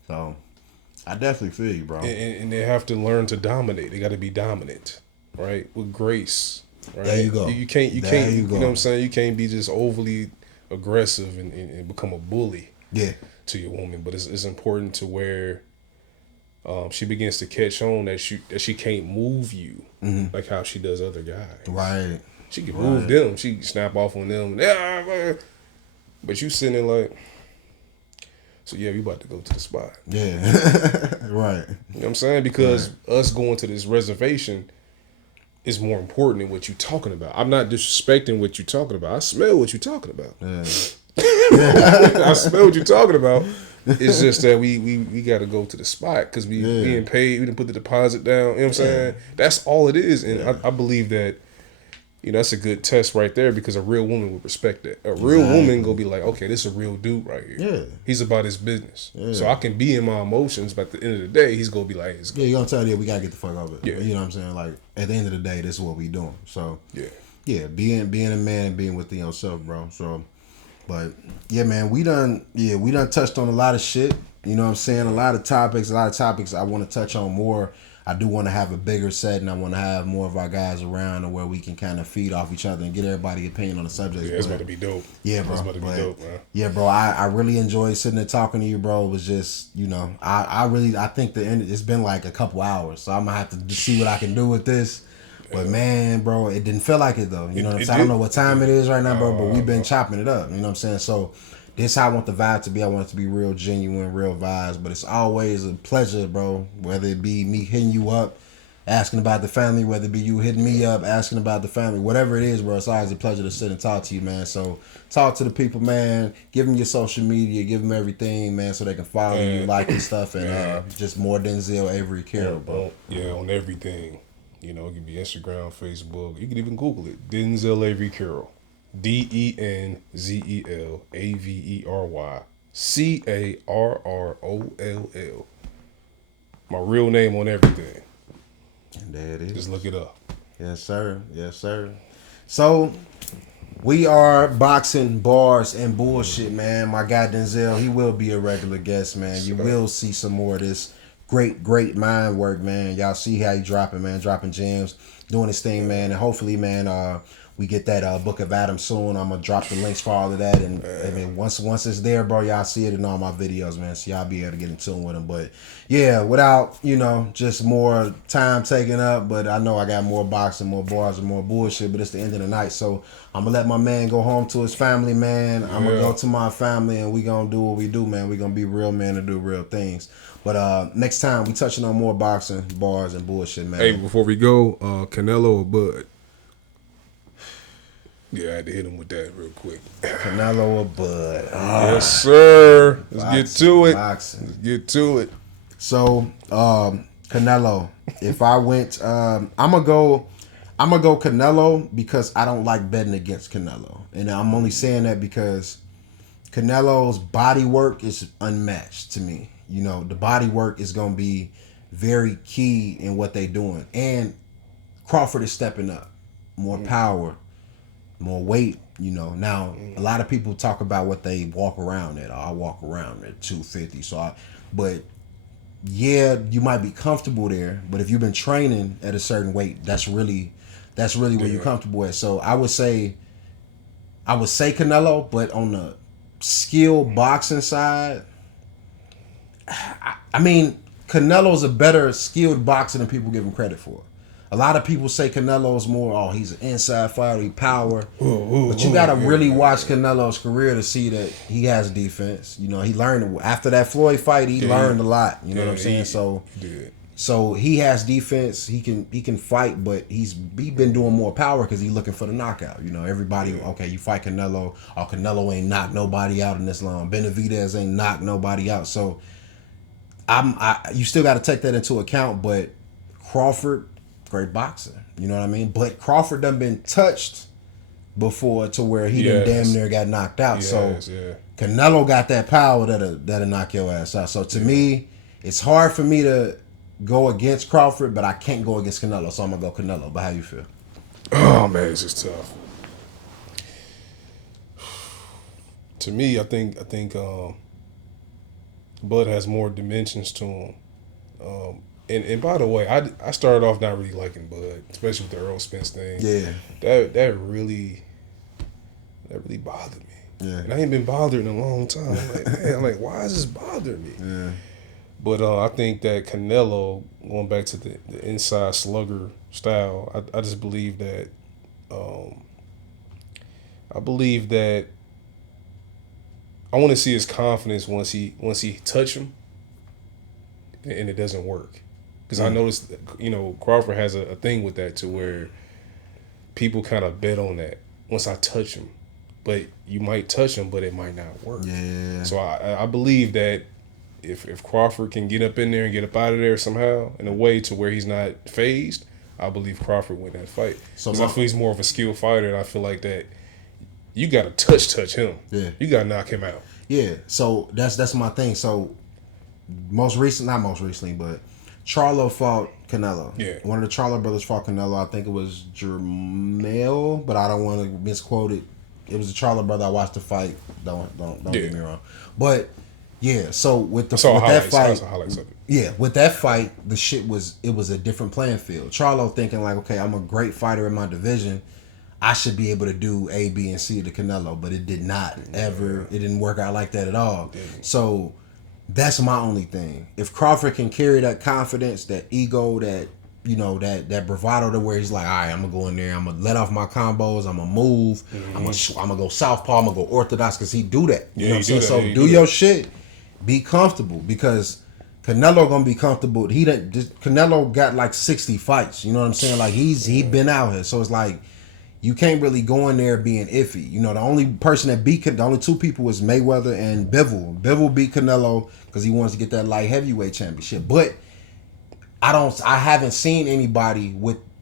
So I definitely feel you, bro. And they have to learn to dominate. They got to be dominant, right? With grace, right? There you go. You can't. You know what I'm saying? You can't be just overly aggressive and become a bully Yeah. to your woman. But it's important to where she begins to catch on that she can't move you like how she does other guys. Right. She can move them. She can snap off on them. But you sitting there like, so yeah, we about to go to the spot. Yeah. Right. You know what I'm saying? Because us going to this reservation is more important than what you talking about. I'm not disrespecting what you talking about. I smell what you talking about. Yeah. I smell what you're talking about. It's just that we got to go to the spot because we being paid. We didn't put the deposit down. You know what I'm saying? That's all it is. And I believe that, that's a good test right there because a real woman would respect that. A real woman gonna be like, okay, this is a real dude right here. Yeah. He's about his business. Yeah. So I can be in my emotions, but at the end of the day, he's gonna be like, you're gonna tell you we gotta get the fuck off it. Yeah. You know what I'm saying? Like at the end of the day, this is what we doing. So being a man and being within yourself, bro. So, but yeah, man, we done touched on a lot of shit. You know what I'm saying? A lot of topics I want to touch on more. I do want to have a bigger set, and I want to have more of our guys around, and where we can kind of feed off each other and get everybody's opinion on the subject. Yeah, it's about to be dope. Yeah, bro. It's about to be dope, man. Yeah, bro. I really enjoyed sitting there talking to you, bro. It was just, I think the end. It's been like a couple hours, so I'm gonna have to see what I can do with this. But man, bro, it didn't feel like it though. You know what I'm saying? I don't know what time it is right now, bro, but we've been chopping it up. You know what I'm saying? So this how I want the vibe to be. I want it to be real genuine, real vibes. But it's always a pleasure, bro. Whether it be me hitting you up, asking about the family, whether it be you hitting me up, asking about the family, whatever it is, bro, it's always a pleasure to sit and talk to you, man. So talk to the people, man. Give them your social media, give them everything, man, so they can follow you, like and stuff, and just more Denzel Avery Carroll, bro. Yeah, on everything. It could be Instagram, Facebook. You can even Google it. Denzel Avery Carroll. DenzelAveryCarroll. My real name on everything. And there it is. Just look it up. Yes, sir. Yes, sir. So, we are boxing, bars, and bullshit, man. My guy Denzel, he will be a regular guest, man. You will see some more of this great mind work, man. Y'all see how he dropping gems, doing his thing, man. And hopefully, man, we get that Book of Adam soon. I'm gonna drop the links for all of that, and I mean, once it's there, bro, y'all see it in all my videos, man. So y'all be able to get in tune with them. But yeah, without just more time taken up. But I know I got more boxing, more bars, and more bullshit. But it's the end of the night, so I'm gonna let my man go home to his family, man. I'm gonna go to my family, and we gonna do what we do, man. We gonna be real men and do real things. But next time we touching on more boxing, bars, and bullshit, man. Hey, before we go, Canelo or Bud? Yeah, I had to hit him with that real quick. Canelo or Bud? Yes, sir. Let's get to it. Let's get to it. So, Canelo. If I went, I'm gonna go Canelo because I don't like betting against Canelo, and I'm only saying that because Canelo's body work is unmatched to me. The body work is gonna be very key in what they doing, and Crawford is stepping up, more power, more weight. Now a lot of people talk about what they walk around at. I walk around at 250. But yeah, you might be comfortable there. But if you've been training at a certain weight, that's really where you're comfortable at. So I would say Canelo, but on the skill boxing side, I mean, Canelo's a better skilled boxer than people give him credit for. A lot of people say Canelo's more, he's an inside fighter, he power. But you got to really watch Canelo's career to see that he has defense. He learned, after that Floyd fight, he learned a lot. You know what I'm saying? So he has defense. He can fight, but he's been doing more power because he's looking for the knockout. Everybody, okay, you fight Canelo. Canelo ain't knocked nobody out in this long. Benavidez ain't knocked nobody out. So you still got to take that into account. But Crawford, great boxer. You know what I mean? But Crawford done been touched before to where he done damn near got knocked out. Canelo got that power that'll knock your ass out. So to me, it's hard for me to go against Crawford, but I can't go against Canelo, so I'm gonna go Canelo. But how you feel? Oh man, it's just tough. To me, I think Bud has more dimensions to him. And by the way, I started off not really liking Bud, especially with the Earl Spence thing. Yeah, that really bothered me. Yeah. And I ain't been bothered in a long time. I'm like, man, I'm like, why is this bothering me? Yeah. But I think that Canelo, going back to the inside slugger style, I just believe that I want to see his confidence once he touch him and it doesn't work. Because I noticed, Crawford has a thing with that, to where people kind of bet on that. Once I touch him, but you might touch him, but it might not work. Yeah. So I believe that if Crawford can get up in there and get up out of there somehow in a way to where he's not phased, I believe Crawford win that fight. Because I feel he's more of a skilled fighter, and I feel like that you got to touch him. Yeah. You got to knock him out. Yeah. So that's my thing. So not most recently, but Charlo fought Canelo. Yeah. One of the Charlo brothers fought Canelo. I think it was Jermel, but I don't want to misquote it. It was a Charlo brother. I watched the fight. Don't get me wrong. But yeah, so with that fight, with that fight, the shit was a different playing field. Charlo thinking like, okay, I'm a great fighter in my division. I should be able to do A, B, and C to Canelo, but it did not ever. It didn't work out like that at all. So that's my only thing. If Crawford can carry that confidence, that ego, that that bravado, to where he's like, all right, I'm gonna go in there, I'm gonna let off my combos, I'm gonna move, I'm gonna go southpaw, I'm gonna go orthodox, because he do that. You know what I'm saying? So do your shit, be comfortable, because Canelo gonna be comfortable. Canelo got like 60 fights. You know what I'm saying? Like he been out here, so it's like you can't really go in there being iffy. The only person that the only two people was Mayweather and Bivol. Bivol beat Canelo because he wants to get that light heavyweight championship. But I haven't seen anybody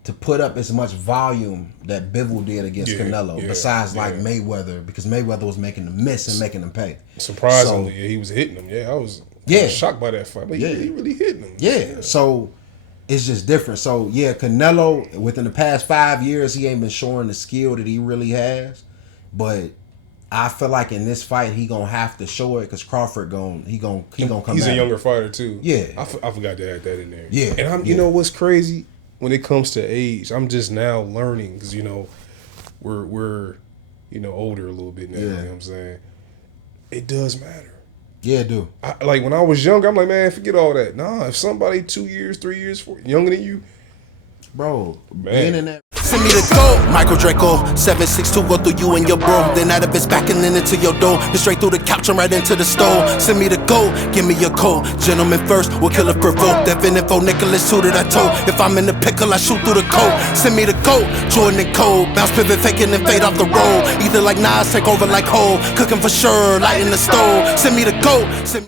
to put up as much volume that Bivol did against Canelo, besides like Mayweather, because Mayweather was making them miss and making them pay. Surprisingly, he was hitting them. Yeah, I was shocked by that fight. But he really hitting them. Yeah, so it's just different. So yeah, Canelo, within the past 5 years, he ain't been showing the skill that he really has. But I feel like in this fight, he gonna have to show it, because Crawford gonna come. He's a younger fighder too. Yeah, I forgot to add that in there. Yeah, and you know what's crazy when it comes to age? I'm just now learning, because we're older a little bit now. You know what I'm saying? It does matter. Yeah, it do. Like when I was younger, I'm like, man, forget all that. Nah, if somebody 2 years, 3 years younger than you, bro, man. Being in that. Send me the gold, Michael Draco, 762 go through you and your bro. Then out of his back and then into your door. Then straight through the couch and right into the stove. Send me the gold, give me your code. Gentlemen first, we'll kill it provoke. That info Nicholas who that I told. If I'm in the pickle, I shoot through the coat. Send me the gold, Jordan and Cole. Bounce pivot faking and fade off the road. Either like Nas, take over like Hov. Cooking for sure, lighting the stove. Send me the gold.